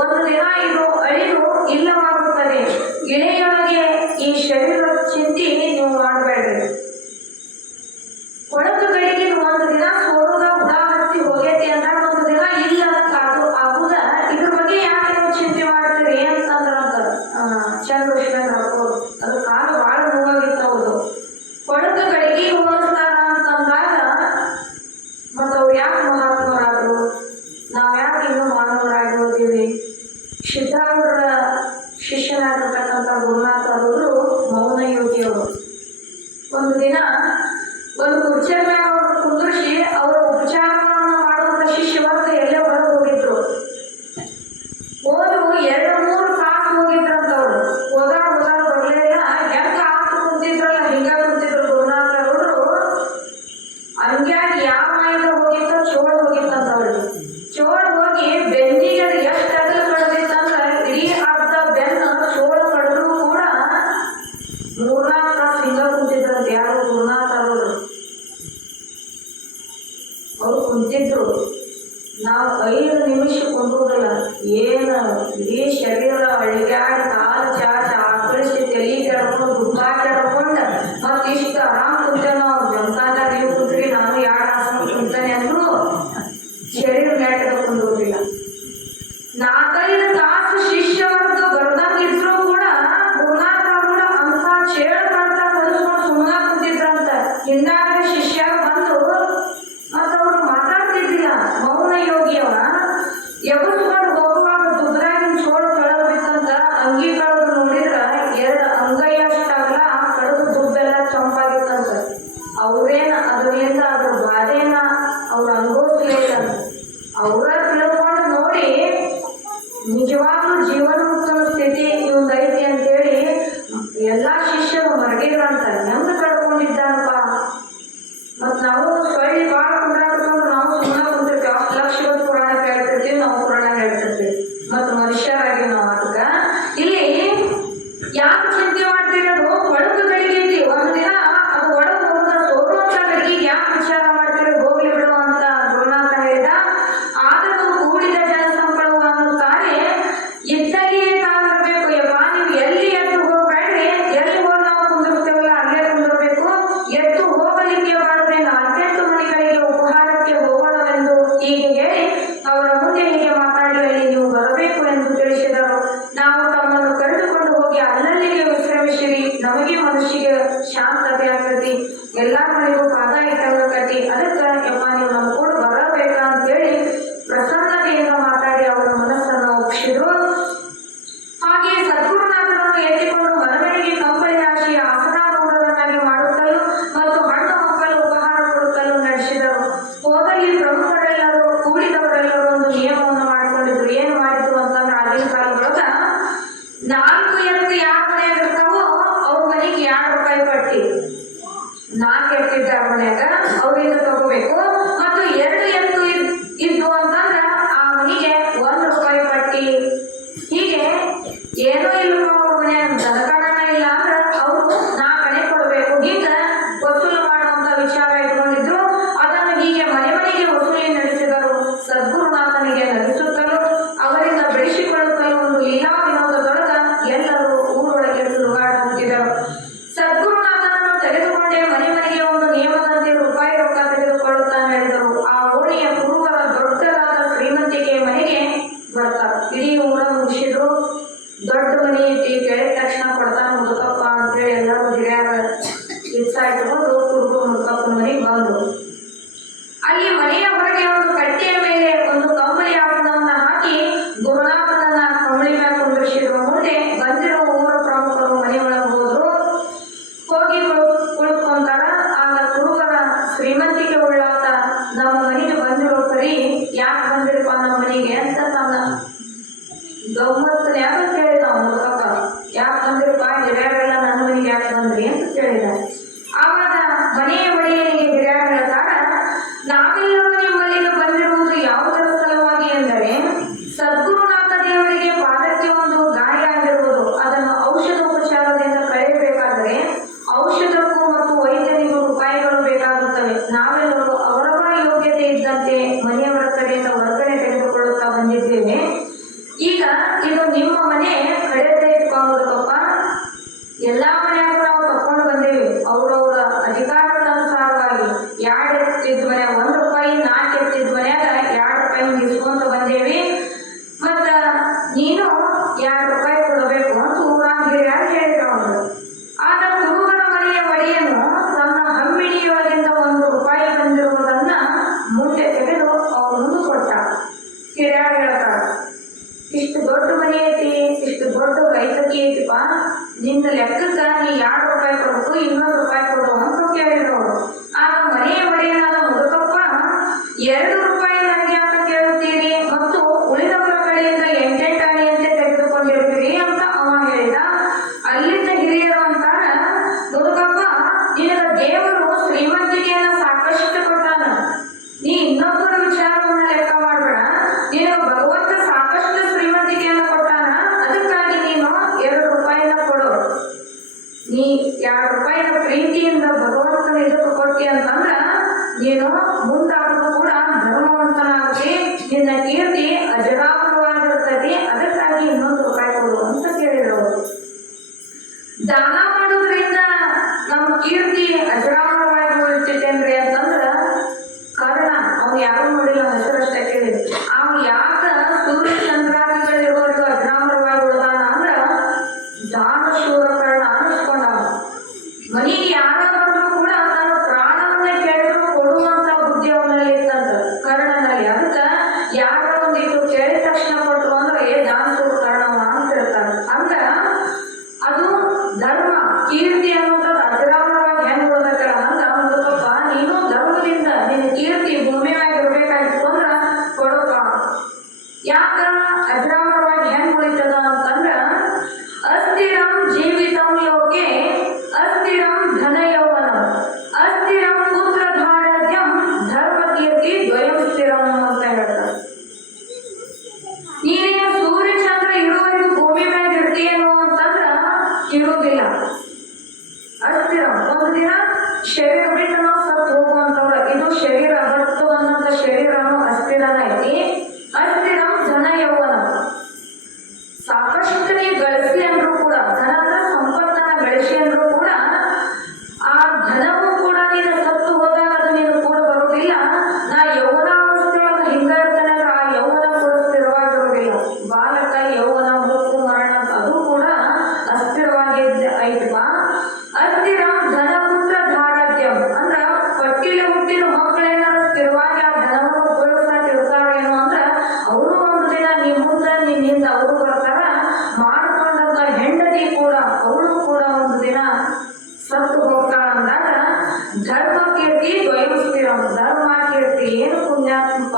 ಒಂದು ದಿನ ಇದು ಅಳಿದು ಇಲ್ಲವಾಗುತ್ತದೆ. ಇಳೆಯೊಳಗೆ ಈ ಶರೀರದ ಚಿಂತೆ ನೀವು ಮಾಡಬೇಡ್ರಿ. ಕೊಳಕಗಳಿಗೆ ಒಂದು ದಿನ ಸೋರುದ ಹುಳ ಹತ್ತಿ ಹೋಗೈತಿ ಅಂದಾಗ ಒಂದು ದಿನ ಇಲ್ಲ ಆಗುದ. ಇದ್ರ ಬಗ್ಗೆ ಯಾಕೆ ನೀವು ಚಿಂತೆ ಮಾಡ್ತೀರಿ ಅಂತಂದ್ರಂತ ಚಂದ್ರಶೇಖರ್ ಹಾಕೋರು. ಅದು ಕಾಲು ಬಹಳ ನೋವಾಗಿತ್ತು. ಹೌದು, ಕೊಳಕಗಳಿಗೆ ಹೋಲಿಸ್ತಾರ ಅಂತಂದಾಗ ಮತ್ತ ಅವ್ರು ಯಾಕೆ ಮಹಾತ್ಮರಾದ್ರು, ನಾವ್ ಯಾಕೆ ಇನ್ನೂ ಮಾನವರಾಗಿರ್ತೀವಿ? ಸಿದ್ಧಾರೂಢರ ಶಿಷ್ಯನಾಗಿರ್ತಕ್ಕಂಥ ಗುರುನಾಥ ಅವರು ಮೌನ ಯೋಗಿಯವರು. ಒಂದು ದಿನ ಒಂದು ಕುರ್ಚಿಯ ಮೇಲೆ ಅವ್ರನ್ನ ಕುಂದಿರಿಸಿ ಅವರ ಉಪಚಾರವನ್ನು ಮಾಡುವಂತ ಶಿಷ್ಯವರ್ಗ ಎಲ್ಲೇ ಹೊರಗೆ ಹೋಗಿದ್ರು. ಹೋದ್ರು 2-3 ತಾಸು ಹೋಗಿದ್ರಂತವ್ರು. ಹೋದಾಗ ಬರ್ಲೇ ಇಲ್ಲ. ಹೆಂಗ ಆತು ಕುಂತಿದ್ರಲ್ಲ ಹಿಂಗ ಕುಂತಿದ್ರು ಗುರುನಾಥರವರು. ಹಂಗಾಗಿ ಯಾವ ಮಾಯಿದ ಹೋಗಿತ್ತ ಚೋಳ್ ಹೋಗಿತ್ತಂತವ್ರಿಗೆ. ಚೋಳ್ ಹೋಗಿ ಬೆನ್ನಿಗೆ ಅದು ಎಷ್ಟು ಅಗಲ ಕಡ್ದಿತ್ತಂದ್ರ ಇಡೀ ಅರ್ಧ ಬೆನ್ನು ಚೋಳ ಕಡಿದ್ರು ಕೂಡ 3-4 ತಾಸು ಹಿಂಗ ಕುಂತಿದ್ರಂತ. ಯಾರು ಗುರುನಾಥರವರು ಅವ್ರು ಕುಂತಿದ್ರು. ನಾವು 5 ನಿಮಿಷ ಕುಂದ್ರುದಿಲ್ಲ. ಏನು ಇಡೀ ಶರೀರ ಅಳಿಗಾಡಿ ಕಾಲು ಚಾಚ ಆಕಳಿಸಿ ತಲೆ ಕೆಡ್ಕೊಂಡು ದುಃಖ ಕೆಡ್ಕೊಂಡು ಮತ್ತೆ ಇಷ್ಟು ಆರಾಮ್ ಕುಂತೇವೆ ನಾವು. ಜಮಖಾನ್ದಾಗ ನೀವು ಕುಂತ್ರಿ, ನಾನು 2 ಆಸನ ಕುಂತಾನೆ ಅಂದ್ರು ಶರೀರ ನೆಟ್ಟಗ ಕುಂದ್ರುದಿಲ್ಲ. 4-5 ತಾಸು ಶಿಷ್ಯವರ್ಗ ಬರ್ದಂಗಿದ್ರು ಕೂಡ ಗುರುನಾಥ ಕೂಡ ಅಂತ ಚೇಳ ಮಾಡ್ತಾ ಕಳಿಸ್ಕೊಂಡು ಸುಮ್ಮನೆ ಕುಂತಿದ್ರಂತ. ಹಿಂದಾಗ ಶಿಷ್ಯ ಬಂದು ಮತ್ತವ್ರು ಮಾತಾಡ್ತಿದ್ದಿಲ್ಲ. ಮೌನ ಯೋಗಿಯವ ಎಬಸ್ಕೊಂಡು ಹೋಗುವಾಗ ದುಗ್ರಾಗಿನ ಚೋಳು ಕೆಳಗೆ ಬಿತ್ತಂತ ಅಂಗಿ ಕಳೆದು ನೋಡಿದ್ರ 2 ಅಂಗೈಯಷ್ಟಾಗಲ್ಲ ಕಳೆದು ದುಬ್ಬೆಲ್ಲ ಚಂಪಾಗಿತ್ತಂತ. ಅವ್ರೇನ ಅದರಿಂದ ಅದ್ರ ಬಾಧೆನ ಅವ್ರು ಅನುಭವಿಸ್ಲಿಲ್ಲ. ಅವ್ರ ತಿಳ್ಕೊಂಡು ನೋಡಿ ನಿಜವಾಗ್ಲೂ ಜೀವನ ಮುಕ್ತನ ಸ್ಥಿತಿ ಇವಂದ ಐತಿ ಅಂತೇಳಿ ಎಲ್ಲಾ ಶಿಷ್ಯರು ಮರಗಿದ್ರಂತ. ಹೆಂಗ ಕಳ್ಕೊಂಡಿದ್ದಾನಪ್ಪ. ಮತ್ ನಾವು ಸೊಳ್ಳಿ ಬಾಳ ಕುಂಡ್ರಾಕಂದ್ರೆ ನಾವು ಸುಮ್ಮನೆ ಕುಂತಿರ್ತೀವಿ. 10 ಲಕ್ಷ ಪುರಾಣ ಕೇಳ್ತಿರ್ತೀವಿ, ನಾವು ಪುರಾಣ ಹೇಳ್ತಿರ್ತೀವಿ. ಮತ್ ಮನುಷ್ಯರಾಗಿ ನಾವು ಅದಕ್ಕ ಇಲ್ಲಿ ಯಾಕೆ ಚಿಂತೆ ಮಾಡ್ತಿರೋದು? ಒಳಗ ಗಡಿಗೆ ಐತಿ. ಒಂದು ದಿನ ಅದು ಒಳಗೆ ಹೋದ ಸೋರುವಂತ ಗಡಿಗೆ ಯಾಕೆ ವಿಚಾರ ಮಾಡ್ತೀರಿ? ಹೋಗ್ಲಿ ಬಿಡು ಅಂತ ಗುರುನಾಥ ಹೇಳಿದ. ಆದರೂ ಕೂಡಿದ ಜನಸಂಪಳವು ಅನ್ನುತ್ತಾರೆ. ಇದ್ದಲ್ಲಿ ಮ್ಯಾಗ ಅವರಿಂದ ತಗೋಬೇಕು. ಮತ್ತು 2 ಎತ್ತು ಇದ್ದು ಅಂತಂದ್ರ ಆ ಮನಿಗೆ 1 ರೂಪಾಯಿ ಪಟ್ಟಿ. ಹೀಗೆ ಏನೋ ಇಲ್ಲ ಅವ್ರ ಮನ್ಯಾಗ ದನಕರಣ ಇಲ್ಲ ಅಂದ್ರ ಅವರು 4 ಕೊಡಬೇಕು. ಹೀಗ ವಸೂಲು ಮಾಡುವಂತ ವಿಚಾರ ಇಟ್ಕೊಂಡಿದ್ರು. ಅದನ್ನು ಹೀಗೆ ಮನೆ ಮನೆಗೆ ವಸೂಲಿ ನಡೆಸಿದರು. ಸದ್ಗುರುನಾಥನಿಗೆ ನಡೆಸುತ್ತಲೂ ಅವರಿಂದ ಬೆಳೆಸಿಕೊಳ್ಳುತ್ತಲೂ ಒಂದು ಲೀಲಾ ವಿನೋದದೊಳಗ ಎಲ್ಲರೂ ಊರೊಳಗೆ ಸುಡುಗಾಡು ಹೋಗಿದರು. ಸದ್ಗುರುನಾಥನನ್ನು ತೆಗೆದುಕೊಂಡೇ ಮನೆ ಮನೆಗೆ ಒಂದು ನಿಯಮದಂತೆ ರೂಪಾಯಿ ರೊಕ್ಕ ತೆಗೆದುಕೊಳ್ಳುತ್ತಾ ನಡೆದರು. ಆ ಓಣಿಯ ಕುರುಬರ ದೊಡ್ಡದಾದ ಶ್ರೀಮಂತಿಕೆ ಮನೆಗೆ ಬರ್ತಾರೆ. ಇಡೀ ಊರ ಮುಗಿಸಿದ್ರು. ದೊಡ್ಡ ಮನೆ ಐತಿ, ಕೇಳಿದ ತಕ್ಷಣ ಕೊಡ್ತಾನ ಮುದುಕಪ್ಪ ಅಂತೇಳಿ ಎಲ್ಲರೂ ಹಿರಿಯರ ಇಚ್ಛಾ ಇಟ್ಕೊಂಡು ಕುರುಬ ಮುದುಕಪ್ಪನ ಮನೆಗೆ ಬಂದ್ರು. ಅಲ್ಲಿ ಮನೆಯ ಹೊರಗೆ ಒಂದು ಕಟ್ಟೆಯ ಮೇಲೆ ಒಂದು ಕಂಬಳಿ ಆಸನವನ್ನ ಹಾಕಿ ಗುರುನಾಥನನ್ನ ಕಂಬಳಿ ಮ್ಯಾಗ ಕುಂದಿರಿಸಿದ್ರು. ಮುಂದೆ ಬಂದಿರೋ ಊರ ಪ್ರಮುಖರು ಮನೆಯೊಳಗೆ ಹೋದ್ರು. ಹೋಗಿ ಕುಳಿತುಕೊಂತಾರ. ಆಗ ಕುರುಬರ ಶ್ರೀಮಂತಿಕೆ ಉಳ್ಳಾತ ನಮ್ಮ ಮನೆಗೆ ಬಂದಿರೋ ಸರಿ, ಯಾಕೆ ಬಂದಿರಪ್ಪ ನಮ್ಮ ಮನೆಗೆ ಅಂತ ತನ್ನ ಗಮ್ಮತ್ತನ ಯಾಕೆ ಕೇಳಿದ ಮುದುಕಪ್ಪ. ಯಾಕೆ ಬಂದಿರಪ್ಪ, ಹಿರಿಯರೆಲ್ಲ ನನ್ನ ಮನೆಗೆ ಯಾಕೆ ಬಂದ್ರಿ ಅಂತ ಕೇಳಿದ. ಆವಾಗ ಮನೆಯ ಒಡೆಯನಿಗೆ ಹಿರಿಯರು ಹೇಳ್ತಾರ, ನಾವೆಲ್ಲರೂ ನಿಮ್ಮಲ್ಲಿಗೆ ಬಂದಿರುವುದು ಯಾವುದರ ಸಲುವಾಗಿ ಎಂದರೆ ಸದ್ಗುರುನಾಥ ದೇವರಿಗೆ ಪಾದಕ್ಕೆ ಒಂದು ಗಾಯ ಆಗಿರುವುದು. ಅದನ್ನು ಔಷಧೋಪಚಾರದಿಂದ ಕಳೆಯಬೇಕಾದರೆ ಔಷಧಕ್ಕೂ ಮತ್ತು ವೈದ್ಯನಿಗೂ ರೂಪಾಯಿಗಳು ಬೇಕಾಗುತ್ತವೆ. ನಾವೆಲ್ಲರೂ ಅವರವರ ಯೋಗ್ಯತೆ ಇದ್ದಂತೆ ಮನೆಯವರ ಕಡೆಯಿಂದ ಹೊರಗಡೆ ತೆಗೆದುಕೊಳ್ಳುತ್ತಾ ಬಂದಿದ್ದೇವೆ. ಈಗ ಇದು ನಿಮ್ಮ ಮನೆ ಕಡೆಯದೇ ಇಟ್ಕೊಂಡ್ಬೇಕಪ್ಪ. ಎಲ್ಲಾ ಮನೆಯಾಗ ನಾವು ತಕೊಂಡು ಬಂದೇವಿ ಅವ್ರವ್ರ ಅಧಿಕಾರದ ಅನುಸಾರವಾಗಿ. 2 ಎತ್ತಿದ ಮನ್ಯಾಗ 1 ರೂಪಾಯಿ, 4 ಎತ್ತಿದ ಮನ್ಯಾಗ 2 ರೂಪಾಯಿ ಇಸ್ಕೊಂತ ಬಂದೇವಿ. ಮತ್ತ ನೀನು 2 ರೂಪಾಯಿ ಕೊಡಬೇಕು ಅಂತ ಊರಾಗ ಹಿರಿಯರು ಹೇಳಿದ್ರು ಅವರು. ಆಗ ಕುರುಬರ ಮನೆಯ ಒಡೆಯನು ತನ್ನ ಹಮ್ಮಿಣಿಯೊಳಗಿಂದ 1 ರೂಪಾಯಿ ಬಂದಿರುವುದನ್ನ ಮುಂದೆ ತೆಗೆದು ಅವ್ರ ಮುಂದೆ ಕೊಟ್ಟ. ಹಿರಿಯರು ಹೇಳ್ತಾರ, ಇಷ್ಟು ದೊಡ್ಡ ಮನೆ ಐತಿ, ಇಷ್ಟು ದೊಡ್ಡ ರೈತಕಿ ಐತಿಪ್ಪ, ನಿನ್ನ ಲೆಕ್ಕಕ್ಕ ನೀ 2 ರೂಪಾಯಿ ಕೊಡಬೇಕು, 200 ರೂಪಾಯಿ ಕೊಡು ಅಂತ ಕೇಳಿದ್ರು ಅವರು. ಆಗ ಮನೆಯ ಒಡೆಯನಾದ ಮುದುಕಪ್ಪ, 2 ರೂಪಾಯಿ ನನಗೆ ಯಾಕೆ ಕೇಳುತ್ತೀರಿ ಮತ್ತು ಉಳಿದವರ ಕಡೆಯಿಂದ 8 ಆಣೆಯಂತೆ ತೆಗೆದುಕೊಂಡಿರುತ್ತೀರಿ ಅಂತ ಅವ ಹೇಳಿದ. ಅಲ್ಲಿದ್ದ ಹಿರಿಯರು ಅಂತಾರ, ಮುದುಕಪ್ಪ, ನಿನಗ ದೇವರು ಶ್ರೀಮಂತಿಕೆಯನ್ನ ಸಾಕಷ್ಟು ಕೊಟ್ಟಾನ. ನೀ ಇನ್ನೊಬ್ಬರ ವಿಚಾರವನ್ನ ಲೆಕ್ಕ ಮಾಡಬೇಡ. ನಿನಗ ಭಗವಂತ ಸಾಕಷ್ಟು ಶ್ರೀಮಂತಿಕೆಯನ್ನ ಕೊಟ್ಟಾನ. ಅದಕ್ಕಾಗಿ ನೀನು 2 ರೂಪಾಯಿನ ಕೊಡು. ನೀ 2 ರೂಪಾಯಿನ ಪ್ರೀತಿಯಿಂದ ಭಗವಂತನ ಇದಕ್ಕೆ ಕೊಟ್ಟಿ ಅಂತಂದ್ರ ನೀನು ಮುಂದಾದರೂ ಕೂಡ ಧರ್ಮವಂತನಾಗಿ ನಿನ್ನ ಕೀರ್ತಿ ಅಜರಾಮರವಾಗಿರುತ್ತದೆ. ಅದಕ್ಕಾಗಿ 1 ರೂಪಾಯಿ ಕೊಡು ಅಂತ ಕೇಳಿದ್ರು. ದಾನ ಮಾಡೋದ್ರಿಂದ ನಮ್ಮ ಕೀರ್ತಿ ಅಜರಾಮರವಾಗಿ ಉಳಿತೈತೇನ್ರಿ ಅಂತಂದ್ರ ಕಾರಣ ಅವ್ನು ಯಾರು ನೋಡಿಲ್ಲ, ಹೆಸರಷ್ಟೇ ಕೇಳಿ. ಅವ ಯಾಕ ಸೂರ್ಯ ಚಂದ್ರಾದಿಗಳಿರುವವರೆಗೂ ಅಜರಾಮರವಾಗಿ ಉಳಿದಾನ ಅಂದ್ರ ದಾನ ಶೂರಕರಣ ಅನಿಸ್ಕೊಂಡವ. ಮನೆಗೆ ಯಾರ ಬಂದ್ರು ಕೂಡ ತನ್ನ ಪ್ರಾಣವನ್ನ ಕೇಳಿದ್ರು ಕೊಡುವಂತ ಬುದ್ಧಿ ಅವನಲ್ಲಿ ಇತ್ತಂತ ಕರ್ಣನಲ್ಲಿ. ಅದಕ್ಕ ಯಾರ ಒಂದಿಟ್ಟು ಕೇಳಿದ ತಕ್ಷಣ ಕೊಟ್ಟರು ಅಂದ್ರೆ ದಾನ ಶೂರಕರ್ಣವ ಅಂತ ಹೇಳ್ತಾರೆ. ಅಂದ್ರ ಅದು ಧರ್ಮ ಕೀರ್ತಿ ಅನ್ನುವಂಥದ್ದು ಅಜರಾಮರವಾಗಿ ಹೆಂಗ್ ಉಳಿದಕ್ಕಲ್ಲ. ಹಂಗ ಮುದುಕಪ್ಪ, ನೀನು ಧರ್ಮದಿಂದ ನಿನ್ನ ಕೀರ್ತಿ ಭೂಮಿಯಾಗಿರ್ಬೇಕಾಗಿತ್ತು ಅಂದ್ರ ಕೊಡಪ್ಪ. ಯಾಕ ಅಜರಾಮರವಾಗಿ ಹೆಂಗ್ ಉಳಿತದ ಅಂತಂದ್ರ ಅಸ್ಥಿರಂ ಜೀವಿತಂ ಲೋಕೆ ಅಸ್ಥಿರಂ ಧನ ಯೌವನಂ ಅಸ್ಥಿರಂ ಪುತ್ರ ಧಾರದ್ಯಂ ಧರ್ಮ ಕೀರ್ತಿ ದ್ವಯಂ ಸ್ಥಿರಂ ಅಂತ ಹೇಳ್ತಾರೆ. ನೀನೇನು ಸೂರ್ಯ ಚಂದ್ರ ಇರುವವರೆಗೂ ಭೂಮಿ ಮೇಲೆ ಇರ್ತೀಯೇನೋ ಅಂತಂದ್ರ ಇರುವುದಿಲ್ಲ. ಅಸ್ಥಿರ ಒಂದು ದಿನ ಶರೀರ ಬಿಟ್ಟು ನಾವು ಸತ್ತು ಹೋಗುವಂತವ್ರ. ಇದು ಶರೀರ ಬತ್ತು ಅನ್ನೋಂಥ ಶರೀರನು ಅಸ್ಥಿರನ ಐತಿ. ಅಸ್ಥಿರಂ ಧನ ಯೌವನ. ಸಾಕಷ್ಟು ನೀ ಗಳಿಸಿ ಅಂದ್ರೂ ಕೂಡ, ಧನದ ಸಂಪತ್ತನ್ನ ಗಳಿಸಿ ಅಂದ್ರೂ ಕೂಡ ಆ ಧನವೂ ಕೂಡ ನೀನು ಸತ್ತು ಹೋದಾಗ ಅದು ನೀನು ಕೂಡ ಬರುವುದಿಲ್ಲ. ನಾ ಯೌವನಾವಸ್ಥೆಯೊಳಗೆ ಹಿಂಗ ಇರ್ತಾನೆ ಅಂದ್ರೆ ಆ ಯೌವನ ಕೂಡ ಸ್ಥಿರವಾಗಿರುವುದಿಲ್ಲ. ಬಾಲಕ ಯೌವನ ಮುಕ್ಕು ಮರಣ ಅದು ಕೂಡ ಅಸ್ಥಿರವಾಗಿ ಐತಪ್ಪ. ಅಸ್ಥಿರಂ ಧನ ಪುತ್ರ ಧಾರಾದ್ಯಂ ಅಂದ್ರ ಪಟ್ಟಿಲೆ ಹುಟ್ಟಿದ ಮಕ್ಕಳೇನಾದ್ರು ಸ್ಥಿರವಾಗಿ ಆ ಧನವನ್ನು ಉಪಯೋಗಿಸ್ತಾ ಇರ್ತಾರೇನೋ ಅಂದ್ರ ಅವರು ಒಂದು ದಿನ ನಿನ್ನಿಂದ ಅವರು ಬರ್ತಾರ. ಮಾಡ್ಕೊಂಡಂತ ಹೆಂಡತಿ ಕೂಡ ಅವಳು ಕೂಡ ಒಂದು ದಿನ ಸತ್ತು ಹೋಗ್ತಾಳ ಅಂದಾಗ ಧರ್ಮ ಕೀರ್ತಿ ದ್ವಯಂ ಸ್ಥಿರಂ. ಧರ್ಮ ಕೀರ್ತಿ ಏನು ಪುಣ್ಯಾತ್ಮಪ,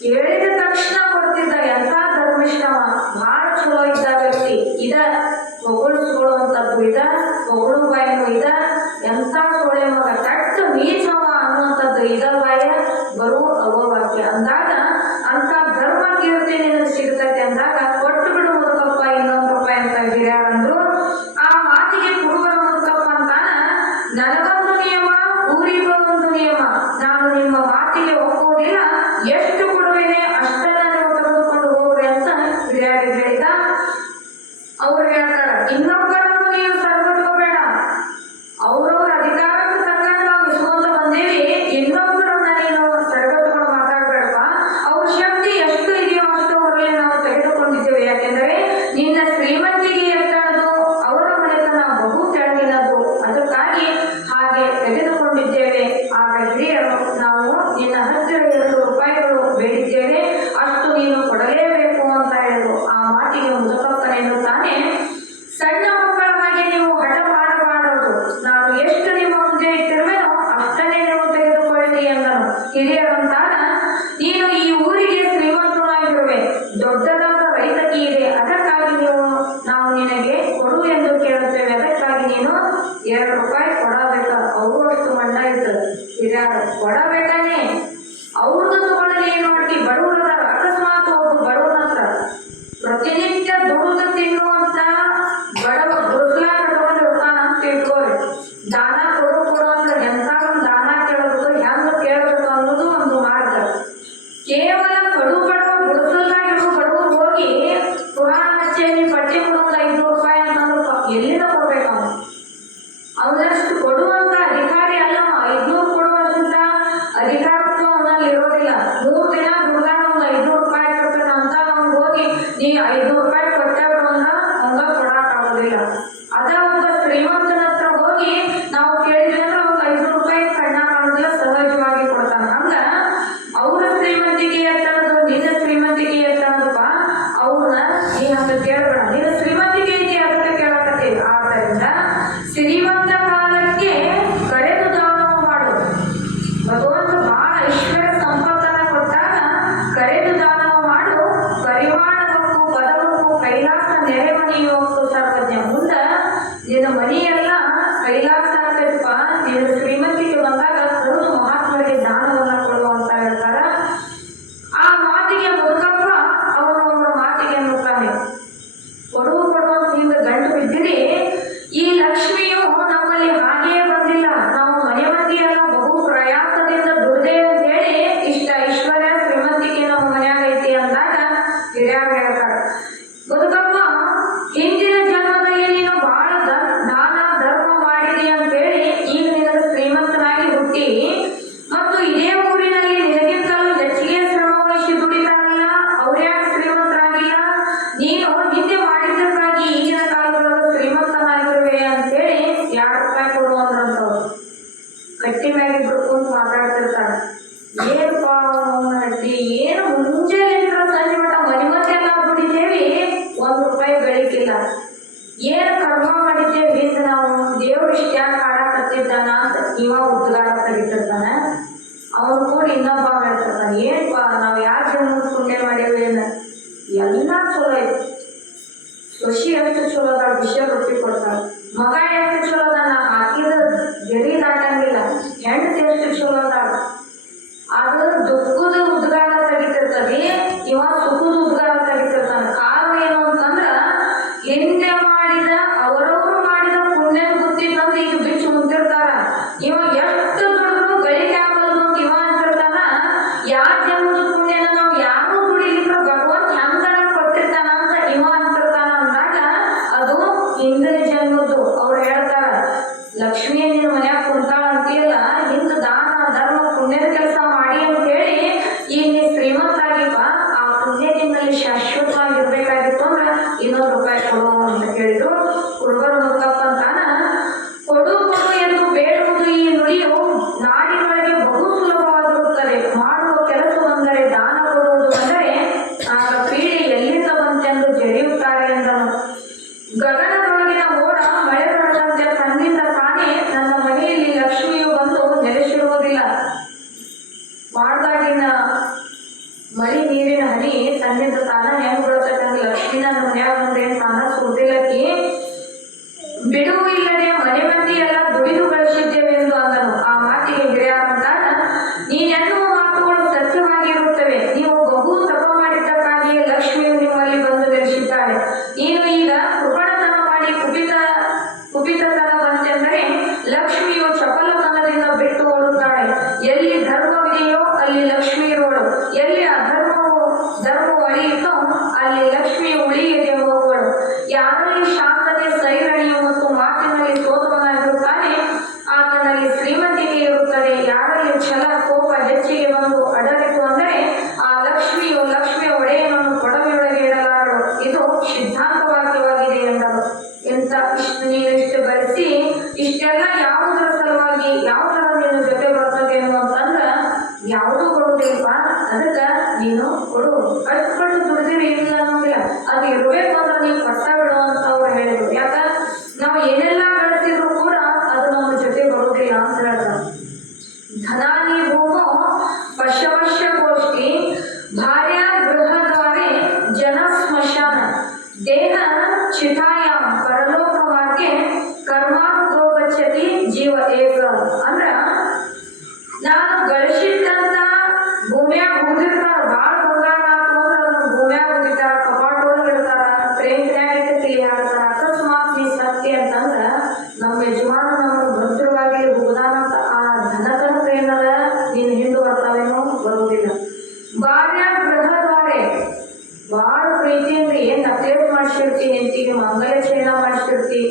ಕೇಳಿದ ತಕ್ಷಣ ಕೊಡ್ತಿದ್ದ ಎಂಥ ಧರ್ಮ ಧರ್ಮಶ್ರಮ ಬಹಳ ಚಲೋ ಇದ್ದ ವ್ಯಕ್ತಿ ಇದ ಹೊಗಳಿಸ್ಕೊಳ್ಳುವಂಥದ್ದು ಇದ ಹೊಗಳು ಬಾಯಿನೂ ಇದ ಎಂಥ ಸೋಳೆ ಮಗ ಕಟ್ಟ ಮೀಸವ ಅನ್ನುವಂಥದ್ದು ಇದ ಬಾಯ ಬರುವ ಅವವಾಕ್ಯ ಅಂದಾಗ ಅಂತ ಧರ್ಮ ಕೀರ್ತಿ ನಿನಗೆ ಸಿಗ್ತೈತೆ ಅಂದಾಗ ಕೊಟ್ಟು ಬಿಡು ಮುದುಕಪ್ಪ ₹1 ಅಂತ ಹಿರಿಯರಂದ್ರು. ಆ ಮಾತಿಗೆ ಕುರುಬರ ಮುದುಕಪ್ಪ ಅಂತಾನ, ನನಗೊಂದು ನಿಯಮ, ಊರಿಗೊಂದು ನಿಯಮ, ನಾನು ನಿಮ್ಮ ಮಾತಿಗೆ ಒಪ್ಪುವುದಿಲ್ಲ, ಎಷ್ಟು ಕೊಡುವೇನೆ ಅಷ್ಟನ್ನ ನೀವು ತೆಗೆದುಕೊಂಡು ಹೋಗ್ರಿ ಅಂತ ಹಿರಿಯರಿಗೆ ಹೇಳಿದ. ಅವ್ರು ಹೇಳ್ತಾರ, ಇನ್ನೊಬ್ಬರನ್ನು ನೀವು ಸರ್ವತ್ಕೋಬೇಡ, ಅವ್ರವ್ರ ಅಧಿಕಾರಕ್ಕೆ ತಕ್ಕಂತೆ ನಾವು ಇಸ್ಕೊಂತ ಬಂದೇವಿ, ಇನ್ನೊಬ್ಬರನ್ನ ನೀನು ಸರ್ವತ್ಕೊಂಡು ಮಾತಾಡ್ಬೇಡಪ್ಪ. ಅವ್ರ ಶಕ್ತಿ ಎಷ್ಟು ಇದೆಯೋ ಅಷ್ಟು ಹೊರಗೆ ನಾವು ತೆಗೆದುಕೊಂಡಿದ್ದೇವೆ. ಯಾಕೆಂದರೆ ನಿನ್ನ ಶ್ರೀಮಂತಿಗೆ ಎತ್ತಣದು, ಅವರ ಮನೆತನ ಬಹು ಕೆಳಗಿನದು, ಅದಕ್ಕಾಗಿ ಹಾಗೆ ತೆಗೆದುಕೊಂಡಿದ್ದೇವೆ. ಆಗ ಹಿರಿಯರು, ನಾವು ನಿನ್ನ ಹತ್ತಿರ ₹2 ಬೇಡಿದ್ದೇವೆ, ಅಷ್ಟು ನೀನು ಕೊಡಲೇಬೇಕು ಅಂತ ಹೇಳಿದ್ರು. ಆ ಮಾತಿಗೆ ಮುದುಕಪ್ಪನೆನ್ನುತ್ತಾನೆ, ಸಣ್ಣ ಮಕ್ಕಳ ಹಾಗೆ ನೀವು ಹಠ ಮಾಡಬಾರದು, ನಾನು ಎಷ್ಟು ನಿಮ್ಮ ಮುಂದೆ ಇಟ್ಟಿರುವೆನೋ ಅಷ್ಟನ್ನೇ ನೀವು ತೆಗೆದುಕೊಳ್ಳಿ ಎಂದನು. ಹಿರಿಯರಂತಾನ, ನೀನು ಈ ಊರಿಗೆ ಶ್ರೀಮಂತನಾಗಿರುವೆ, ದೊಡ್ಡದಾದ ರೈತಕಿ ಇದೆ, ಅದಕ್ಕಾಗಿ ನಾವು ನಿನಗೆ ಕೊಡು ಎಂದು ಕೇಳುತ್ತೇವೆ, ಅದಕ್ಕಾಗಿ ನೀನು ₹2 ಕೊಡಬೇಕ. ಅವರು ಅಷ್ಟು ಮಣ್ಣ ಇದ್ರು ಹಿರಿಯರು, ಕೊಡಬೇಕಾನೆ, ಅವ್ರದ್ದು ತಗೊಳ್ಳಲಿ. ಏನ್ ಮಾಡ್ತಿ, ಬಡವರದಾರ, ಅಕಸ್ಮಾತ್ ಒಬ್ಬ ಬಡವನಂತ ಪ್ರತಿನಿತ್ಯ ದುಡಿದು ತಿನ್ನುವಂತ ಬಡವ ಗುರುಸಲ ಕಟ್ಕೊಂಡಿರ್ತಾನ ಅಂತ ಇಟ್ಕೋರಿ. ದಾನ ಕೊಡು ಅಂದ್ರೆ ಎಂತಾರು ದಾನ ಕೇಳೋದು, ಹೆಂಗ ಕೇಳಬೇಕು ಅನ್ನೋದು ಒಂದು ಮಾರ್ಗ. ಕೇವಲ ಕಡು ಬಡವ ಗುಡಿಸಲ್ದಾಗಿರೋ ಬಡವರು ಹೋಗಿ ಪುರಾಣ ಹಚ್ಚಿ ಬಟ್ಟೆ ಕೊಡೋದು ₹500 ಅಂತಂದ್ರು ಎಲ್ಲಿಂದ ಕೊಡ್ಬೇಕು ಅವನು? ಅವನಷ್ಟು ಕೊಡುವಂತ ಅಧಿಕಾರಿ ಅಲ್ಲ, 500 ಕೊಡುವಷ್ಟಂತ ಅಧಿಕಾರತ್ವ ಅವನಲ್ಲಿ ಇರೋದಿಲ್ಲ. 3 ದಿನ ದುಡ್ದಾಗ ಒಂದು ₹500 ಕೊಡ್ಬೇಕು ಅಂತ ಅವ್ನು ಹೋಗಿ ನೀ ₹500 ಕೊಟ್ಟವ್ರು ಅಂದ್ರೆ ಅವಂಗ ಕೊಡಕ್ಕಾಗೋದಿಲ್ಲ. ಅದ ಒಬ್ಬ ಶ್ರೀಮಂತನ ಹತ್ರ ಹೋಗಿ ನಾವು ಕೇಳಿದ್ರೆ ಅವ್ರಿಗೆ ₹500 ಕಣ್ಣ ಕಾಣೋದಿಲ್ಲ, ಸಹಜವಾಗಿ ಕೊಡ್ತಾನ. ಹಂಗ ಅವ್ರ ಶ್ರೀಮಂತಿಗೆ ಎತ್ತಣದು, ನಿನ್ನ ಶ್ರೀಮಂತಿಗೆ ಎತ್ತಣದಪ್ಪ, ಅವ್ರನ್ನ ನೀ ಹಂಗ ಕೇಳಬೇಡ, ನಿನ್ನ ಶ್ರೀಮಂತಿಗೆ ಐತಿ ಅದಕ್ಕೆ ಕೇಳಕತ್ತೀವಿ. ಆದ್ದರಿಂದ ಶ್ರೀಮಂತ ಕಾಲಕ್ಕೆ ಕರೆದು ದಾನ ಮಾಡು. ಭಗವಂತ ಬಹಳ ಐಶ್ವರ್ಯ ಸಂಪತ್ತನ್ನ ಕೊಟ್ಟಾಗ ಕರೆದು ದಾನ ಮಾಡು. ಪರಿಮಾಣಕ್ಕೂ ಪದವಕ್ಕೂ ಕೈಲಾಸ ನೆರೆಮನೆಯೋಕ್ಕೂ ಸರ್ವಜ್ಞ. ಮುಂದ ನಿನ್ನ ಮನೆಯೆಲ್ಲ ಕೈಲಾಸ ಆಗ್ತೈತಪ್ಪ, ನಿನ್ನ ಶ್ರೀಮಂತಿಗೆ ಬಂದಾಗ ಕೊಡು, ಮಹಾತ್ಮರಿಗೆ ದಾನವನ್ನ ಕೊಡು ಅಂತ ಹೇಳ್ತಾರ. ಆ ಮಾತಿಗೆ ಮುದುಕಪ್ಪ ಅವರ ಮಾತಿಗೆ ಅನ್ನುತ್ತಾನೆ, ಕೊಡು ಅಂತ ಹಿಂಗ ಗಂಟು ಬಿದ್ದಿರಿ. ಈ ಲಕ್ಷ್ಮಿಯು ನಮ್ಮಲ್ಲಿ ಹಾಗೆಯೇ ಬಂದಿಲ್ಲ, ನಾವು ಮನೆ ಮಂದಿಯೆಲ್ಲ ಬಹು ಪ್ರಯಾಸದಿಂದ ದುಡ್ದೆ ಅಂತ ಹೇಳಿ ಇಷ್ಟ ಐಶ್ವರ್ಯ ಶ್ರೀಮಂತಿಗೆ ನಮ್ಮ ಮನ್ಯಾಗ ಐತಿ ಅಂದಾಗ ಹಿರಿಯರು ಹೇಳ್ತಾರೆ, ಮುದುಕಪ್ಪ ಹಿಂದಿನ ಜನ್ಮದಲ್ಲಿ ನೀನು ಬಹಳ ದಾನ ಧರ್ಮ ಮಾಡಿದಿ ಅಂತೇಳಿ ಈಗ ನಿನಗೆ ಶ್ರೀಮಂತನಾಗಿ ಹುಟ್ಟಿ, ಮತ್ತು ಇದೇ ಊರಿನಲ್ಲಿ ನಿನಗಿಂತಲೂ ಹೆಚ್ಚಿಗೆ ಶ್ರಮ ವಹಿಸಿ ದುಡಿತಾರಲ್ಲ, ಅವ್ರ್ಯಾಕೆ ಶ್ರೀಮಂತರಾಗಿಲ್ಲ? ನೀನು ಹಿಂದೆ ಮಾಡಿದ್ದಕ್ಕಾಗಿ ಈಗಿನ ಕಾಲದೊಳಗೆ ಶ್ರೀಮಂತನಾಗಿರುವೆ ಅಂತೇಳಿ ₹2 ಕೊಡು ಅಂದ್ರಂತವ್ರು. ಕಟ್ಟಿ ಮ್ಯಾಗೆ ಬಿಡ್ಕೊಂಡು ಮಾತಾಡ್ತಿರ್ತಾರೆ. ಏನಪ್ಪ ಅಡ್ಡಿ, ಏನು ಮುಂಜಾನೆ ಸಂಜೆ ಮಟ್ಟ ಮನೆ ಮತ್ತೆಲ್ಲ ದುಡಿತೇವಿ, ₹1 ಬೆಳಿಕಿಲ್ಲ, ಏನು ಕರ್ಮ ಮಾಡಿದ್ದೇವೆ ಹಿಂದೆ ನಾವು, ದೇವ್ರು ಇಷ್ಟ ಯಾಕೆ ಹಾಡಾಕತ್ತಿದ್ದಾನ ಅಂತ ಇವ ಉದ್ಗಾರ ತೆಗಿತಿರ್ತಾನೆ. ಅವನು ಕೂಡ ಇನ್ನೊಬ್ಬ ಹೇಳ್ತಿರ್ತಾನೆ, ಏನಪ್ಪ ನಾವು ಯಾವ ಜನ್ಮ ಪುಣ್ಯ ಮಾಡಿದ್ವೇನ, ಎಲ್ಲ ಚಲೋ ಐತಿ, ಸೊಸಿ ಎಷ್ಟು ಚಲೋ ಅದಾಳ, ವಿಷಯ ರೊಟ್ಟಿ ಕೊಡ್ತಾಳ, ಮಗ ಎಷ್ಟು ಚಲೋ ಅದ, ನಾ ಹಾಕಿದ ಗೆರಿ ದಾಟಂಗಿಲ್ಲ, ಹೆಂಡತಿ ಎಷ್ಟು ಚಲೋ ಅದಾಳ. ಅದು ದುಃಖದ ಉದ್ಗಾರ ತೆಗಿತಿರ್ತದೆ, ಇವ ಸುಖದ ಉದ್ಗಾರ ತೆಗಿತಿರ್ತಾನೆ. ಕಾರಣ ಏನು ಅಂತಂದ್ರ ಹಿಂದೆ ಮಾಡಿದ ಅವರವರು ಮಾಡಿದ ಪುಣ್ಯ ಬುದ್ಧಿ ತಂದು ಈಗ ಬಿಚ್ಚು ಮುಂತಿರ್ತಾರ. ಇವ ಎಷ್ಟು ದುಡಿದ್ರು ಗಳಿಕೆ ಆಗೋದು ಅಂತ ಇವ ಅಂತಿರ್ತಾನ. ಯಾವ ಜನ್ಮದ ಪುಣ್ಯನ ನಾವು ಯಾರು ದುಡಿಲಿಕ್ಕೆ ಭಗವಂತ ಹೆಂಗನ ಕೊಟ್ಟಿರ್ತಾನ ಅಂತ ಇವ ಅಂತಿರ್ತಾನ. ಅಂದಾಗ ಅದು ಹಿಂದಿನ ಜನ್ಮದ್ದು. ಅವ್ರು ಹೇಳ್ತಾರ, ಲಕ್ಷ್ಮಿಯ ನಿನ್ನ ಮನ್ಯಾಗ ಕುಂತಾಳ ಅಂತೀಯಲ್ಲ, ಹಿಂದ ದಾನ ಧರ್ಮ ಪುಣ್ಯದ ಕೆಲಸ ಮಾಡಿ ಅಂತ ನೀನೆನ್ನುವ ಮಾತುಗಳು ಸತ್ಯವಾಗಿರುತ್ತವೆ. ನೀವು ಬಹು ತಪ ಮಾಡಿದ್ದಕ್ಕಾಗಿಯೇ ಲಕ್ಷ್ಮಿಯು ನಿಮ್ಮಲ್ಲಿ ಬಂದು ನೆಲೆಸಿದ್ದಾಳೆ. ನೀನು ಈಗ ಕೃಪಣತನ ಮಾಡಿ ಕುಪಿತತನ ಬಂತೆಂದರೆ ಲಕ್ಷ್ಮಿಯು ಚಪಲತನದಿಂದ ಬಿಟ್ಟು ಓಡುತ್ತಾಳೆ. ಎಲ್ಲಿ ಧರ್ಮವಿದೆಯೋ ಅಲ್ಲಿ ಲಕ್ಷ್ಮಿ ಇರುವಳು, ಎಲ್ಲಿ ಧರ್ಮವು ಅಳಿಯಿತೋ ಅಲ್ಲಿ ಲಕ್ಷ್ಮಿಯು ಉಳಿಯದೆ ಹೋಗುವಳು. ಯಾರಲ್ಲಿ ಶಾಂತತೆ, ಸೈರಣೆಯು ಮತ್ತು ಮಾತಿನಲ್ಲಿ ಸೋದವನಾಗಿರುತ್ತಾನೆ ಆತನಲ್ಲಿ ಶ್ರೀಮಂತಿಕೆ ಇರುತ್ತದೆ. ಯಾರಲ್ಲಿ ಛಲ, ಕೋಪ ಹೆಚ್ಚಿಗೆ ಬಂದು ಅಡರಿತು ಅಂದರೆ ಆ ಲಕ್ಷ್ಮಿಯ ಒಡೆಯನನ್ನು ಕೊಡವೆಯೊಳಗೆ ಇಡಲಾರಳು. ಇದು ಸಿದ್ಧಾಂತ ವಾಕ್ಯವಾಗಿದೆ ಎಂದರು. ನೀನು ಇಷ್ಟು ಬರೆಸಿ ಇಷ್ಟೆಲ್ಲ ಯಾವುದರ ಸಲುವಾಗಿ, ಯಾವುದರ ನೀನು ಜೊತೆ ಬರ್ತದೆ ಅಂತಂದ್ರ ಯಾವುದೂ ಕೊಡುವುದಿಲ್ಲ. ಅದಕ್ಕೆ ನೀನು ಕೊಡು, ಅಷ್ಟು ದುಡಿದಿರಿ ಇಲ್ಲ ಅನ್ನೋದಿಲ್ಲ, ಅದು ಇರಬೇಕು ಅಂದ್ರೆ ನೀನು ಕೊಟ್ಟ ಬಿಡು ಅಂತ ಅವ್ರು ಹೇಳಿದ್ರು. ಯಾಕ ನಾವು ಏನೆಲ್ಲ ಗಳಿಸಿದ್ರು ಕೂಡ ಅದು ನಮ್ಮ ಜೊತೆ ಬರುವುದಿಲ್ಲ ಅಂತ ಹೇಳ್ತಾರೆ. ಧನಾನಿ ಭೂಮೋ ಪಶವಶ ಗೋಷ್ಠಿ ಭಾರ್ಯ ಗೃಹದ್ವಾರೆ ಜನ ಸ್ಮಶಾನ ದೇಹ ಚಿತಾಯಾಮ್ ಪರಲೋಕ ಮಾರ್ಗೆ ಕರ್ಮಾನುಗೋ ಗಚ್ಚತಿ ಜೀವ ಏಕ. ಅಂದ್ರ ನಾನು ಗಳಿಸಿದಂತ ಭೂಮಿಯಾಗ ಉದಿರ್ತಾರ, ಬಾಳ ಬಂಗಾರ ಅದನ್ನ ಭೂಮಿಯಾಗ ಉದಿತಾರ, ಕಪಾಟ್ ಒಳಗೆ ಇಡ್ತಾರ, ಟ್ರೇನ್ಯಾಗ ತಿಳಿ ಹಾಕ್ತಾರ. ಅಕಸ್ಮಾತ್ ನೀ ಸತ್ಯ ಅಂತಂದ್ರ ನಮ್ಮ ಯಜಮಾನ ನಮ್ಮನ್ನು ಭದ್ರವಾಗಿ ಹೋಗದಾನಂತ ಆ ಧನಕನಕ ಏನದ ನೀನು ಹಿಂಡು ಬರ್ತಾವೇನೋ ಬರುವುದಿಲ್ಲ. ಭಾರ್ಯ ಗೃಹದ್ವಾರೆ ಬಾಳ ಪ್ರೀತಿಯಿಂದ ಏನ್ ನಕ್ಲೇಸ್ ಮಾಡಿಸಿರ್ತಿ, ನೆತ್ತಿಗೆ ಮಂಗಲ ಚೈನ ಮಾಡಿಸಿರ್ತಿ,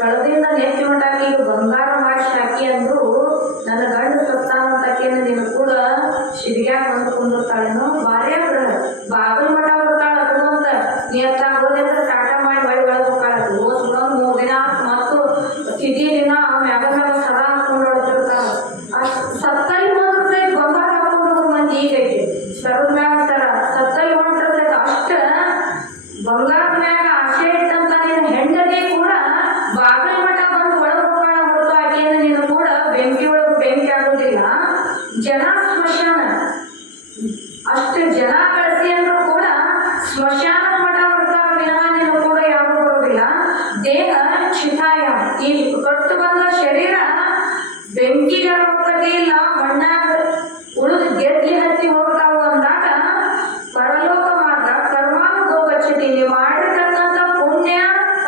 ಕಳದಿಂದ ನೆತ್ತಿ ಮಟಾಕಿ ಈಗ ಬಂಗಾರ ಮಾಡಿಸಿ ಹಾಕಿ ಅಂದ್ರು ನನ್ನ ಗಂಡ ಸತ್ತಾನಂತಕೇನು ನೀನು ಕೂಡ ಶಿರಿಗ್ಯಾಗ ಬಂದು ಕುಂದಿರ್ತಾಳೇನೋ. ಭಾರ್ಯ ಗೃಹ ಬಾಗಿಲು ಮಠ ಬರ್ತಾಳ ಅದು ಅಂತ ನಿಯತ್ತಾಗೋದೆ ಅಂದ್ರೆ ಟಾಟಾ ಮಾಡಿ ಒಳಗೆ ಹೋಗ್ತಾಳ. ಓದ್ಕೊಂಡು 3 ದಿನ ಮತ್ತು ತಿಥಿ ದಿನ ಮ್ಯಾಗ ಸದಾ ಹಾಕೊಂಡು ಹೊಡ್ತಿರ್ತಾಳ. ಅಷ್ಟು ಸತ್ತಲ್ಲಿ ಹೋದ್ರೆ ಬಂಗಾರ ಹಾಕೊಂಡು ಮಂದಿ ಈಗೈತಿ, ಸರದ ಮ್ಯಾಗ ಸರ ಸತ್ತಲ್ಲಿ ಹೊಂಟ್ರೆ ಅಷ್ಟ ಬಂಗಾರದ ಮ್ಯಾಗ ಆಸೆ ಇಟ್ಟಂತ ನೀನು ಹೆಂಡತಿ ಕೂಡ ಬಾಗಿಲ ಮಠ ಬಂದು ಒಳಗೆ ಹೋಗಾಳ ಹೊರತು ಆಕೆಯನ್ನು ನೀನು ಕೂಡ ಬೆಂಕಿ ಒಳಗೆ ಬೆಂಕಿ ಆಗೋದಿಲ್ಲ. ಜನ ಸ್ಮಶಾನ ಅಷ್ಟು ಜನ ಕಳಿಸಿ ಅಂದ್ರೂ ಕೂಡ ಸ್ಮಶಾನ ಮಠ ಬರ್ತಾರ ವಿನಃ ನೀನು ಕೂಡ ಯಾರು ಬರೋದಿಲ್ಲ. ದೇಹ ಚಿತಾಯ, ಈ ತೊಟ್ಟು ಬಂದ ಶರೀರ ಬೆಂಕಿಗೆ ಹೋಗದೇ ಇಲ್ಲ, ಮಣ್ಣಾಗ ಉಳಿದು ಗೆದ್ಲಿ ಹತ್ತಿ ಹೋಗ್ತಾವು ಅಂದಾಗ ಪರಲೋಕ ಮಾರ್ಗ ಕರ್ಮಾನುಗೋ ಗಚ್ಚತಿ. ನೀವು ಮಾಡಿರ್ತಕ್ಕಂಥ ಪುಣ್ಯ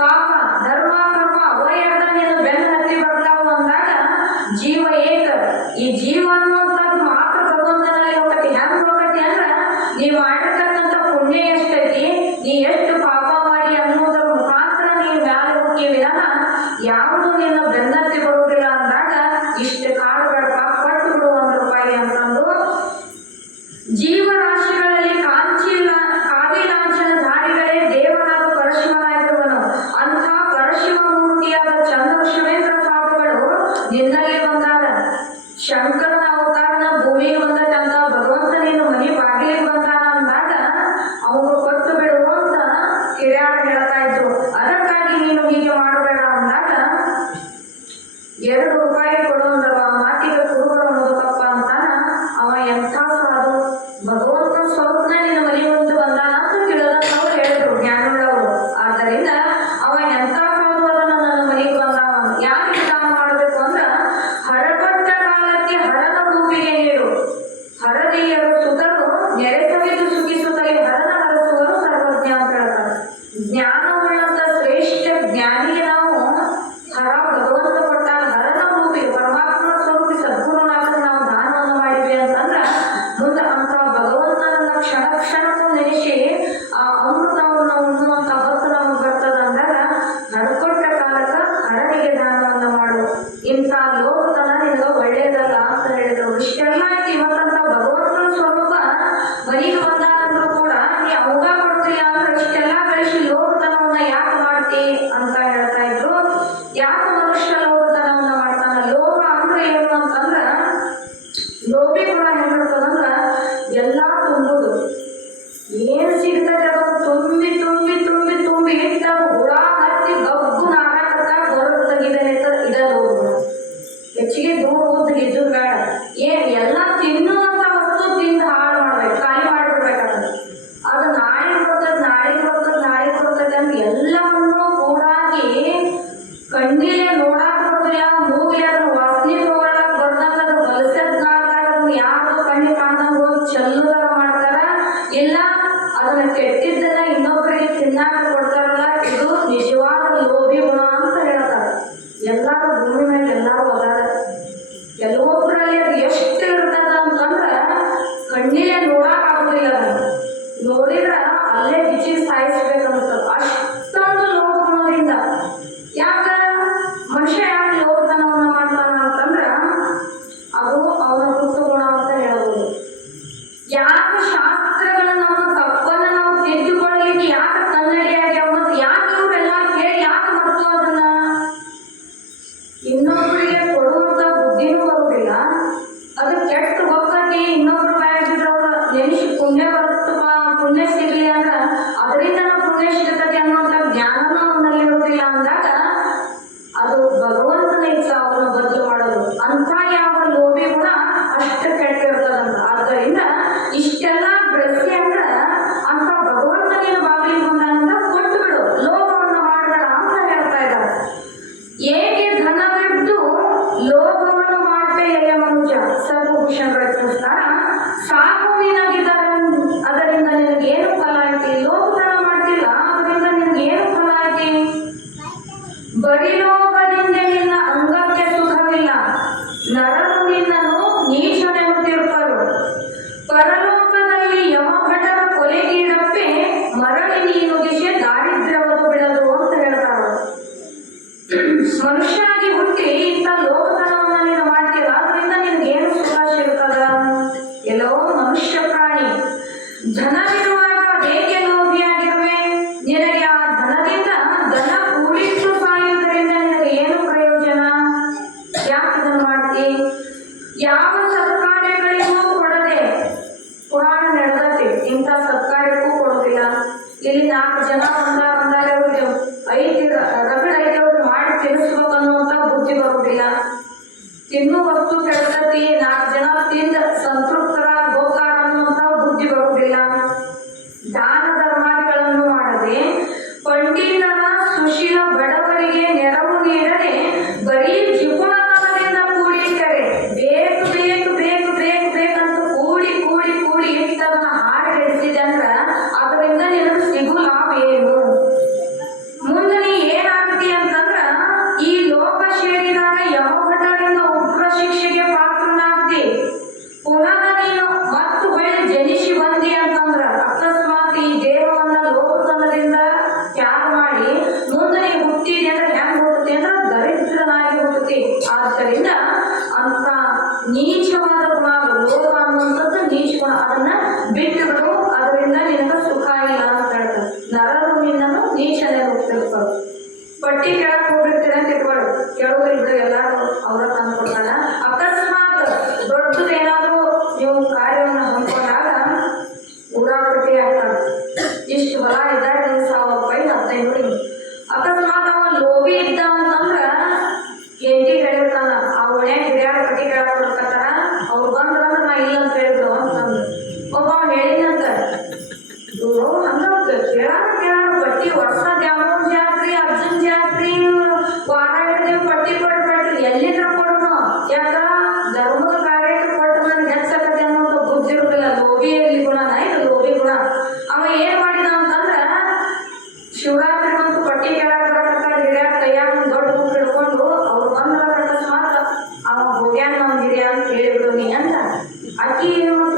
ಪಾಪ ಧರ್ಮ ಕರ್ಮ ಅವಯದ ನೀನು ಬೆನ್ನು ಹತ್ತಿ ಬರ್ತಾವು ಅಂದಾಗ ಜೀವ ಏಕ. ಈ ಜೀವ ಅನ್ನುವಂಥದ್ದು ಮಾತ್ರ ಭಗವಂತನಲ್ಲಿ ಹೋಗತಿ. ಹೆಂಗ್ ಹೋಗತಿ ಅಂದ್ರ ನೀವು ಮಾಡಿರ್ತಕ್ಕಂಥ ಪುಣ್ಯ ಎಷ್ಟೈತಿ, ನೀ ಎಷ್ಟು ಪಾಪ ಮಾಡಿ ಅನ್ನೋದ್ರ ಮುಖಾಂತರ ನೀವು ಮ್ಯಾಲೆ ಹೋಗಿ ವಿನಃ ಯಾವುದು ನಿನ್ನ ಬೆನ್ನತ್ತಿ ಬರುವುದಿಲ್ಲ ಅಂದಾಗ ಇಷ್ಟು ಕಾಡು ಬೇಡಪ್ಪ ಕೊಟ್ಟು ಬಿಡು ₹1 ಅಂತಂದು ಜೀವರಾಶಿಗಳಲ್ಲಿ ಕಾದಿ ಲಾಂಛನ ಧಾರಿಗಳೇ ದೇವನಾದ ಪರಶಿವನಾಗಿರುವನು. ಅಂಥ ಪರಶಿವ ಮೂರ್ತಿಯಾದ ಚಂದ್ರಶಿವೇಂದ್ರ ಸಾಧುಗಳು ನಿನ್ನಲ್ಲಿ ಬಂದಾರ. ಶಂಕರನ ಅವತಾರನ ಭೂಮಿಗೆ ಬಂದಟಂತ ಭಗವಂತ ನೀನು ಮನೆ ಬಾಗಿಲಿಗೆ ಬಂದಾನ ಅಂದಾಗ ಅವರು ಕೊಟ್ಟು ಬಿಡು ಅಂತ ಕಿರ್ಯಾಣ ಹೇಳ್ತಾ ಇದ್ರು. ಅದಕ್ಕಾಗಿ ನೀನು ಹೀಗೆ ಮಾಡಬೇಡ ಅಂದಾಗ ₹2 ಕೊಡುವಂದವ ಮಾತಿಗೆ ಕುರುಬರ ಮುದುಕಪ್ಪ ಅಂತಾನ. ಅವ ಎಂಥ ಸಾಧು, ಭಗವಂತ ಸ್ವರೂಪನ ನಿನ್ನ ಮನೆ ಮುಂದೆ ಬಂದಾನ ಅಂತ ತಿಳಿದವರು ಹೇಳಿದ್ರು ಜ್ಞಾನವುಳ್ಳವರು. ಆದ್ದರಿಂದ ಅವ ಎಂಥ ಸಾಧು ಅದನ್ನ ನನ್ನ ಮನೆಗೆ ಬಂದಾವ. ಯಾಕೆ ದಾನ ಮಾಡಬೇಕು ಅಂದ್ರ ಹರಪಟ್ಟ ಕಾಲಕ್ಕೆ ಹರನ ರೂಪಿಗೆ ನೀಡು. ಹರದೀಯರು ಸುತರು ನೆರೆಸವಿದು ಸುಖಿಸುತ್ತಲೇ ಹರನ ಹರಸುವರು ಸರ್ವಜ್ಞ ಅಂತ ಹೇಳ್ತಾರೆ. ಜ್ಞಾನವುಳ್ಳಂತ ಶ್ರೇಷ್ಠ ಜ್ಞಾನಿಗೆ ನಾವು ಹರ ಭಗವಂತ ಕೊಟ್ಟಾಗ ಹರನ ರೂಪಿ ಪರಮಾತ್ಮ ಸ್ವರೂಪಿ ಸದ್ಗುರುನಾಥ ನಾವು ದಾನವನ್ನು ಮಾಡಿದ್ವಿ ಅಂತಂದ್ರ ಮುಂದೆ ಅಂತ ಭಗವಂತನನ್ನ ಕ್ಷಣ ಕ್ಷಣಕ್ಕೂ ನೆನೆಸಿ ಆ ಅಮೃತವನ್ನು ಉಣ್ಣುವಂತ ಹೊತ್ತು ನಮಗೆ ಬರ್ತದ ಅಂದಾಗ ನಡ್ಕೊಟ್ಟ ಕಾಲಕ್ಕ ಹರನಿಗೆ ದಾನವನ್ನು ಮಾಡು. ಇಂಥ ಲೋಕತನ ನಿನಗ ಒಳ್ಳೆಯದಲ್ಲ ಅಂತ ಹೇಳಿದ್ರು. ಇಷ್ಟೆಲ್ಲ ಇವತ್ತಂತ ಭಗವಂತನ ಸ್ವರೂಪ ಮನೆಗೆ ಬಂದಾನಂದ್ರೂ ಕೂಡ ನೀ ಅವಾಗ ಕೊಡುದಿಲ್ಲ ಅಂದ್ರೆ ಇಷ್ಟೆಲ್ಲ ಕಳಿಸಿ ಲೋಕತನವನ್ನ ಯಾಕೆ ಮಾಡ್ತಿ ಅಂತ ಹೇಳ್ತಾ ಇದ್ರು. ಯಾಕೆ ಮನುಷ್ಯ ಲೋಕತನವನ್ನ ಮಾಡ್ತಾನ? ಲೋಕ ಅಂದ್ರೆ ಏನು ಅಂತಂದ್ರ ಲೋಭಿ ಕೂಡ ಹೆಂಗಿರ್ತದಂದ್ರ ಎಲ್ಲಾ ತುಂಬುದು, ಏನ್ ಸಿಗ್ತದೆ ಅದನ್ನು ತುಂಬಿ ತುಂಬಿ ತುಂಬಿ ತುಂಬಿ ಇಟ್ಟಾಗ ಹುಳ ಹತ್ತಿ ಗಬ್ಬು ನಾಗಾಕತ್ತ ಹೊರಗೆ ತೆಗಿದಾನೆ ಇದ ಲೋಭ. ಹೆಚ್ಚಿಗೆ ದೂರ ಹೋದ್ ಇದ್ದು ಬೇಡ. ಎಲ್ಲ ತಿನ್ನುವಂತ ವಸ್ತು ತಿಂದು ಹಾಳು ಮಾಡ್ಬೇಕು, ಖಾಲಿ ಮಾಡಿಬಿಡ್ಬೇಕಂತ. ಅದು ನಾಳೆ ಬರ್ತದೆ ಅಂತ ಎಲ್ಲವನ್ನೂ ಕೂಡಾಕಿ ಕಣ್ಣಿಲೆ ನೋಡಾಕ ಬರೋದಿಲ್ಲ, ಮೂಗಿಲೆ ಅದನ್ನ ವಾಸನೆ ತಗೊಳಕ್ ಬರ್ದಂಗ ಅದು ಬಲಸದ್ ನಾಲ್ಕಾಗ ಶರಣರು ತಿಳಿಸ್ತಾರ, ಸಾಗುವಿನಾಗಿದ್ದಾಗ ಅದರಿಂದ ನಿನಗೆ ಏನು ಫಲ ಐತಿ? ಲೋಕತನ ಮಾಡ್ತಿಲ್ಲ, ಅದರಿಂದ ನಿನಗೆ ಏನು ಫಲ ಐತಿ? ಬರಿಲೋಕದಿಂದ ನಿನ್ನ ಅಂಗಕ್ಕೆ ಸುಖವಿಲ್ಲ, ನರರು ನಿನ್ನನ್ನು ನೀಚನೆಂಬುತ್ತಿರುವರು. ಪರಲೋಕದಲ್ಲಿ ಯಮಭಟರ ಕೊಲೆಗೀಡಪ್ಪೆ, ಮರಳಿ ನೀನು ದಿಶೆ ದಾರಿದ್ರ್ಯವನ್ನು ಬಿಡದು ಅಂತ ಹೇಳ್ತಾರ. ಮನುಷ್ಯಾಗಿ ಹುಟ್ಟಿ ಇಂಥ ಲೋಕತನವನ್ನ ನೀನು ಮಾಡ್ತೀರ, ಅದರಿಂದ ನಿನ್ಗೆ ಏನು ಸುಖ ಸಿಗ್ತದ? ಎಲ್ಲೋ ಮನುಷ್ಯ ಪ್ರಾಣಿ, ಧನವಿರುವಾಗ ಅದೇಕೆ ಲೋಭಿಯಾಗಿರುವೆ? ನಿನಗೆ ಆ ಧನದಿಂದ ಧನ ಕೂಡಿಟ್ಟು ಸಾಯುವುದರಿಂದ ನಿನಗೆ ಏನು ಪ್ರಯೋಜನ? ಯಾಕೆ ಇದನ್ನು ಮಾಡ್ತಿ? ಯಾವ ಸತ್ಕಾರ್ಯಗಳಿಗೂ ಕೊಡದೆ ಪುರಾಣ ನಡೆದತೆ, ಇಂಥ ಸತ್ಕಾರ್ಯಕ್ಕೂ ಕೊಡೋದಿಲ್ಲ. ಇಲ್ಲಿ 4 ಜನ ಬಂದಾಗ ರಗಡ ಐದವ್ರು ಮಾಡಿ ತಿನ್ನಿಸ್ಬೇಕು ಅನ್ನುವಂಥ ಬುದ್ಧಿ ಬರೋದಿಲ್ಲ. ತಿನ್ನು ವಸ್ತು ಕೆಡತತಿ, 4 ಜನ ತಿಂದ ಸಂತೃಪ್ತರಾಗಿ ಹೋಗ್ತಾರ ಅನ್ನುವಂಥ ಬುದ್ಧಿ ಬರೋದಿಲ್ಲ. ದಾನ ಧರ್ಮಾದಿಗಳನ್ನು ಮಾಡದೆ, ಪಂಡಿತರ ಸುಶೀಲ ಬಡವರಿಗೆ ನೆರವು ನೀಡದೆ, ಬರೀ ಜಿಪುಣತನದಿಂದ ಕೂಡಿಟ್ಟರೆ ಬೇಕು ಬೇಕು ಬೇಕು ಬೇಕು ಬೇಕಂತ ಕೂಡಿ ಕೂಡಿ ಕೂಡಿ ಇಟ್ಟದನ್ನ ಹಾಡು ಹಿಡಿಸಿದೆ ಅಂದ್ರ ಅದರಿಂದ ನಿನಗೆ ಸಿಗು ಲಾಭ ಏನು? ಮುಂದೆ ನೀ ಏನಾಗ್ತಿ ಅಂತಂದ್ರ ಈ ಲೋಕ ಸೇರಿದಾಗ ಯಮಭಟರಿಂದ ಉಗ್ರ ಶಿಕ್ಷೆಗೆ ಪಾತ್ರನಾಗ್ತಿ. ಪುನಃ ನೀನು ಮತ್ತು ಬಳಿ ಜನಿಸಿ ಬಂದಿ ಅಂತಂದ್ರ ಅಕಸ್ಮಾತ್ ಈ ದೇಹವನ್ನ ಲೋಕತನದಿಂದ ತ್ಯಾಗ ಮಾಡಿ ಮುಂದೆ ನೀ ಹುಟ್ಟಿದೆ ಅಂದ್ರೆ ಹೆಂಗ್ ಹುಟ್ಟುತ್ತೆ ಅಂದ್ರೆ ದರಿದ್ರನಾಗಿ ಹುಟ್ಟುತ್ತೆ. ಆದ್ದರಿಂದ ಅಂತ ನೀಚವಾದ ಗುಣ, ಲೋಕ ಅನ್ನುವಂಥದ್ದು ನೀಚ ಗುಣ, ಅದನ್ನ ಬಿಟ್ಟು ಬಿಡು, ಅದರಿಂದ ನಿನಗೆ ಸುಖ ಇಲ್ಲ ಅಂತ ಹೇಳ್ತಾರೆ. ನರರು ನಿನ್ನನ್ನು ನೀಚನೆ ಹೋಗ್ತಿರ್ತಾರೆ. ಪಟ್ಟಿ ಕೆಳಗೆ ಹೋಗಿರ್ತೀರ ಅಂತ ಇಟ್ಕೊಳ್ಳಿ, ಕೆಳಗಿದ್ರು ಎಲ್ಲಾರು ಅವ್ರ ತಂದು ಕೊಡ್ತಾರ. ಅಕಸ್ಮಾತ್ ದೊಡ್ಡದೇನಾದ್ರೂ ನೀವು ಕಾರ್ಯವನ್ನು ಹಮ್ಮಿಕೊಂಡಾಗ ಊರಾಪಟ್ಟಿ ಆಗ್ತಾರೆ. ಇಷ್ಟು ಹೊಲ ಇದ್ದಾಗ 1,000 ರೂಪಾಯಿ 15 ಅಕಸ್ಮಾತ್ ಅವ ಲೋಭಿ ಇದ್ದ ಅಂತಂದ್ರ ಎಂಟಿ ಹೇಳಿರ್ತಾನ, ಆ ಒಳ್ಯಾಗ ಹಿರಿಯಾರ ಪಟ್ಟಿ ಕೆಳಗೆ ಕೊಡ್ತಾರ, ಅವ್ರು ಬಂದ್ರಂದ್ರ ನಾ ಇಲ್ಲ ಅಂತ ಹೇಳಿದ್ರು ಅಂತಂದು ಒಬ್ಬ ಹೇಳಿದಂತ ಇವರು ಹಂಗ ಕೇಳಾರ ಪಟ್ಟಿ ವರ್ಷ ದ್ಯಾಮವ್ವನ ಜಾತ್ರಿ, ಅರ್ಜುನ್ ಜಾತ್ರಿ, ವಾರ ಹಿಡಿದೇವು ಪಟ್ಟಿ ಕೊಟ್ಟು ಎಲ್ಲಿದ್ರ ಕೊಡೋನು? ಯಾಕ ಧರ್ಮದ ಕಾರ್ಯಕ್ಕೆ ಕೊಟ್ಟು ನನಗೆ ಹೆಚ್ಚಾಕತ್ತೆ ಅನ್ನೋದು ಬುದ್ಧಿ ಇರೋದಿಲ್ಲ. ಲೋಭಿಯಲ್ಲಿ ಗುಣನ ಇದು ಲೋಭಿ ಗುಣ. ಅವ ಏನ್ ಮಾಡಿದ ಅಂತಂದ್ರ ಶಿವರಾತ್ರಿ ಬಂತು, ಪಟ್ಟಿ ಕೆಳಗೆ ಬರಕತ್ತಾರ, ಹಿರಿಯಾರ ಕೈಯಾಗ ದೊಡ್ಡ ಬುಕ್ ಹಿಡ್ಕೊಂಡು ಅವ್ರು ಬಂದ್ರ ಅಕಸ್ಮಾತ್ ಅವ ಹೋಗ್ಯಾನ ನಮ್ಮ ಹಿರಿಯ ಅಂತ ಹೇಳಿಬಿಡೋನಿ ಅಂತ ಅಕ್ಕಿ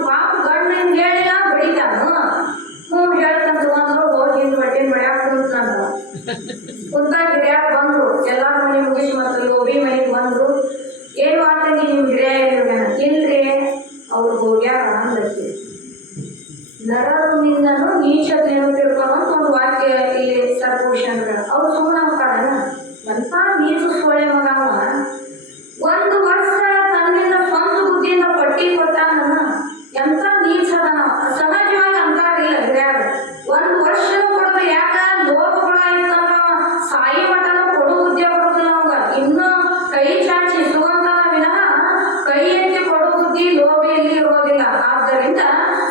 ಪಾಪ ಗಂಡ ಹೇಳಿಲ್ಲ ಬಡಿತಾನು. ಹೇಳ್ತಂತ ಬಂದ್ರು, ಹೋಗಿ ಬಟ್ಟೆ ಮಳ್ಯಾಕ ಕುಂತಂತ ಕುಂತಾಗ ಹಿರಿಯಾರ ಬಂದ್ರು, ಎಲ್ಲಾ ಮನೆ ಮುಗಿಸಿ ಮತ್ತೆ ಲೋಬಿ ಮನೆಗೆ ಬಂದ್ರು. ಏನು ಮಾಡ್ತಂಗಿ ನಿಮ್ ಹಿರಿಯ ಇಲ್ರಿ ಅವ್ರು ಹೋಗ್ಯಾರ ಅಂದಕ್ಕೆ. ನರರು ನಿನ್ನನ್ನು ನೀಚ ತಿಳ್ಕೊಂಡು ಅಂತ ಒಂದು ವಾಕ್ಯ ಇಲ್ಲಿ ಸರ್ಪುರುಷನ್ಗಳ ಅವ್ರು ಸುಮ್ಮನೆ ಅಂತಾರ. ಎಂತ ನೀಚ ಸೋಳೆ ಮಗವ, 1 ವರ್ಷ ತನ್ನಿಂದ ಸ್ವಂತ ಬುದ್ಧಿಯಿಂದ ಪಟ್ಟಿ ಕೊಟ್ಟಾನ. ಎಂತ ನೀಚದನ. ಸಹಜವಾಗಿ ಅಂತಾರಿಲ್ಲ ಹಿರಿಯಾರ 1 ವರ್ಷ ಕೊಡೋದು. ಯಾಕ ಲೋಕಗಳ ಇತ್ತಂದ್ರ ಸಾಯಿ ಮಠನ ಕೊಡು ಬುದ್ಧಿ ಬರೋದಿಲ್ಲ ಅವಾಗ. ಇನ್ನು ಕೈ ಚಾಚಿ ಸುಗಂಧನ ವಿನಃ ಕೈ ಎತ್ತಿ ಕೊಡು ಬುದ್ಧಿ ಲೋಭಿಯಲ್ಲಿ ಇರೋದಿಲ್ಲ. ಆದ್ದರಿಂದ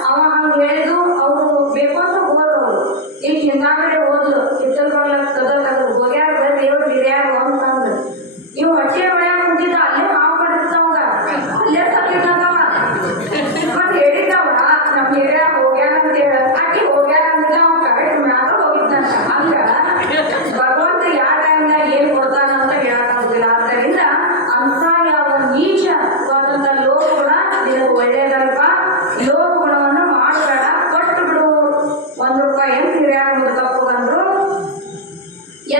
ಅವ ಹಂಗ ಹೇಳಿದು ಅವ್ರು ಬೇಕು ಅಂತ ಹೋದವ್ರು. ಈಗ ಹಿಂದಾಗಡೆ ಹೋದ್ಲು, ಹಿತ್ತಲ್ ಬರ್ಲಕ್ ತಗದು ಹೋಗ್ಯಾರ ಬರ್ರಿ ಇವ್ರು ಹಿರಿಯಾರು ಅಂತಂದ್ರು. ಇವ್ ಹೊಟ್ಟೆ ಒಳ್ಯಾಗ ಕುಂತಿದ್ದ ಅಲ್ಲೇ ಹಾವು ಕಡಿತಾವಾಗ ಅಲ್ಲೇ ಸತ್ತಿದ್ದವ. ಮತ್ ಹೇಳಿದ್ದವ ನಮ್ ಹಿರಿಯ ಹೋಗ್ಯಾನ ಅಂತ ಹೇಳ, ಆಕಿ ಹೋಗ್ಯಾನ ಅಂದಿಲ್ಲ, ಅವ್ನ ಕರೆಕ್ಟ್ ಮ್ಯಾಗ ಹೋಗಿದ್ದಂತ. ಹಂಗ ಭಗವಂತ ಯಾವ ಟೈಮ್ನಾಗ ಏನ್ ಕೊಡ್ತಾನ ಅಂತ ಹೇಳಕ್ಕಾಗುದಿಲ್ಲ. ಆದ್ದರಿಂದ ಅಂತ ಯಾವ ನೀಚವಾದಂತ ಲೋಕಗುಣ ನಿನಗೆ ಒಳ್ಳೇದಲ್ವಾ? ಲೋಕಗುಣವನ್ನು ಮಾಡಬೇಡ, ಕೊಟ್ಟು ಬಿಡು. 1 ರೂಪಾಯಿ ಅಂತ ಹಿರಿಯಾರ ಮುಂದೆ ತಪ್ಪು ಬಂದ್ರು.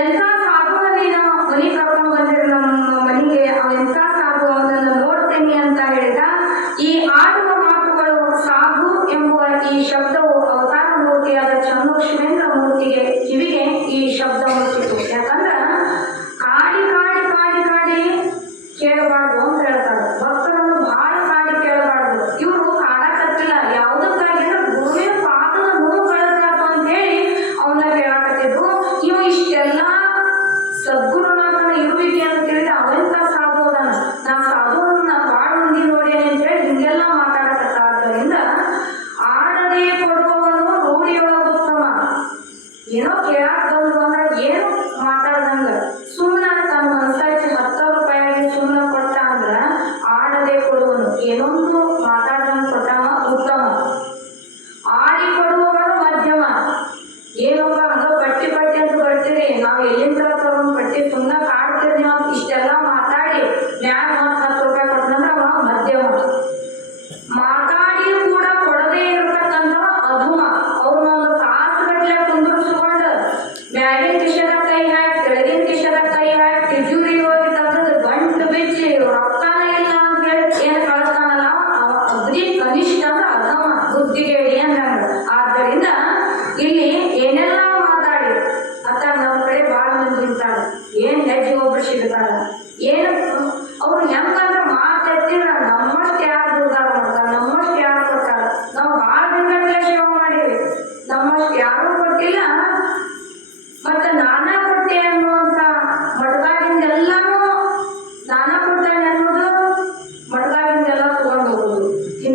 ಎಂತ ಸಾಧುವ ನೀನು ಮನೆ ಕರ್ಕೊಂಡು ಬಂದಿರು ನಮ್ಮ ಮನೆಗೆ, ಎಂತ ಸಾಧು ಅವನನ್ನು ನೋಡ್ತೇನೆ ಅಂತ ಹೇಳಿದ. ಈ ಆಡುವ ಮಾತುಗಳು ಸಾಧು ಎಂಬುವ ಈ ಶಬ್ದವು ಅವತಾರ ಮೂರ್ತಿಯಾದ ಚನ್ನೋಶ್ವೇಂದ್ರ ಮೂರ್ತಿಗೆ ಕಿವಿಗೆ ಈ ಶಬ್ದ ಮುಟ್ಟಿತು. ಯಾಕಂದ್ರ ಕಾಡಿ ಕಾಡಿ ಕಾಡಿ ಕಾಡಿ ಕೇಳಬಾರ್ದು ಅಂತ ಹೇಳ್ತಾರೆ. ಭಕ್ತರನ್ನು ಬಹಳ ಕಾಡಿ ಕೇಳಬಾರ್ದು. ಇವರು ಕಾಡಕತ್ತಿಲ್ಲ, ಯಾವುದಕ್ಕಾಗಿ ಗುರುವಿನ ಪಾದದ ನೋವು ಕಳೆದಾತು ಅಂತ ಹೇಳಿ ಅವನ್ನ ಕೇಳಕತ್ತಿದ್ರು. ಇವು ಇಷ್ಟೆಲ್ಲ ಸದ್ಗುರುನಾಥನ ಇರುವಿಕೆ ಅಂತ ಹೇಳಿದ್ರೆ ಅವಂತ ಸಾಧು ಅದಾನ. ನಾ ಸಾಧುವನ್ನ ಬಾಳ ಮಂದಿ ನೋಡೇನೆ ಅಂತ ಹೇಳಿ ಹಿಂಗೆಲ್ಲ ಮಾತಾಡಕತ್ತ. ಆದ್ದರಿಂದ ಆಡದೆ ಕೊಡುವವನು ರೂಢಿಯೊಳಗುತ್ತಮ. ಏನೋ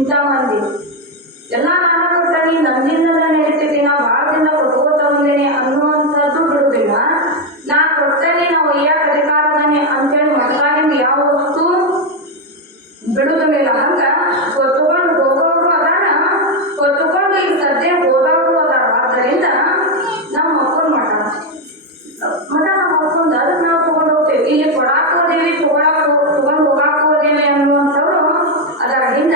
ಇಂಥ ಮಂದಿ ಎಲ್ಲ ನಾನು ಕೊಟ್ಟನಿ, ನಂದಿಂದ ನಡೀತಿದ್ದೀನಿ, ನಾ ಭಾಳ ದಿನ ಕೊಟ್ಕೋತ ಬಂದೇನೆ ಅನ್ನುವಂಥದ್ದು ಬಿಡುವುದಿಲ್ಲ. ನಾ ಕೊಟ್ಟನಿ, ನಾವು ಒಯ್ಯಾಕ ಅಧಿಕಾರದಾನೆ ಅಂತೇಳಿ ಮಠದಾಗಿಂದ ಯಾವ ವಸ್ತು ಬಿಡುವುದಿಲ್ಲ. ಹಂಗ ಹೊತ್ತುಕೊಂಡು ಹೋಗೋರು ಅದಾರ, ಹೊತ್ತುಕೊಂಡು ಈಗ ಸದ್ಯ ಹೋದವರು ಅದಾರ. ಆದ್ದರಿಂದ ನಮ್ಮ ಮಕ್ಕಳು ಮಠ ನಾವು ಮಕ್ಕೊಂದು ಅದಕ್ಕೆ ನಾವು ತಗೊಂಡು ಹೋಗ್ತೇವೆ. ಇಲ್ಲಿ ಕೊಡಾಕ ಹೋದೇವಿ, ತಗೊಂಡು ಹೋಗಾಕ ಹೋದೇವಿ ಅನ್ನುವಂಥವ್ರು ಅದರ ಹಿಂದ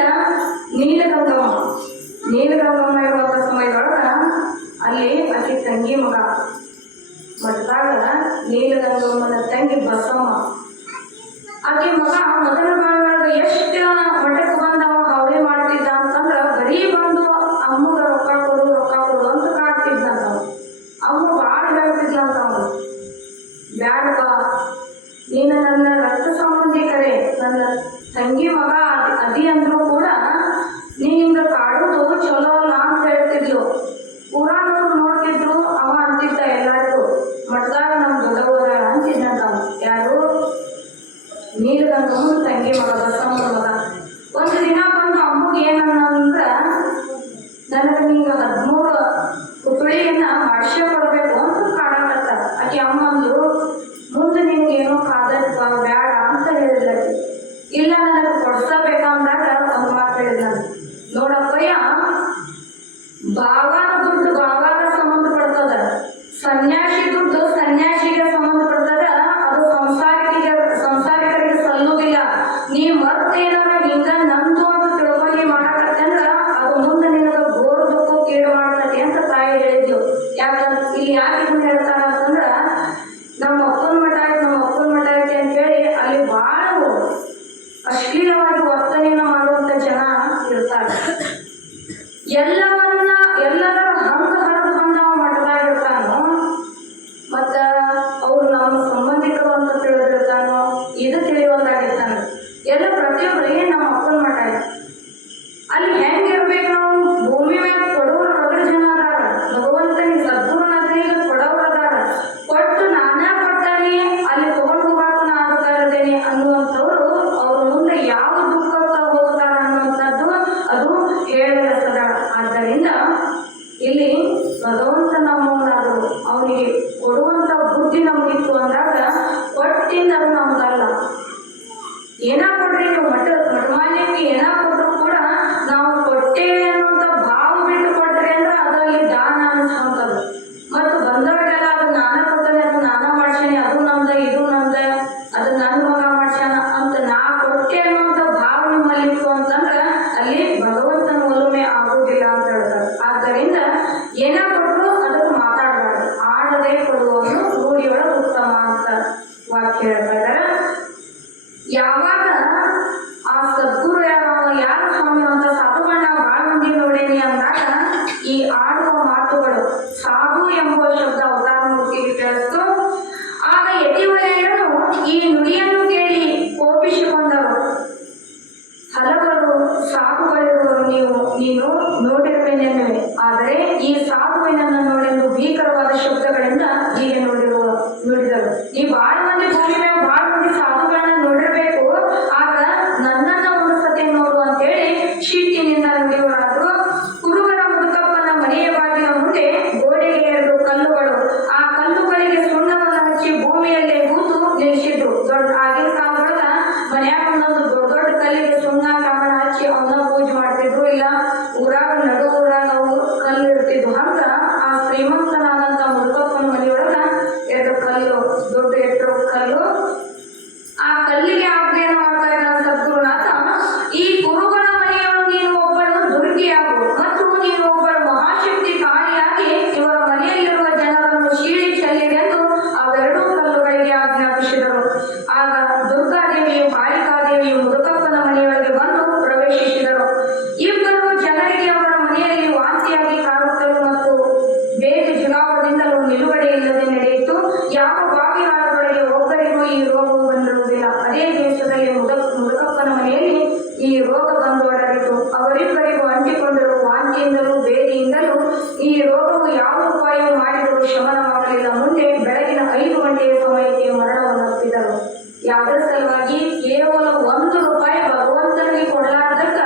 ನೀಲಗಂಗಮ್ಮ ಇರುವಂಥ ಸಮಯದೊಳಗ ಅಲ್ಲಿ ಆಕೆ ತಂಗಿ ಮಗ ಮಠದಾಗ ನೀಲಗಂಗಮ್ಮನ ತಂಗಿ ಬಸಮ್ಮ, ಆಕೆ ಮಗ ಮೊದಲ ಬಾಳೊಳಗ ಎಷ್ಟು ಮಠಕ್ಕೆ ಬಂದವ ಅವಳಿ ಮಾಡ್ತಿದ್ದ ಅಂತಂದ್ರ ಬರೀ ಬಂದು ಅಮ್ಮಗ ರೊಕ್ಕ ಕೊಡು ಅಂತ ಕಾಡ್ತಿದ್ದಂತ. ಅಮ್ಮ ಭಾಳ ಹೇಳ್ತಿದ್ಲಂತ, ಅವನು ಬ್ಯಾಡಪ್ಪ, ನೀನು ನನ್ನ ರಕ್ತ ಸಂಬಂಧಿಕರೇ, ನನ್ನ ತಂಗಿ ಮಗ ಅದಿ ಅಂದ್ರೂ ಕೂಡ ನೀ ಹಿಂಗ ಕಾಡುದು ಚಲೋ ಅಲ್ಲ ಅಂತ ಹೇಳ್ತಿದ್ಲು. ಊರಾನವ್ರು ನೋಡ್ತಿದ್ರು, ಅವ ಅಂತಿದ್ದ ಎಲ್ಲಾರ್ಗೂ, ಮಠದಾಗ ನಮ್ ದೊಡ್ಡವರ ಅಂತಿದ್ದಂತ. ಯಾರು? ನೀಲಗಂಗಮ್ಮನ ತಂಗಿ ಮಗ ಬಸಮ್ಮನ ಮಗ. ಒಂದು ದಿನ ಬಂದು ಅಮ್ಮಗೆ ಏನಂದ್ರ, ನನಗೆ ನಿಂಗೆ 13 ಪುತ್ಳಿಯನ್ನ ಮಾಡಿಸ್ಯ ಕೊಡ್ಬೇಕು ಅಂತ ಕಾಡಕತ್ತ. ಆಕೆ ಅಮ್ಮ ಅಂದ್ಲು, ಮುಂದೆ ನಿಮ್ಗೆ ಏನೋ ಕಾದಪ್ಪ ಬ್ಯಾಡ ಅಂತ ಹೇಳಿದ್ಲ. ಇಲ್ಲ, ನನಗೆ ಕೊಡ್ಸಬೇಕಂದಾಗ ಒಂದು ಮಾತು ಹೇಳಿದ, ನೋಡಪ್ಪಯ್ಯ, ಬಾವನ ದುಡ್ಡು ಬಾವಾಗ ಸಂಬಂಧಪಡ್ತದ, ಸನ್ಯಾಸಿ ದುಡ್ಡು ಸನ್ಯಾಸಿಗೆ ಸಂಬಂಧಪಡ್ತದ, ಅದು ಸಂಸಾರಿಕರಿಗೆ ಸಲ್ಲುವುದಿಲ್ಲ. ನೀ ಮತ್ತೇನಾರ ಹಿಂಗ ನಂದು ಅಂತ ತಿಳ್ಕೊಂಡು ಮಾಡಕತ್ತಂದ್ರ ಅದು ಮುಂದೆ ನಿನಗೆ ಗೋರ್ದಕ್ಕೂ ಕೇಡು ಮಾಡ್ತದೆ ಅಂತ ತಾಯಿ ಹೇಳಿದ್ಲು. ಯಾಕಂದ್ರೆ ಇಲ್ಲಿ ಯಾಕೆ ಇದನ್ನ ಹೇಳ್ತಾರ ಅಂತಂದ್ರ, ನಮ್ಮ ಅಪ್ಪನ ಮಠ ಐತಿ ಅಂತೇಳಿ ಅಲ್ಲಿ ಬಹಳ ಅಶ್ಲೀಲವಾಗಿ ವರ್ತನೆಯನ್ನ ಮಾಡುವಂತ ಜನ ಇರ್ತಾರೆ. ಎಲ್ಲದರ ಹಂಗ ಹರಿದು ಬಂದವ ಮಠದಾಗಿರ್ತಾನೋ, ಮತ್ತ ಅವ್ರು ನಮ್ಮ ಸಂಬಂಧಿಕರು ಅಂತ ತಿಳಿದಿರ್ತಾನೋ, ಇದು ತಿಳಿಯೋದಾಗಿರ್ತಾನೆ. ಎಲ್ಲ ಪ್ರತಿಯೊಬ್ಬರಿಗೆ ನಮ್ಮ ಅಪ್ಪನ ಮಠ ಐತಿ. ಅಲ್ಲಿ ಹೆಂಗಿರ್ಬೇಕು ನಾವು? ಭೂಮಿ ಮೇಲೆ ಕೊಡೋರು ರಗಡ ಜನ ಅದಾರ, ಭಗವಂತನಿಗೆ ಸದ್ಗುರುನಾಥನಿಗೆ ಕೊಡೋರು ಅದಾರ. ಕೊಟ್ಟು ನಾನೇ ಕೊಟ್ಟನಿ, ಅಲ್ಲಿ ತಗೊಂಡು ಹೋಗಾಕ ನಾ ಆಗ್ತಾ ಇದ್ದೇನೆ ಅನ್ನುವಂಥವ್ರು ಅವ್ರ ಮುಂದೆ ಯಾವ ದುಃಖಕ್ಕ ಹೋಗ್ತಾರ ಅನ್ನುವಂಥದ್ದು ಅದು ಹೇಳದ. ಆದ್ದರಿಂದ ಇಲ್ಲಿ ಭಗವಂತ ನಮ್ಮವನಾದ್ರು, ಅವನಿಗೆ ಕೊಡುವಂತ ಬುದ್ಧಿ ನಮಗಿತ್ತು ಅಂದಾಗ ಕೊಟ್ಟಿಂದ ಅದು ನಮ್ದಲ್ಲ. ಏನ ಕೊಡ್ರಿ ನೀವು ಮಠಮಾನ್ಯಕ್ಕೆ ಏನ ಕೊಟ್ಟರು ಕೂಡ ನಾವು ಕೊಟ್ಟೇವೆ ಅನ್ನುವಂಥ ಭಾವ ಬಿಟ್ಟು ಕೊಟ್ರಿ ಅಂದ್ರೆ ಅದರಲ್ಲಿ ದಾನ ಅನಿಸುವಂಥದ್ದು. ಮತ್ತು ಬಂದವರಿಗೆಲ್ಲ ಅದು ನಾನ ಕೊಡ್ತಾನೆ, ಅದು ನಾನ ಮಾಡ್ಸೇನೆ, ಅದು ನಮ್ದ, ಇದು ನಮ್ದ, ಅದು ನನ್ನ ಮಗ ಮಾಡ್ಸ್ಯಾನ ಅಂತ ನಾ ಕೊಟ್ಟೆ ಅನ್ನುವಂಥ ಭಾವ ನಿಮ್ಮಲ್ಲಿತ್ತು ಅಂತಂದ್ರೆ ಅಲ್ಲಿ ಭಗವಂತನ ಒಲುಮೆ ಆಗುವುದಿಲ್ಲ ಅಂತ ಹೇಳ್ತಾರೆ. ಆದ್ದರಿಂದ ಏನ ಕೊಟ್ಟರು ಅದಕ್ಕೆ ಮಾತಾಡಬಾರ್ದು, ಆಡದೆ ಕೊಡುವವನು ರೂಢಿಯೊಳಗೆ ಉತ್ತಮ ಅಂತ ವಾಕ್ಯ ಹೇಳ್ತಾ ಇದ್ದಾರೆ. ಯಾವಾಗ ಆ ಸದ್ಗುರು ಯಾರು ಸ್ವಾಮಿ ಅಂತ ಸಾಧುಗಳನ್ನ ಬಾಳ ಮಂದಿ ನೋಡೇನಿ ಅಂದಾಗ ಈ ಆಡುವ ಮಾತುಗಳು ಸಾಧು ಎಂಬುವ ಶಬ್ದ ಅವತಾರ ಮೂರ್ತಿಗೆ ಕೇಳಿಸ್ತು. ಆಗ ಯತಿವರ್ಯರು ಈ ನುಡಿಯನ್ನು ಕೇಳಿ ಕೋಪಿಸಿಕೊಂಡರು. ಹಲವರು ಸಾಧುಗಳಿರುವರು, ನೀನು ನೋಡಿರುವೆನೆನ್ನುವೆ, ಆದರೆ ಈ ಸಾಧುವಿನನ್ನು ನೋಡೆಂದು ಭೀಕರವಾದ ಶಬ್ದಗಳಿಂದ ಹೀಗೆ ನುಡಿದರು. ಈ ಬಾಳ ಮಂದಿ ಭೂಮಿ ಮೇಲೆ ಬಾಳ ಮಂದಿ ಸಾಧುಗಳನ್ನ ನೋಡಿರ್ಬೇಕು, ಆಗ ನನ್ನನ್ನ ಒಂದು ಸತಿ ನೋಡು ಅಂತೇಳಿ ಶಿಟ್ಟಿನಿಂದ ನುಡಿಯವರಾದ್ರು. ಕುರುಬರ ಮುದುಕಪ್ಪನ ಮನೆಯ ಬಾಗಿಲ ಮುಂದೆ ಗೋಡೆಗೆ 2 ಕಲ್ಲುಗಳು, ಆ ಕಲ್ಲುಗಳಿಗೆ ಸುಣ್ಣವನ್ನು ಹಚ್ಚಿ ಭೂಮಿಯಲ್ಲೇ ಹೂತು ನಿಲ್ಲಿಸಿದ್ರು. ಆಗಿನ ಕಾಲದೊಳಗ ಮನ್ಯಾಗ ಒಂದೊಂದು ದೊಡ್ಡ ಕಲ್ಲಿಗೆ ಸುಣ್ಣ ಕಾಮಣ ಹಚ್ಚಿ ಅವನ್ನ ಪೂಜೆ ಮಾಡ್ತಿದ್ರು. ಇಲ್ಲ ಊರಾಗ ನಡು ಊರಾಗ ಅವು ಕಲ್ಲು ಇರ್ತಿದ್ವು. ಹಂಗ ಆ ಶ್ರೀಮಂತನಾದಂತ ಮುದುಕಪ್ಪನ ಮನೆಯೊಳಗ 2 ಕಲ್ಲು, ದೊಡ್ಡ ಎಟ್ಟರು ಕಲ್ಲು. ಆ ಕಲ್ಲಿಗೆ ಆಜ್ಞೆಯನ್ನು ಮಾಡ್ತಾ ಇದ್ದ ಸದ್ಗುರುನಾಥ, ಈ ಕುರುಬನ ಮನೆಯೊಳಗೆ ನೀನು ಒಬ್ಬಳು ದುರ್ಗಿಯಾಗು ಮತ್ತು ನೀನು ಒಬ್ಬಳು ಮಹಾಶಕ್ತಿ ಕಾಣಿಯಾಗಿ ಇವರ ಮನೆಯಲ್ಲಿರುವ ಜನರನ್ನು ಶೀಳಿ ಚೆಲ್ಲಿದೆಂದು ಅವೆರಡೂ ಕಲ್ಲುಗಳಿಗೆ ಆಜ್ಞಾಪಿಸಿದರು. ಆಗ ದುರ್ಗಾದೇವಿಯು ಕಾಳಿಕಾದೇವಿಯು ಮುದುಕಪ್ಪನ ಮನೆಯೊಳಗೆ ಬಂದು ಪ್ರವೇಶಿಸಿದರು. ಇಬ್ಬರು ಜನರಿಗೆ ಅವರ ಮನೆಯಲ್ಲಿ ವಾಂತಿಯಾಗಿ ಕಾಣುತ್ತಲೂ ಮತ್ತು ಬೇಗ ಜುಲಾವದಿಂದಲೂ ನಿಲುಗಡೆ ಇಲ್ಲದೆ ನಡೆಯಿತು. ಯಾವ ಬಾವಿಗಾಳದೊಳಗೆ ಒಬ್ಬರಿಗೂ ಈ ರೋಗವು ಬಂದಿರುವುದಿಲ್ಲ. ಅದೇ ದೇಶದಲ್ಲಿ ಮುದುಕಪ್ಪನ ಮನೆಯಲ್ಲಿ ಈ ರೋಗ ಬಂದೊಡಗಿತು. ಅವರಿಬ್ಬರಿಗೂ ಅಂಟಿಕೊಂಡಿರುವ ವಾಂತಿಯಿಂದಲೂ ಬೇದಿಯಿಂದಲೂ ಈ ರೋಗವು ಯಾವ ಉಪಾಯವು ಮಾಡಿದರೂ ಶಮನವಾಗಲಿಲ್ಲ. ಮುಂದೆ ಬೆಳಗಿನ 5 ಗಂಟೆಯ ಸಮಯಕ್ಕೆ ಮರಣವನ್ನಪ್ಪಿದರು. ಯಾವುದರ ಸಲುವಾಗಿ? ಕೇವಲ 1 ರೂಪಾಯಿ ಭಗವಂತನಿಗೆ ಕೊಡಲಾರ್ದಕ್ಕ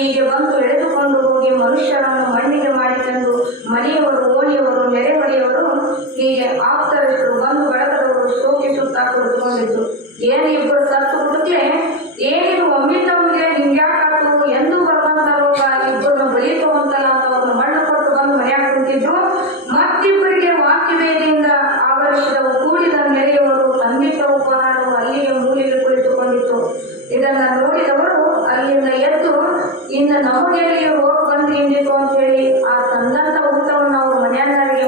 ಹೀಗೆ ಬಂದು ಎಳೆದುಕೊಂಡು ಹೋಗಿ ಮನುಷ್ಯರನ್ನು ಮಣ್ಣಿಗೆ ಮಾಡಿಕೊಂಡು ಮನೆಯವರು, ಓಣಿಯವರು, ನೆರೆಹೊರೆಯವರು, ಹೀಗೆ ಆಪ್ತರಿದ್ರು, ಬಂದು ಬಳಗದವರು ಶೋಕಿಸುತ್ತಾ ಕುಳಿತುಕೊಂಡಿದ್ರು. ಏನು ಇಬ್ಬರು ಸತ್ತು ಬಿಡುತ್ತೆ, ಏನಿದು ಒಮ್ಮಿತವನಿಗೆ ಹಿಂಗ್ಯಾಕಾತು ಎಂದು ಬರುವಂತ ರೋಗ, ಇಬ್ಬರನ್ನು ಬಲಿತವಂತಲ್ಲ ಅಂತ ಅವ್ರನ್ನ ಮಣ್ಣು ಕೊಟ್ಟು ಬಂದು ಮನೆಯಾಗ ಕುಂತಿದ್ರು. ಮತ್ತಿಬ್ಬರಿಗೆ ವಾಂತಿ ಭೇದಿಯಿಂದ ಆವರಿಸಿದವು. ಕೂಡಿದ ನೆರೆಯವರು ತಂದಿಟ್ಟ ಉಪಹಾರವು ಅಲ್ಲಿಗೆ ಮೂಲೆಗೆ ಕುಳಿತುಕೊಂಡಿತ್ತು. ಇದನ್ನ ನೋಡಿದವರು ಅಲ್ಲಿಂದ ಎದ್ದು, ಇನ್ನು ನಮಗೆಲ್ಲಿ ರೋಗ ಬಂದು ಹಿಂದಿತು ಅಂತ ಹೇಳಿ ಆ ತಂದಂತ ಊಟವನ್ನು ಅವರು ಮನೆಯವರಿಗೆ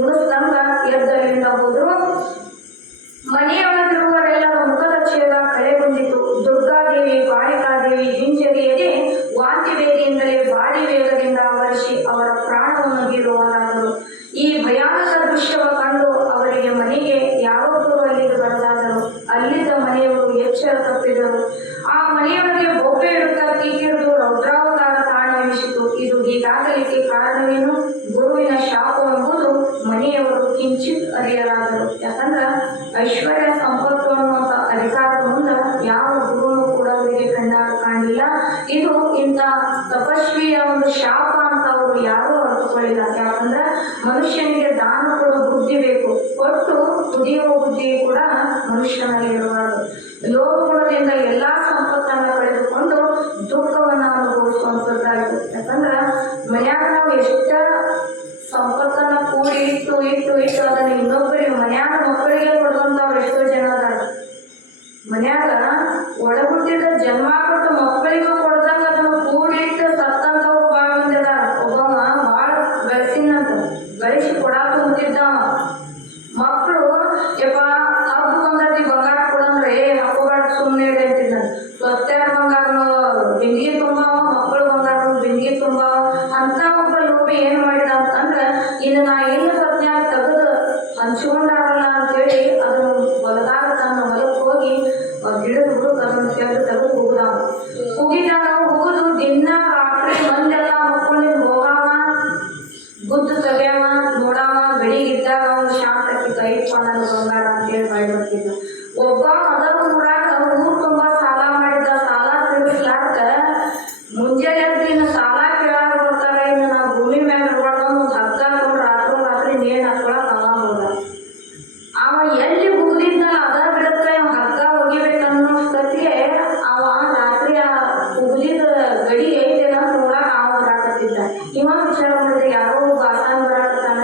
ಉಣಿಸ್ದಂಗ ಎದ್ದಲ್ಲಿಂದ ಹೋದ್ರು. ಮನೆಯೊಳಗಿರುವವರೆಲ್ಲರ ಮುಖದ ಛೇದ ಕಳೆಗೊಂಡಿತು. ದುರ್ಗಾದೇವಿ, ಬಾಳಿಕಾದೇವಿ ಹಿಂಜರಿಯದೆ ವಾಂತಿ ಭೇದಿಯಿಂದಲೇ ಭಾರಿ ವೇಗದಿಂದ ಆವರಿಸಿ ಅವರ ಪ್ರಾಣವನ್ನು ಬೀರುವರಾದರು. ಈ ಭಯಾನಕ ದೃಶ್ಯವ ಕಂಡು ಅವರಿಗೆ ಮನೆಗೆ ಯಾರೊಬ್ಬರು ಅಲ್ಲಿಗೆ ಬರಲಾದರು. ಅಲ್ಲಿದ್ದ ಮನೆಯವರು ಎಚ್ಚರ ತಪ್ಪಿದರು. ಆ ಮನೆಯವರಿಗೆ ಬೊಬ್ಬೆ ಇಡುತ್ತಾ ತೀಗಿಡಿದು ರೌದ್ರಾವತಾರ ತಾಣವೆನಿಸಿತು. ಇದು ಹೀಗಾಗಲಿಕ್ಕೆ ಕಾರಣವೇನು? ಗುರುವಿನ ಶಾಪವೆಂಬುದು ಮನೆಯವರು ಕಿಂಚಿತ್ ಅರಿಯಲಾದರು. ಯಾಕಂದ್ರೆ ಐಶ್ವರ್ಯ ಸಂಪತ್ತು ಅನ್ನುವಂಥ ಅಧಿಕಾರದ ಮುಂದೆ ಯಾವ ಗುರುನು ಕೂಡ ಅವರಿಗೆ ಕಾಣಲಿಲ್ಲ. ಇದು ಇಂಥ ತಪಸ್ವಿಯ ಒಂದು ಶಾಪ ಅಂತ ಅವರು ಯಾರೂ ಅರ್ಥಕೊಳ್ಳಿಲ್ಲ. ಯಾಕಂದ್ರೆ ಮನುಷ್ಯನಿಗೆ ದಾನ ಕೊಡೋ ಬುದ್ಧಿ ಬೇಕು, ಕೊಟ್ಟು ಕುದಿಯುವ ಬುದ್ಧಿ ಕೂಡ ಮನುಷ್ಯನಲ್ಲಿ ಇರಬಾರದು. ಲೋಭಗುಣದಿಂದ ಎಲ್ಲಾ ಸಂಪತ್ತನ್ನ ಕಳೆದುಕೊಂಡು ದುಃಖವನ್ನ ಅನುಭವಿಸುವಂತದ್ದಾಯಿತು. ಯಾಕಂದ್ರ ಮನ್ಯಾಗ ನಾವು ಎಷ್ಟ ಸಂಪತ್ತನ್ನ ಕೂಡಿ ಇಟ್ಟು ಅದನ್ನ ಇನ್ನೊಬ್ಬರಿಗೆ ಮನ್ಯಾಗ ಮಕ್ಕಳಿಗೆ ಕೊಡುವಂತವ್ರು ಎಷ್ಟೋ ಜನ ಅದಾರ. ಮನ್ಯಾಗ ಒಳಗುಟ್ಟಿದ ಜನ್ಮ ಕೊಟ್ಟು ಮಕ್ಕಳಿಗೂ ಕೊಡ್ದಂಗ ಅದನ್ನು ಕೂಡಿಟ್ಟು ಸತ್ತಂತವ್ರು ಬಾಳ ಮಂದಿ ಅದಾರ. ಒಬ್ಬವ ಬಾಳ ಗಳಿಸಿನಂತ ಗಳಿಸಿ ಕೊಡಾಕ ಹೊಂದಿದ್ದವ. ಮಕ್ಕಳು ಯಪ್ಪ ಹಬ್ಬ ಬಂದತಿ ಬಂಗಾರ ಕೊಡಂದ್ರೆ ಹಬ್ಬಗಾಡ ಸುಮ್ಮನೆ ಅಂತಿದ್ದ. ಸ್ವತ್ಯಾರ ಬಂಗಾರ ಬಿಂದಿಗೆ ತುಂಬಾವ, ಮಕ್ಕಳು ಬಂಗಾರ ಬಿಂದಿಗೆ ತುಂಬಾವ. ಅಂತ ಒಬ್ಬ ಲೋಭಿ ಏನ್ ಮಾಡಿದ ಅಂತಂದ್ರ, ಇನ್ನು ನಾ ಎಲ್ಲ ಸ್ವತ್ಯಾಗ ತೆಗೆದು ಹಂಚ್ಕೊಂಡಾರಲ್ಲ ಅಂತೇಳಿ ಅದನ್ನು ಹೊಲದಾಗ ತನ್ನ ಹೊಲಕ್ಕೆ ಹೋಗಿ ಗಿಡದ ಹುಡುಗ ಅದನ್ನು ತೆಗೆದು ಹೋಗುದಾವ. ಹೋಗಿದಾಗ ಹೋಗುದು ದಿನ ರಾತ್ರಿ ಮಂದೆಲ್ಲ ಮಕ್ಕೊಂಡಿದ್ ಹೋಗಾವ, ಬುದ್ದು ತೆಗ್ಯಾವ, ನೋಡಾವ. ಬೆಳಿಗಿದ್ದಾಗ ಅವ್ನು ಶಾಂತಕ್ಕೆ ಕೈ ಪಣಲು ಬಂಗಾರ ಅಂತೇಳಿ ಬರ್ತಿದ್ದ. ಒಬ್ಬ ಅದ ಊರಾಗ ಊರ್ ತುಂಬಾ ಸಾಲ ಮಾಡಿದ್ದ. ಸಾಲ ತಿರುಗಿಸ್ಲಾಕ ಮುಂಜಾನೆ ಇನ್ನು ಸಾಲ ಕೇಳಾಕ ಬರ್ತಾರ. ಇನ್ನು ನಾವು ಭೂಮಿ ಮ್ಯಾಗ ಇರ್ಬಾರ್ದು ಒಂದು ಹಗ್ಗ ತಗೊಂಡು ರಾತ್ರಿ ನೇಣ್ ಹಾಕೊಳಕ್ ಅವ ಹೋದ. ಅವ ಎಲ್ಲಿ ಹುಗ್ದಿದ್ನಲ್ಲ ಅದ ಬಿಡತ್ತೆ ಹಗ್ಗ ಒಗಿಬೇಕನ್ನೋಷ್ಟೊತ್ತಿಗೆ ಅವ ರಾತ್ರಿ ಆ ಹುಗ್ದಿದ ಗಡಿ ಐತೆಲ್ಲ ನೋಡಾಕ ಅವ ಬರಾಕತ್ತಿದ್ದ. ಇವ ವಿಚಾರ ಮಾಡಿದ್ರೆ ಯಾರೋ ಒಬ್ಬ ಆಸಾನ ಬರಾಕತ್ತಾನ,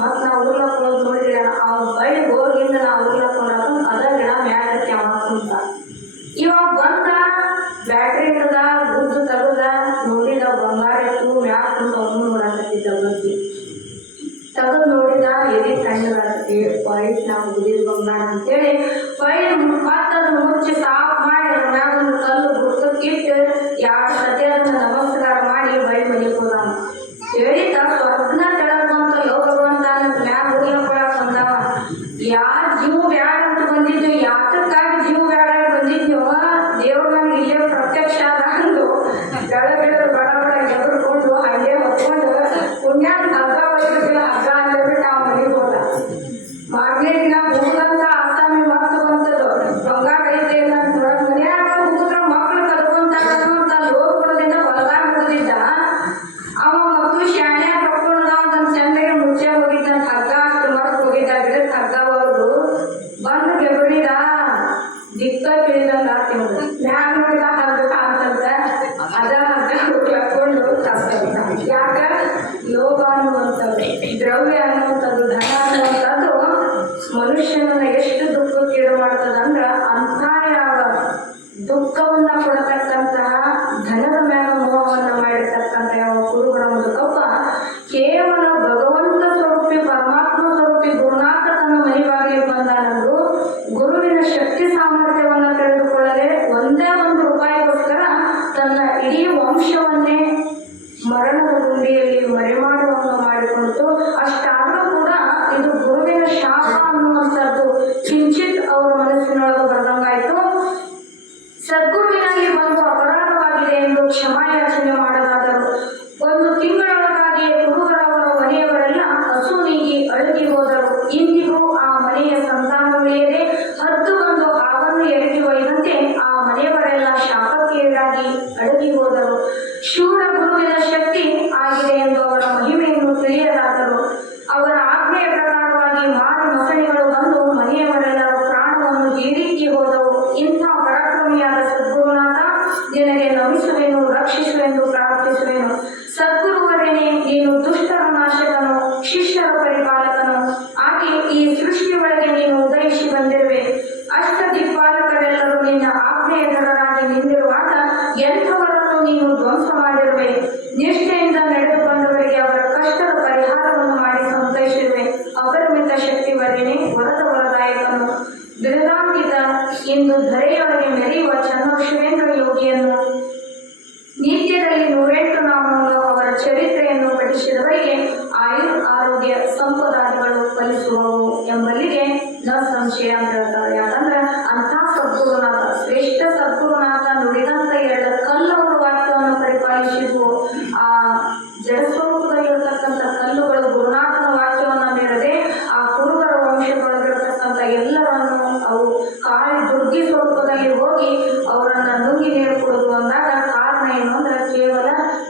ಮತ್ ನಾವು ಊರ್ಲಕ್ಕೊಂಡ್ ನೋಡಿದ್ರೆ ಅವ ಬಳಿ ಹೋಗಿಂದ ನಾವು ಊರ್ಲಕ್ಕೊಂಡ ಅದ ಗಿಡ ಮ್ಯಾಗತ್ತೆ ಅವ ಕುಂತ. ಇವ ಬಂದ ಬ್ಯಾಟ್ರಿ ಹಿಡ್ದ, ಗುದ್ದು ತೆಗದ, ನೋಡಿದ ಬಂಗಾರ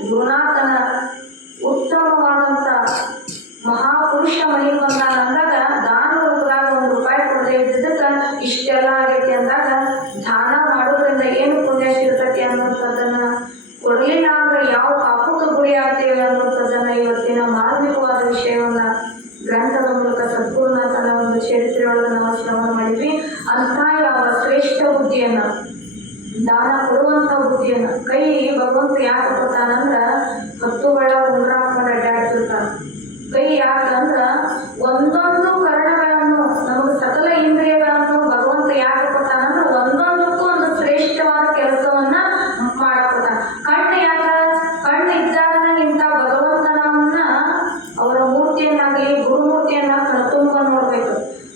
ಗುರುನಾಥನ ಉತ್ತಮವಾದಂಥ ಮಹಾಪುರುಷ ಮನೆಗೆ ಬಂದಾನ ಅಂದಾಗ ದಾನ ರೂಪದಾಗ ₹1 ಕೊಡದೆ ಇದ್ದಿದ್ದಕ್ಕೆ ಇಷ್ಟೆಲ್ಲ ಆಗೈತಿ ಅಂದಾಗ ದಾನ ಮಾಡೋದ್ರಿಂದ ಏನು ಪುಣ್ಯ ಸಿಗ್ತೈತಿ ಅನ್ನುವಂಥದ್ದನ್ನ ಕೊಡಲಿಲ್ಲ ಅಂದ್ರೆ ಯಾವ ಪಾಪಕ್ಕೆ ಗುರಿ ಆಗ್ತೇವೆ ಅನ್ನುವಂಥದ್ದನ್ನ ಇವತ್ತಿನ ಮಾರ್ಮಿಕವಾದ ವಿಷಯವನ್ನ ಗ್ರಂಥದ ಮೂಲಕ ಸದ್ಗುರುನಾಥನ ಒಂದು ಚರಿತ್ರೆಯೊಳಗೆ ನಾವು ಶ್ರವಣ ಮಾಡಿದ್ವಿ. ಅಂತ ಯಾವ ಶ್ರೇಷ್ಠ ಬುದ್ಧಿಯನ್ನ, ದಾನ ಕೊಡುವಂಥ ಬುದ್ಧಿಯನ್ನ ಕೈ ಭಗವಂತ ಯಾಕೆ ಕೊಡ್ತಾನಂದ್ರ 10 ಬಳ ಉಂಗ್ರ ಹಾಕೊಂಡು ಅಡ್ಡಾಡ್ತಿರ್ತಾನ. ಕೈ ಯಾಕಂದ್ರ ಒಂದೊಂದು ಕರ್ಣಗಳನ್ನು ನಮಗೆ ಸಕಲ ಇಂದ್ರಿಯಗಳನ್ನು ಭಗವಂತ ಯಾಕೆ ಕೊಡ್ತಾನಂದ್ರ ಒಂದೊಂದಕ್ಕೂ ಒಂದು ಶ್ರೇಷ್ಠವಾದ ಕೆಲಸವನ್ನ ಮಾಡಕೊಡ್ತಾನ. ಕಣ್ಣು ಯಾಕ? ಕಣ್ಣು ಇದ್ದಾಗ ಇಂಥ ಭಗವಂತನವನ್ನ ಅವರ ಮೂರ್ತಿಯನ್ನಾಗಲಿ ಗುರುಮೂರ್ತಿಯನ್ನ ಕಣ್ತುಂಬ ನೋಡ್ಬೇಕು.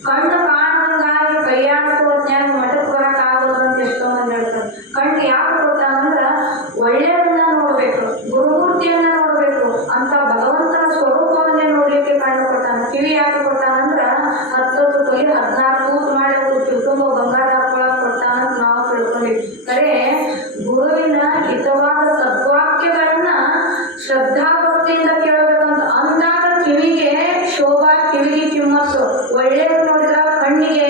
ಕಣ್ಣು ಕಾಣಂಗಾಗಿ ಕೈಯಾಡಿಸುವ ಜ್ಞಾನ ಮಠಕ್ಕೆ ಬರಕ್ ಆಗೋದು ಅಂತ ಎಷ್ಟೋ ಮಂದಿ ಹೇಳ್ತಾರೆ. ಕಣ್ಣು ಯಾಕೆ ಕೊಡ್ತಾನಂದ್ರ ಒಳ್ಳೆಯದನ್ನ ನೋಡ್ಬೇಕು, ಗುರುಮೂರ್ತಿಯನ್ನ ನೋಡ್ಬೇಕು, ಅಂತ ಭಗವಂತನ ಸ್ವರೂಪವನ್ನೇ ನೋಡ್ಲಿಕ್ಕೆ ಕಣ್ಣು ಕೊಡ್ತಾನ. ಕಿವಿ ಯಾಕೆ ಕೊಡ್ತಾನಂದ್ರ 10 ತೊಲಿ 16 ತೂತು ಮಾಡಿ ಕುಟುಂಬ ಬಂಗಾರ ಹಾಕೊಳಕ್ ಕೊಡ್ತಾನ ಅಂತ ನಾವು ತಿಳ್ಕೊಂಡಿವಿ. ಕರೆ ಗುರುವಿನ ಹಿತವಾದ ಸದ್ವಾಕ್ಯಗಳನ್ನ ಶ್ರದ್ಧಾ ಭಕ್ತಿಯಿಂದ ಕೇಳಬೇಕಂತ ಅಂದಾಗ ಕಿವಿಗೆ ಶೋಭಾ, ಕಿವಿಗೆ ಕಿಮ್ಮತ್ತು, ಒಳ್ಳೆಯದು ನೋಡಿದ್ರ ಕಣ್ಣಿಗೆ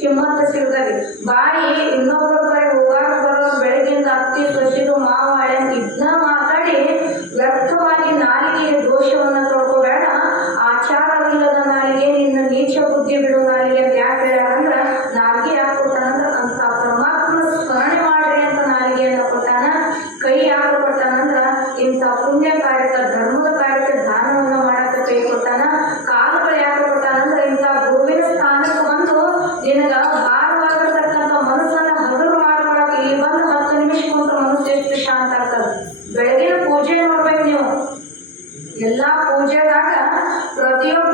ಕಿಮ್ಮತ್ತು ಸಿಗ್ತದೆ. ಬಾಯಿ ಇನ್ನೊಬ್ಬರ ಬರೀ ಹೋಗಾಕ ಬರೋದು ಬೆಳಗ್ಗಿಂದ ಅತ್ತಿ ಸೊಸಿದು ಮಾವ ಹಳೆ ಇದನ್ನ ಮಾತಾಡಿ ವ್ಯರ್ಥವಾಗಿ ನಾಲಿಗೆಯ ದೋಷವನ್ನ ತೊಳ್ಕೋಬೇಡ. ಆಚಾರವಿಲ್ಲದ ನಾಲಿಗೆ, ನಿನ್ನ ನೀಚ ಬುದ್ಧಿ ಬಿಡು ನಾಲಿಗೆ ಅಂತ ಯಾಕೆ ಹೇಳ್ಯಾರಂದ್ರ ನಾಲಿಗೆ ಯಾಕೆ ಕೊಡ್ತಾನಂದ್ರ ಅಂತ ಪರಮಾತ್ಮನ ಸ್ಮರಣೆ ಮಾಡ್ರಿ ಅಂತ ನಾಲಿಗೆಯನ್ನ ಕೊಟ್ಟಾನ. ಕೈ ಯಾಕೆ ಕೊಡ್ತಾನಂದ್ರ ಇಂಥ ಪುಣ್ಯ ಕಾರ್ಯಕ್ಕೆ, ಧರ್ಮದ ಕಾರ್ಯಕ್ಕೆ, ದಾನವನ್ನ ಮಾಡಕ್ಕೆ ಕೈ ಕೊಟ್ಟಾನ. ಕಾಲುಗಳು ಯಾಕೆ ಕೊಟ್ಟಾನಂದ್ರ ಇಂಥ ಗುರುವಿನ ಸ್ಥಾನಕ್ಕೆ ಬಂದು ನಿನಗ ಭಾರವಾಗಿರ್ತಕ್ಕಂಥ ಮನಸ್ಸನ್ನ ಹಗುರು ಮಾಡ್ಕೊಳಕ್ಕೆ ಇಲ್ಲಿ ಬಂದು 10 ನಿಮಿಷ ಕುಂತ ಮನಸ್ಸು ಎಷ್ಟು ಶಾಂತ ಆಗ್ತದೆ. ಬೆಳಗಿನ ಪೂಜೆ ನೋಡ್ಬೇಕು ನೀವು. ಎಲ್ಲಾ ಪೂಜೆದಾಗ ಪ್ರತಿಯೊಬ್ಬ